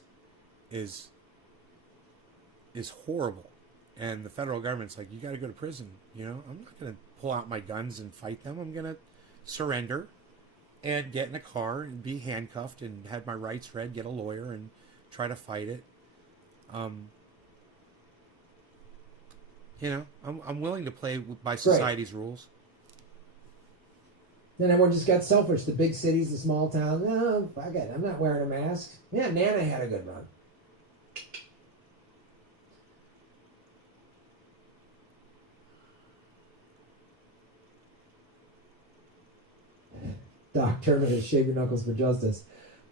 horrible, and the federal government's like, you got to go to prison, you know, I'm not going to pull out my guns and fight them. I'm going to surrender and get in a car and be handcuffed and have my rights read, get a lawyer and try to fight it. You know, I'm willing to play by society's rules. Then everyone just got selfish. The big cities, the small towns. No, fuck it. I'm not wearing a mask. Yeah, Nana had a good run. Doc Terminus, shave your knuckles for justice.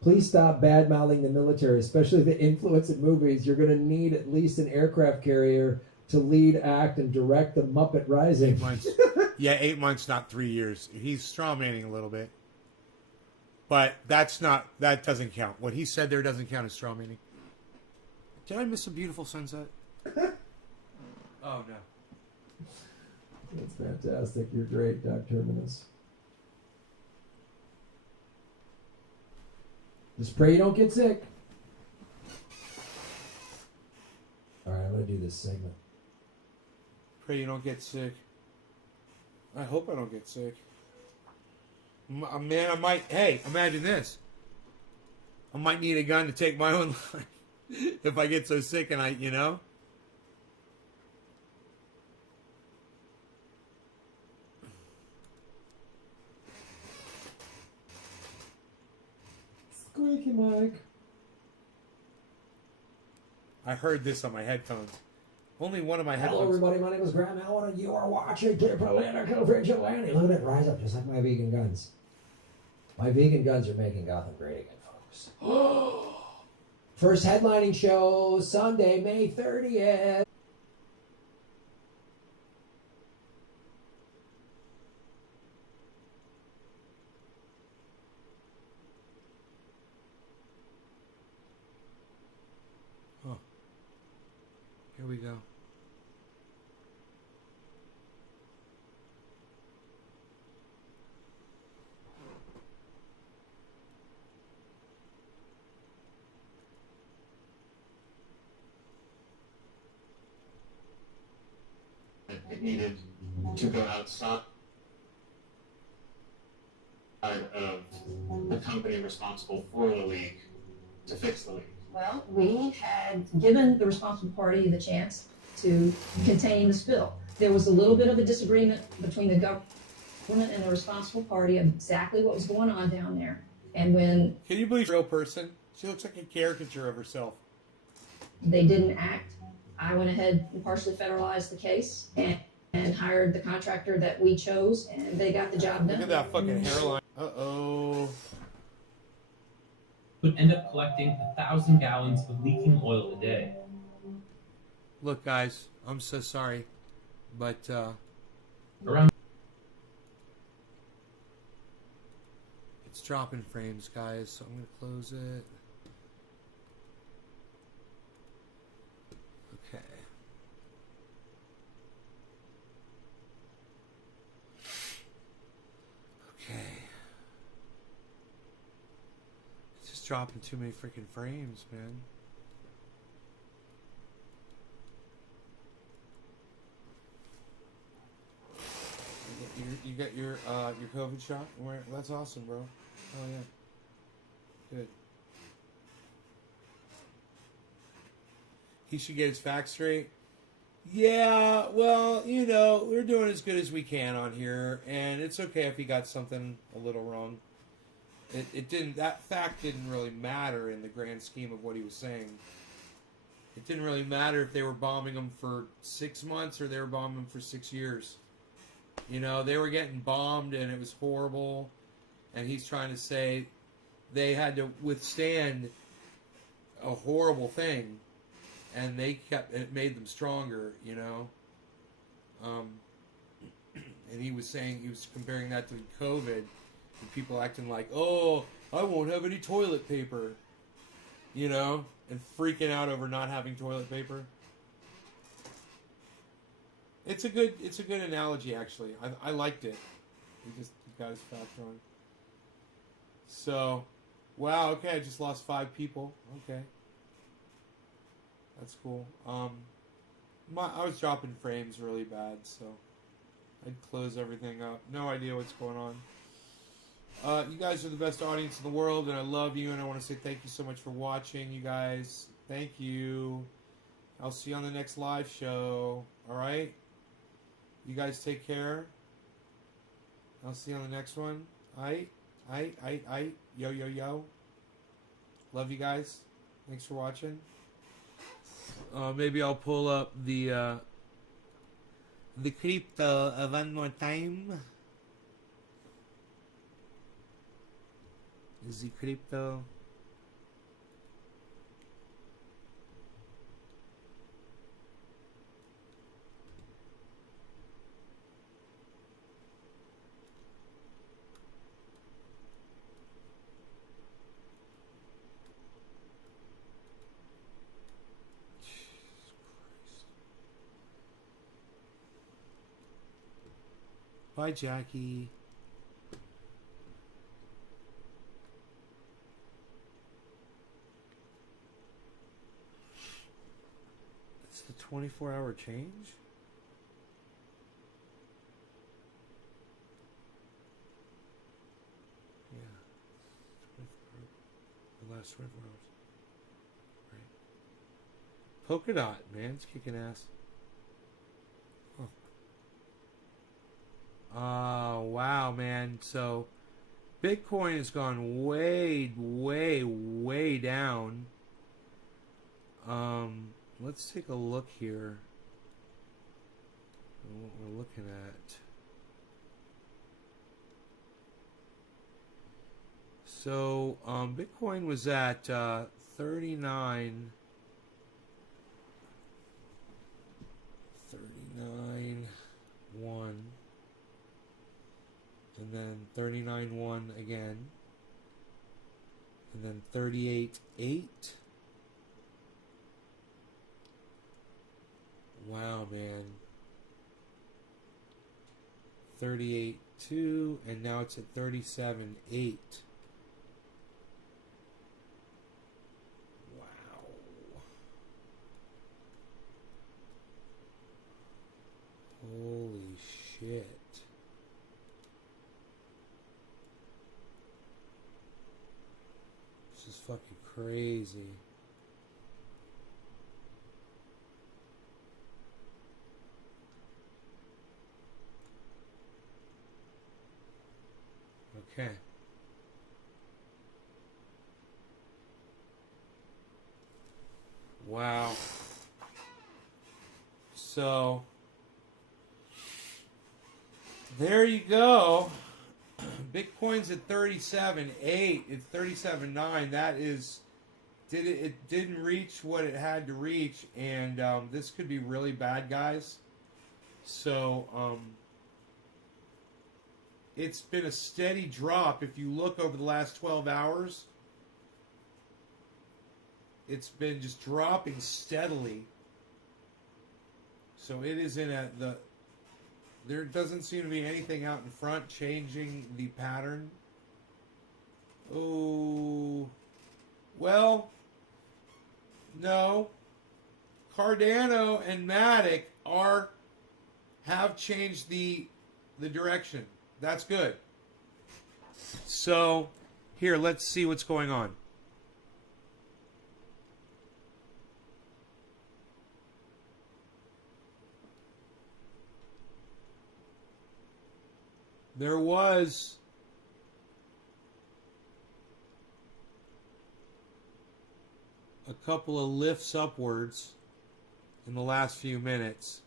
Please stop bad-mouthing the military, especially the influence in movies. You're going to need at least an aircraft carrier to lead, act, and direct the Muppet Rising. 8 months. Yeah, 8 months, not 3 years. He's strawmanning a little bit. But that doesn't count. What he said there doesn't count as strawmanning. Did I miss a beautiful sunset? Oh, no. That's fantastic. You're great, Doc Terminus. Just pray you don't get sick. All right, I'm going to do this segment. Pray you don't get sick. I hope I don't get sick. Man, I might... Hey, imagine this. I might need a gun to take my own life if I get so sick and you know? Squeaky Mike. I heard this on my headphones. Only one of my headphones. Hello, everybody. My name is Grahm Elwood, and you are watching Political Vigilante. Look at it rise up, just like my vegan guns. My vegan guns are making Gotham great again, folks. First headlining show, Sunday, May 30th. Here we go. It needed to go outside of the company responsible for the leak to fix the leak. Well, we had given the responsible party the chance to contain the spill. There was a little bit of a disagreement between the government and the responsible party of exactly what was going on down there. And when... Can you believe she's a real person? She looks like a caricature of herself. They didn't act, I went ahead and partially federalized the case and hired the contractor that we chose, and they got the job done. Look at that fucking hairline. Uh-oh. Would end up collecting 1,000 gallons of leaking oil a day. Look, guys, I'm so sorry, but Around it's dropping frames, guys, so I'm going to close it. Okay. dropping too many freaking frames, man. You got your COVID shot? That's awesome, bro. Oh yeah. Good. He should get his facts straight. Yeah, well, you know, we're doing as good as we can on here, and it's okay if he got something a little wrong. That fact didn't really matter in the grand scheme of what he was saying. It didn't really matter if they were bombing him for 6 months or they were bombing him for 6 years. You know, they were getting bombed and it was horrible, and he's trying to say they had to withstand a horrible thing, and it made them stronger, you know. And he was comparing that to COVID, and people acting like, oh, I won't have any toilet paper, you know, and freaking out over not having toilet paper. It's a good analogy, actually. I liked it. He got his fact wrong. So, wow, okay, I just lost 5 people. Okay. That's cool. I was dropping frames really bad, so I'd close everything up. No idea what's going on. You guys are the best audience in the world, and I love you, and I want to say thank you so much for watching, you guys. Thank you. I'll see you on the next live show. All right? You guys take care. I'll see you on the next one. Aight. Yo, yo, yo. Love you guys. Thanks for watching. Maybe I'll pull up the crypto one more time. The crypto. Bye, Jackie. It's the 24-hour change? Yeah. 24 hours. The last 24 hours. Right. Polka dot, man. It's kicking ass. Wow, man. So, Bitcoin has gone way, way, way down. Let's take a look here at what we're looking at. So, Bitcoin was at 39. 39.1. And then 39.1 again. And then 38.8. Wow, man. 38.2, and now it's at 37.8. Wow. Holy shit. This is fucking crazy. Okay. Wow. So, there you go. Bitcoin's at 37.8. It's 37.9. That is, it didn't reach what it had to reach, and this could be really bad, guys. So, it's been a steady drop. If you look over the last 12 hours, it's been just dropping steadily. So it is in there doesn't seem to be anything out in front changing the pattern. Oh, Well, no. Cardano and Matic have changed the direction. That's good. So, here, let's see what's going on. There was a couple of lifts upwards in the last few minutes.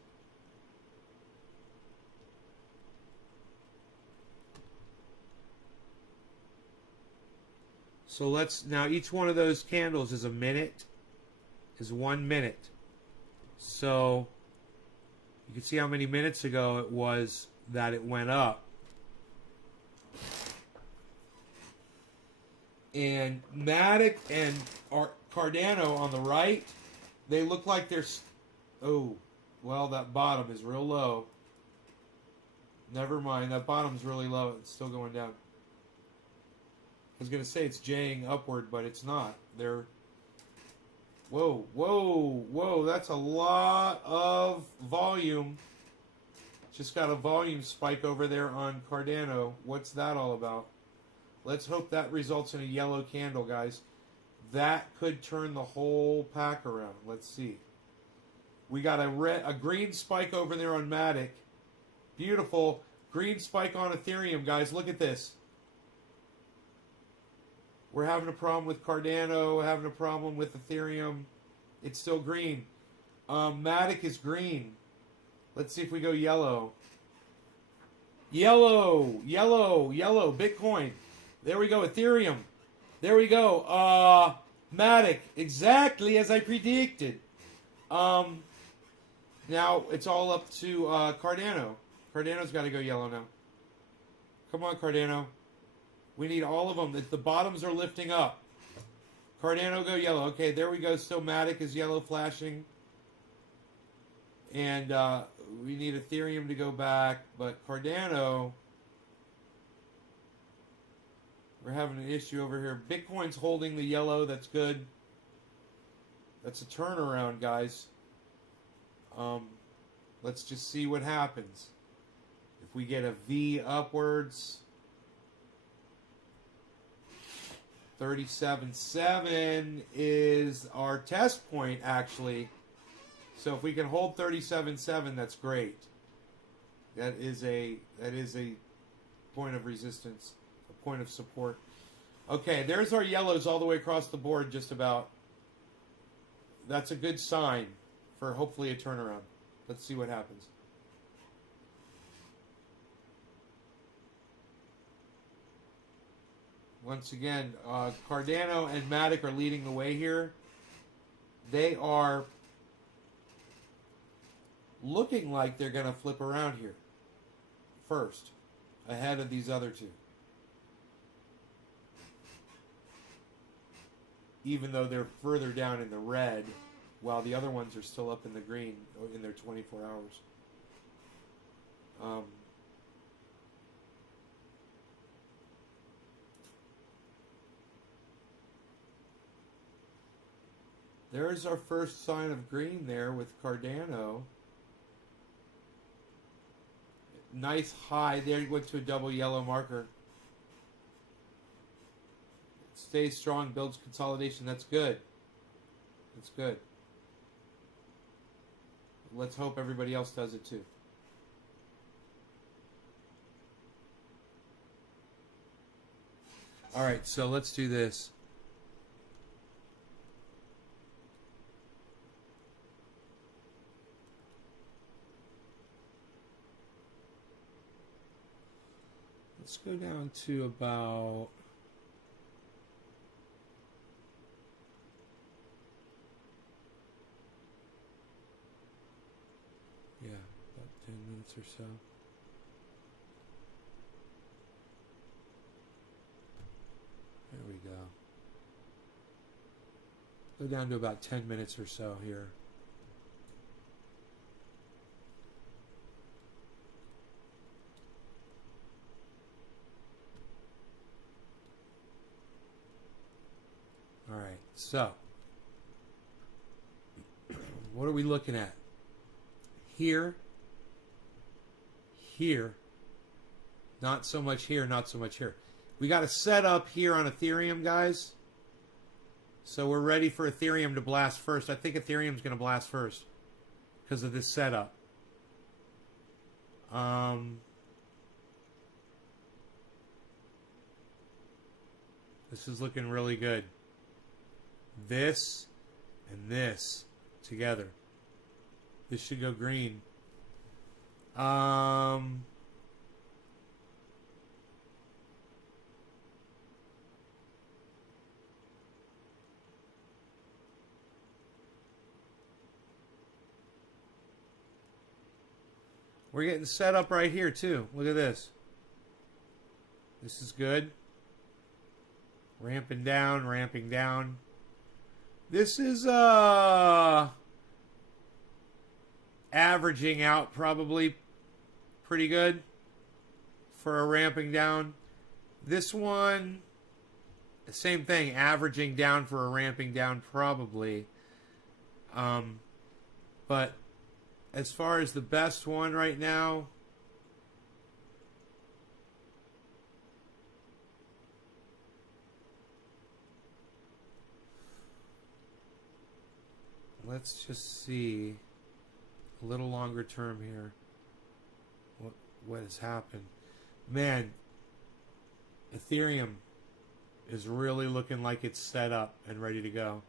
So let's, now each one of those candles is a minute, is 1 minute. So you can see how many minutes ago it was that it went up. And Matic and Cardano on the right, they look like they're, oh, well, that bottom is real low. Never mind, that bottom's really low. It's still going down. I was going to say it's jaying upward, but it's not. They're, whoa, whoa, whoa, that's a lot of volume. Just got a volume spike over there on Cardano. What's that all about? Let's hope that results in a yellow candle, guys. That could turn the whole pack around. Let's see. We got a green spike over there on Matic. Beautiful. Green spike on Ethereum, guys. Look at this. We're having a problem with Cardano, having a problem with Ethereum. It's still green. Matic is green. Let's see if we go yellow. Yellow, yellow, yellow. Bitcoin. There we go. Ethereum. There we go. Matic. Exactly as I predicted. Now it's all up to Cardano. Cardano's got to go yellow now. Come on, Cardano. We need all of them. The bottoms are lifting up. Cardano, go yellow. Okay, there we go. Still Matic is yellow flashing. And we need Ethereum to go back. But Cardano, we're having an issue over here. Bitcoin's holding the yellow. That's good. That's a turnaround, guys. Let's just see what happens. If we get a V upwards, 37.7 is our test point, actually. So if we can hold 37.7, that's great. That is a point of resistance, a point of support. Okay, there's our yellows all the way across the board, just about. That's a good sign for hopefully a turnaround. Let's see what happens. Once again, Cardano and Matic are leading the way here. They are looking like they're going to flip around here first, ahead of these other two. Even though they're further down in the red, while the other ones are still up in the green in their 24 hours. There's our first sign of green there with Cardano. Nice high. There, went to a double yellow marker. Stays strong, builds consolidation. That's good. That's good. Let's hope everybody else does it too. All right, so let's do this. Let's go down to about, yeah, about 10 minutes or so. There we go. Go down to about 10 minutes or so here. All right. So, what are we looking at? Here, here, not so much here, not so much here. We got a setup here on Ethereum, guys. So we're ready for Ethereum to blast first. I think Ethereum's going to blast first because of this setup. This is looking really good. This and this together. This should go green. We're getting set up right here too. Look at this. This is good. Ramping down, ramping down. This is averaging out probably pretty good for a ramping down. This one, same thing, averaging down for a ramping down probably. But as far as the best one right now, let's just see a little longer term here. What has happened? Man, Ethereum is really looking like it's set up and ready to go.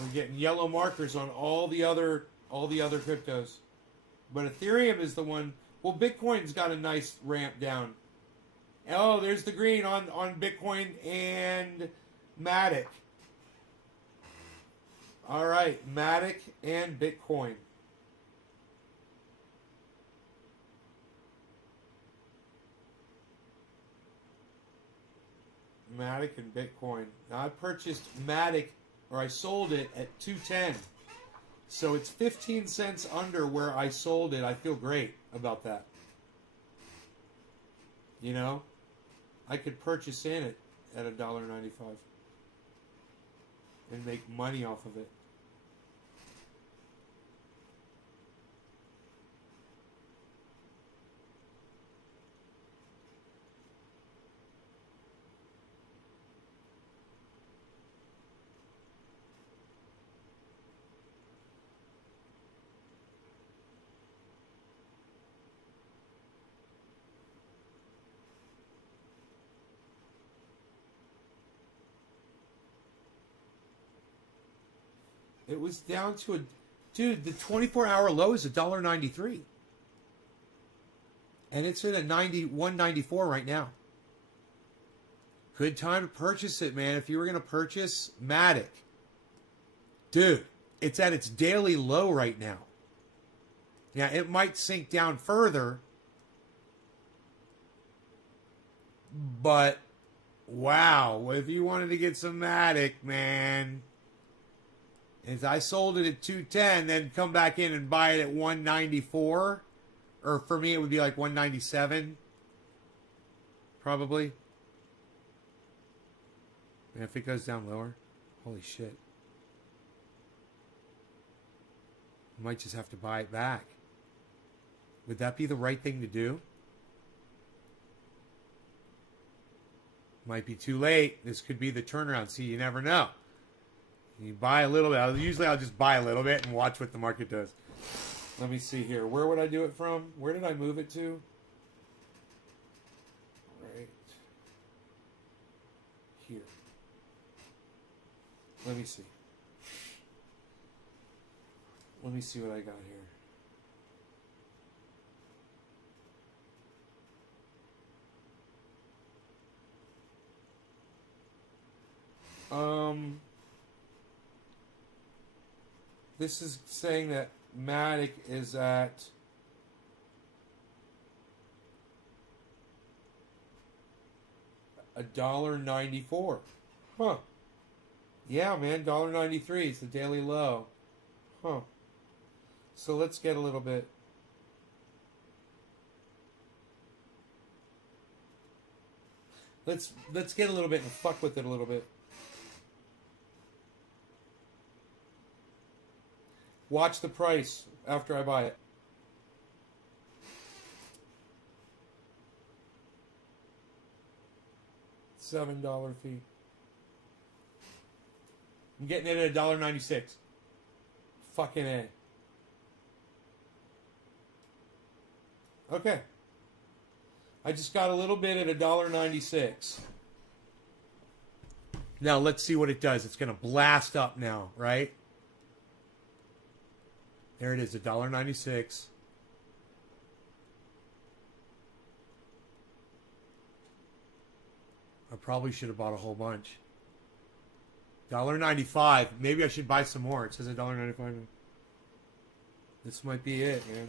We're getting yellow markers on all the other cryptos, but Ethereum is the one. Well, Bitcoin's got a nice ramp down. Oh, there's the green on Bitcoin and Matic. All right, Matic and Bitcoin. Matic and Bitcoin. Now I purchased Matic, or I sold it at 210. So it's 15 cents under where I sold it. I feel great about that. You know, I could purchase in it at $1.95 and make money off of it. It was down to dude, the 24-hour low is $1.93. And it's at a 194 right now. Good time to purchase it, man. If you were going to purchase Matic. Dude, it's at its daily low right now. Yeah, it might sink down further. But, wow. If you wanted to get some Matic, man. If I sold it at 210, then come back in and buy it at 194. Or for me, it would be like 197. Probably. And if it goes down lower, holy shit. I might just have to buy it back. Would that be the right thing to do? Might be too late. This could be the turnaround. See, you never know. You buy a little bit. Usually I'll just buy a little bit and watch what the market does. Let me see here. Where would I do it from? Where did I move it to? Right here. Let me see. Let me see what I got here. This is saying that Matic is at $1.94. Huh. Yeah, man, $1.93 is the daily low. Huh. So let's get a little bit. Let's get a little bit and fuck with it a little bit. Watch the price after I buy it. $7 fee. I'm getting it at $1.96. Fucking A. Okay. I just got a little bit at $1.96. Now let's see what it does. It's going to blast up now, right? There it is, $1.96. I probably should have bought a whole bunch. $1.95. Maybe I should buy some more. It says $1.95. This might be it, man.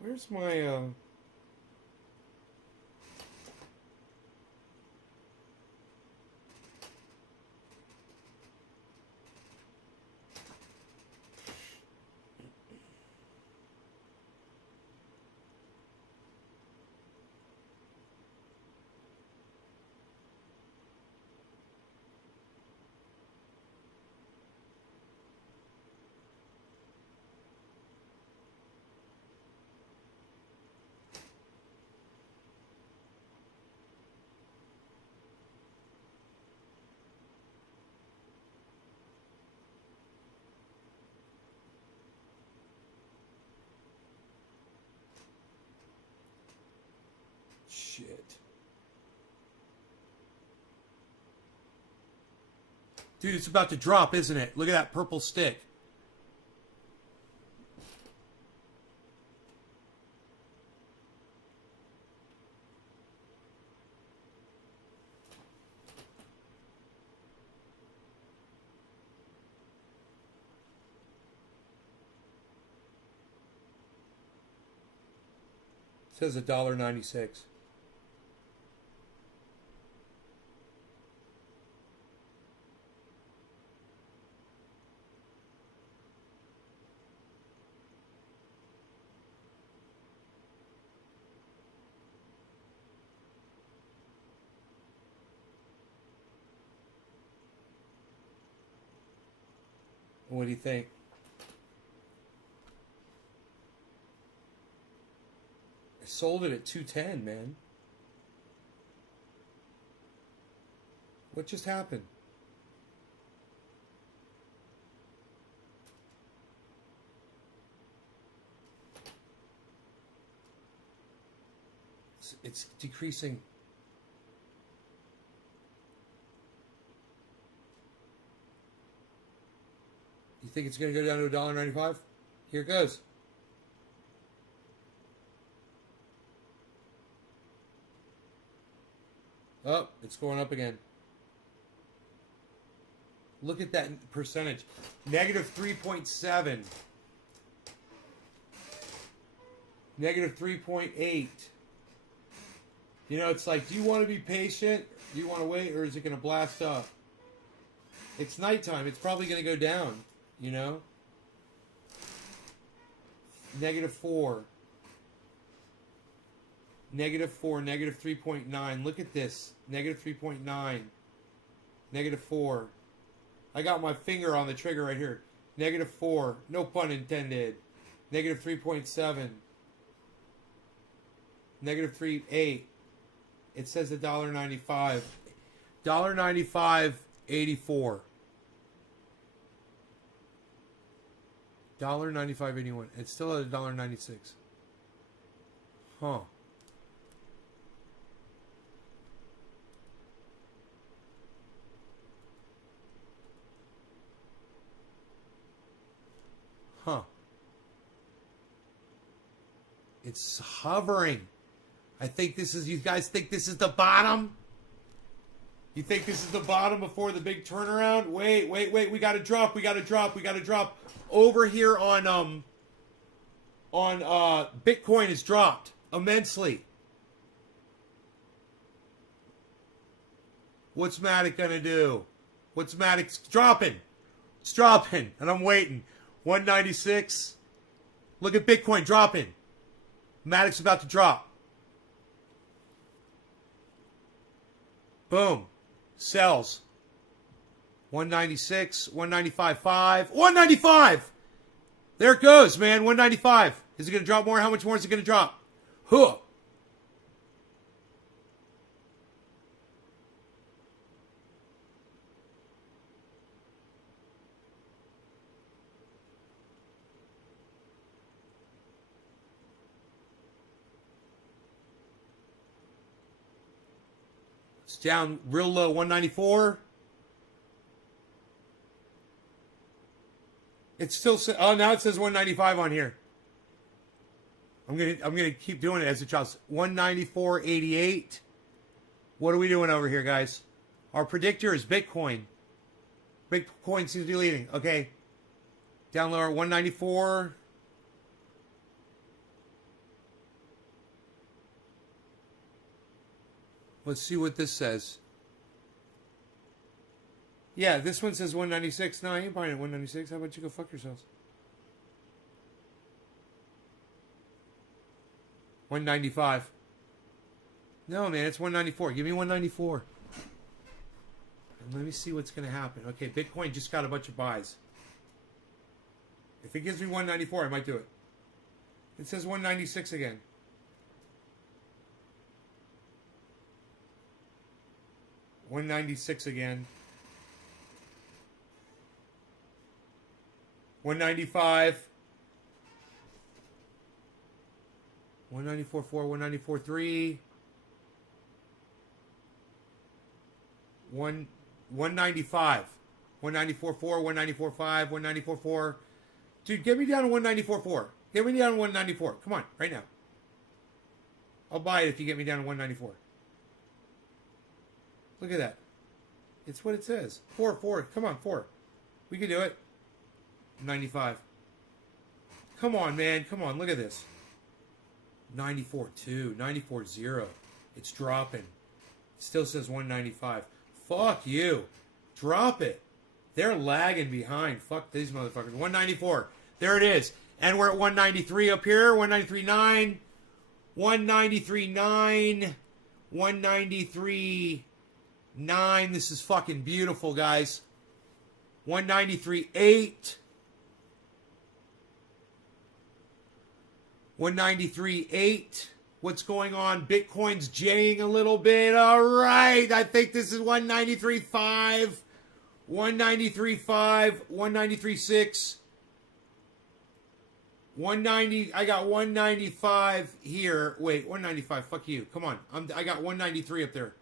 Where's my shit. Dude, it's about to drop, isn't it? Look at that purple stick. It says $1.96. What do you think? I sold it at $2.10, man. What just happened? It's decreasing. You think it's going to go down to $1.95? Here it goes. Oh, it's going up again. Look at that percentage. Negative 3.7. Negative 3.8. You know, it's like, do you want to be patient? Do you want to wait? Or is it going to blast up? It's nighttime. It's probably going to go down. You know? Negative 4. Negative 4. Negative 3.9. Look at this. Negative 3.9. Negative 4. I got my finger on the trigger right here. Negative 4. No pun intended. Negative 3.7. Negative 3.8. It says $1.95. $1.95.84. $1.95.81. It's still at $1.96. Huh. Huh. It's hovering. I think this is, you guys think this is the bottom? You think this is the bottom before the big turnaround? Wait. We got to drop. We got to drop. Over here on Bitcoin has dropped immensely. What's Matic going to do? What's Matic? Dropping. It's dropping. And I'm waiting. 196. Look at Bitcoin dropping. Matic's about to drop. Boom. Sells. 196, 195.5, 195. There it goes, man. 195. Is it going to drop more? How much more is it going to drop? Huh. It's down real low, 194. It's still, oh, now it says 195 on here. I'm gonna keep doing it as it drops. 194.88. What are we doing over here, guys? Our predictor is Bitcoin. Bitcoin seems to be leading. Okay. Down lower, 194. Let's see what this says. Yeah, this one says 196. No, I ain't buying it 196. How about you go fuck yourselves? 195. No, man, it's 194. Give me 194. And let me see what's going to happen. Okay, Bitcoin just got a bunch of buys. If it gives me 194, I might do it. It says 196 again. $196 again. 195. 194.4, 194.3. 195. 194.4, 194.5, 194.4. Dude, get me down to 194.4. Get me down to 194. Come on, right now. I'll buy it if you get me down to 194. Look at that. It's what it says. 4. Come on, 4. We can do it. 95. Come on, man. Come on. Look at this. 94.2. 94.0. It's dropping. It still says 195. Fuck you. Drop it. They're lagging behind. Fuck these motherfuckers. 194. There it is. And we're at 193 up here. 193.9. 193.9. 193.9. This is fucking beautiful, guys. 193.8. 193.8. What's going on? Bitcoin's jaying a little bit. All right. I think this is 193.5. 193.5. 193.6. 190. I got 195 here. Wait, 195. Fuck you. Come on. I got 193 up there.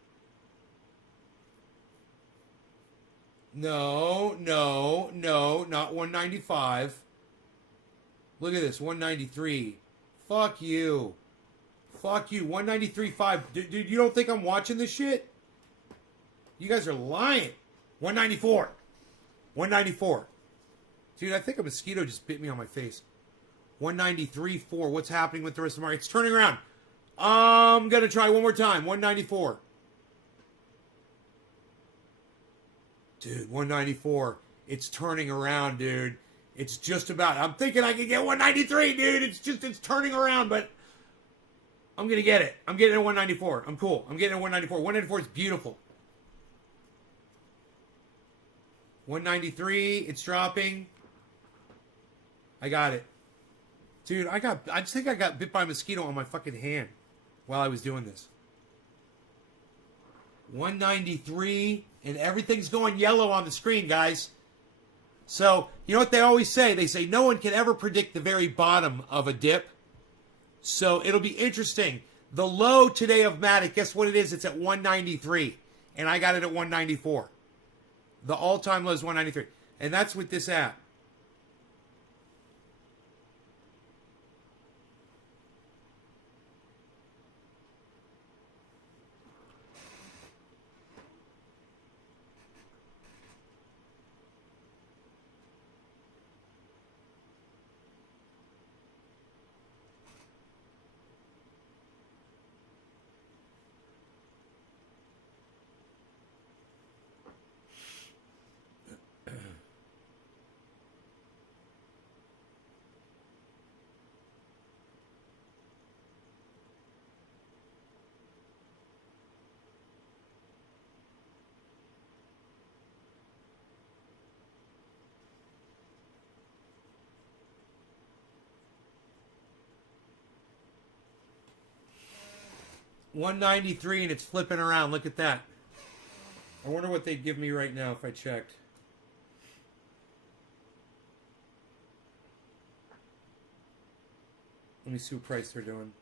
No, not 195. Look at this, 193. Fuck you. Fuck you. 193.5. Dude, you don't think I'm watching this shit? You guys are lying. 194. 194. Dude, I think a mosquito just bit me on my face. 193.4. What's happening with the rest of the market? It's turning around. I'm going to try one more time. 194. Dude, 194. It's turning around, dude. It's just about. I'm thinking I can get 193, dude. It's turning around, but I'm going to get it. I'm getting it at 194. I'm cool. I'm getting it at 194. 194 is beautiful. 193, it's dropping. I got it. Dude, I just think I got bit by a mosquito on my fucking hand while I was doing this. 193, and everything's going yellow on the screen, guys. So, you know what they always say? They say no one can ever predict the very bottom of a dip. So, it'll be interesting. The low today of Matic, guess what it is? It's at 193, and I got it at 194. The all-time low is 193, and that's with this app. 193 and it's flipping around. Look at that. I wonder what they'd give me right now if I checked. Let me see what price they're doing.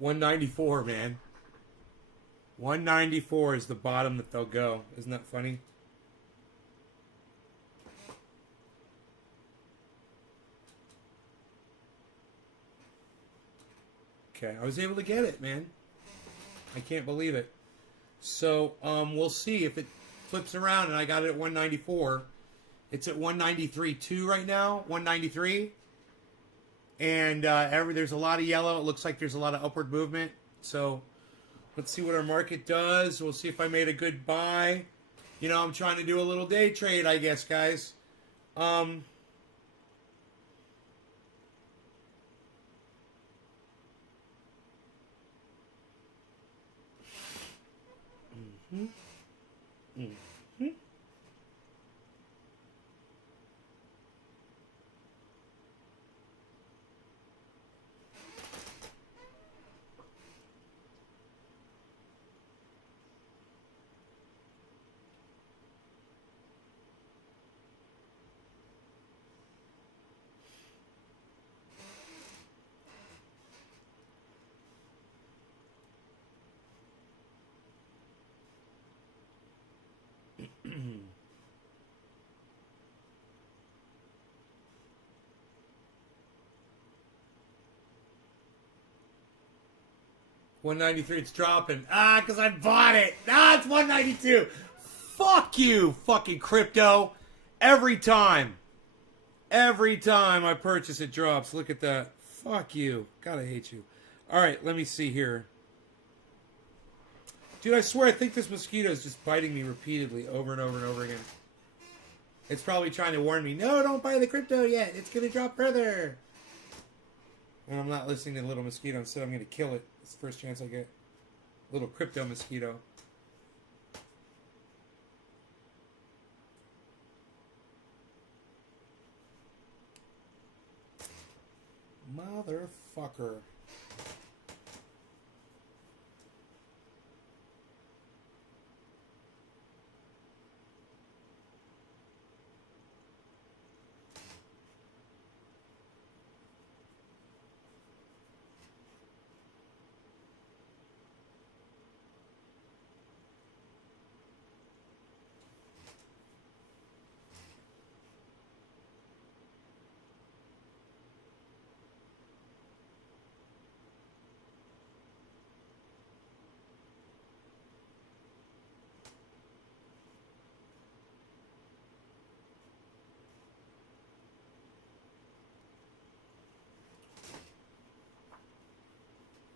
$194, man. 194 is the bottom that they'll go. Isn't that funny? Okay, I was able to get it, man. I can't believe it. So, we'll see if it flips around, and I got it at 194. It's at 193.2 right now, 193. And there's a lot of yellow. It looks like there's a lot of upward movement. So, let's see what our market does. We'll see if I made a good buy. You know, I'm trying to do a little day trade, I guess, guys. Mm-hmm. 193, it's dropping. Because I bought it. It's 192. Fuck you, fucking crypto. Every time I purchase, it drops. Look at that. Fuck you. God, I hate you. All right, let me see here. Dude, I swear, I think this mosquito is just biting me repeatedly over and over and over again. It's probably trying to warn me, no, don't buy the crypto yet. It's going to drop further. And I'm not listening to the little mosquito. Instead, I'm going to kill it. It's the first chance I get. Little crypto mosquito. Motherfucker.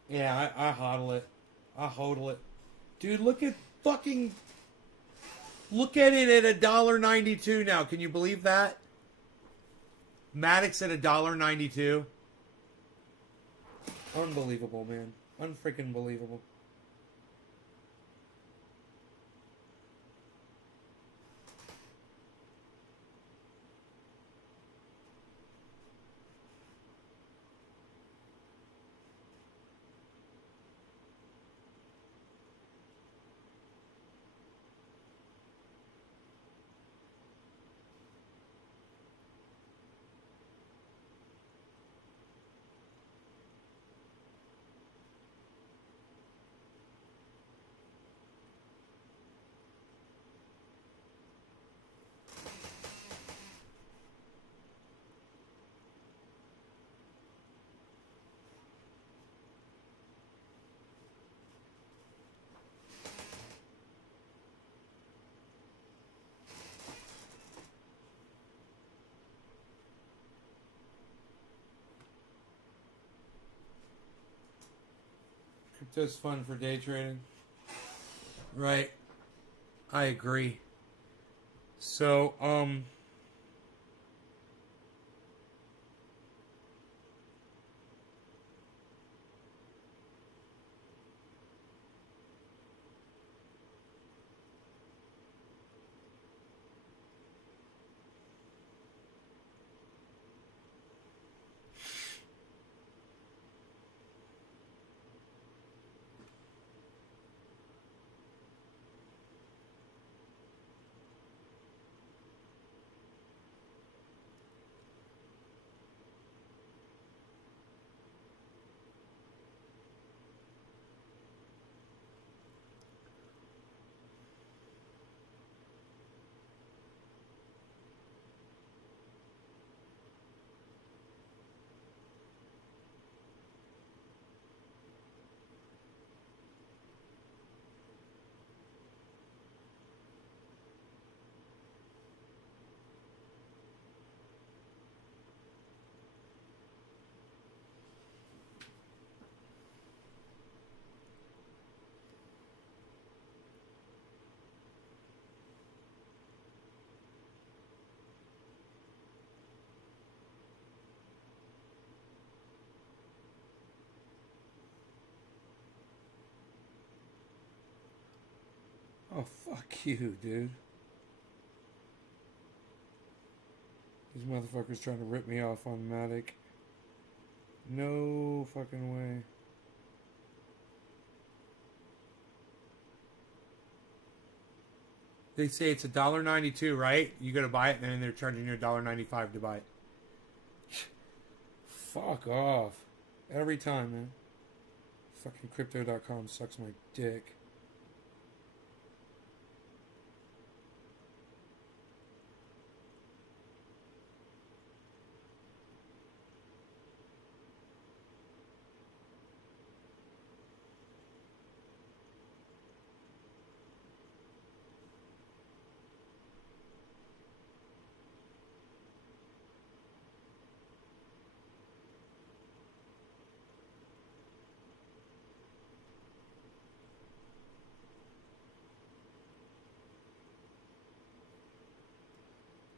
Yeah, I hodl it. I hodl it. Dude, look at fucking... Look at it at $1.92 now. Can you believe that? Maddox at $1.92. Unbelievable, man. Unfreaking believable. Crypto's fun for day trading. Right. I agree. So, Oh, fuck you, dude. These motherfuckers trying to rip me off on Matic. No fucking way. They say it's $1.92, right? You gotta buy it, and then they're charging you $1.95 to buy it. Fuck off. Every time, man. Fucking crypto.com sucks my dick.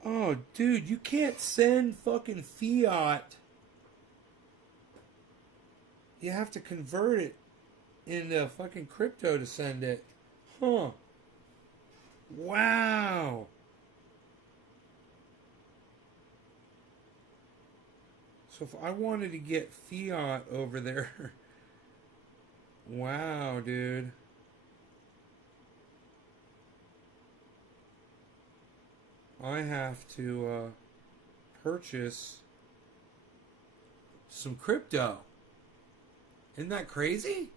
Oh, dude, you can't send fucking fiat. You have to convert it into fucking crypto to send it. Huh. Wow. So if I wanted to get fiat over there. Wow, dude. I have to purchase some crypto. Isn't that crazy?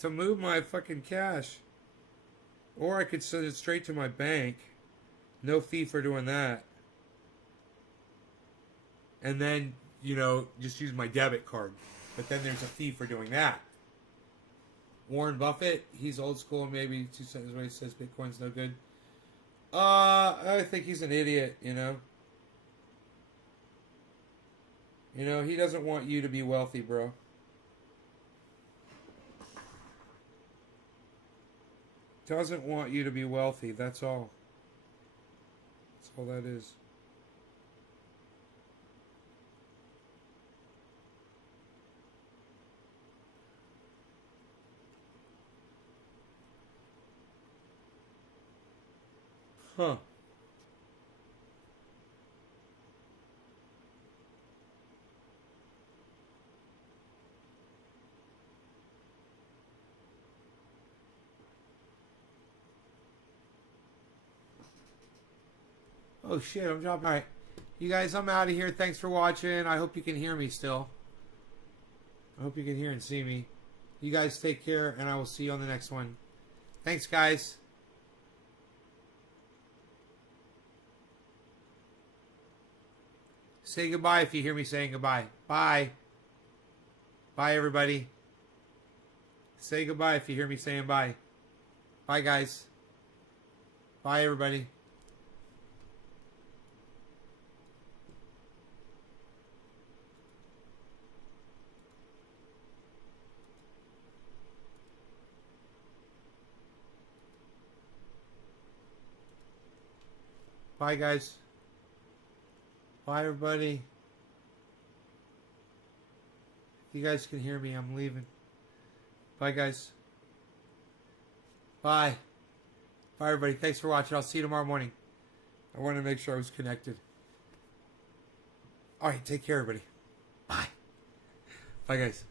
To move my fucking cash. Or I could send it straight to my bank. No fee for doing that. And then, you know, just use my debit card. But then there's a fee for doing that. Warren Buffett, he's old school, maybe 2 cents away, says Bitcoin's no good. I think he's an idiot, you know. You know, he doesn't want you to be wealthy, bro. Doesn't want you to be wealthy, that's all. That's all that is. Huh. Oh shit, I'm dropping. Alright. You guys, I'm out of here. Thanks for watching. I hope you can hear me still. I hope you can hear and see me. You guys take care, and I will see you on the next one. Thanks, guys. Say goodbye if you hear me saying goodbye. Bye. Bye, everybody. Say goodbye if you hear me saying bye. Bye, guys. Bye, everybody. Bye, guys. Bye, everybody. If you guys can hear me, I'm leaving. Bye, guys. Bye. Bye, everybody. Thanks for watching. I'll see you tomorrow morning. I wanted to make sure I was connected. All right, take care, everybody. Bye. Bye, guys.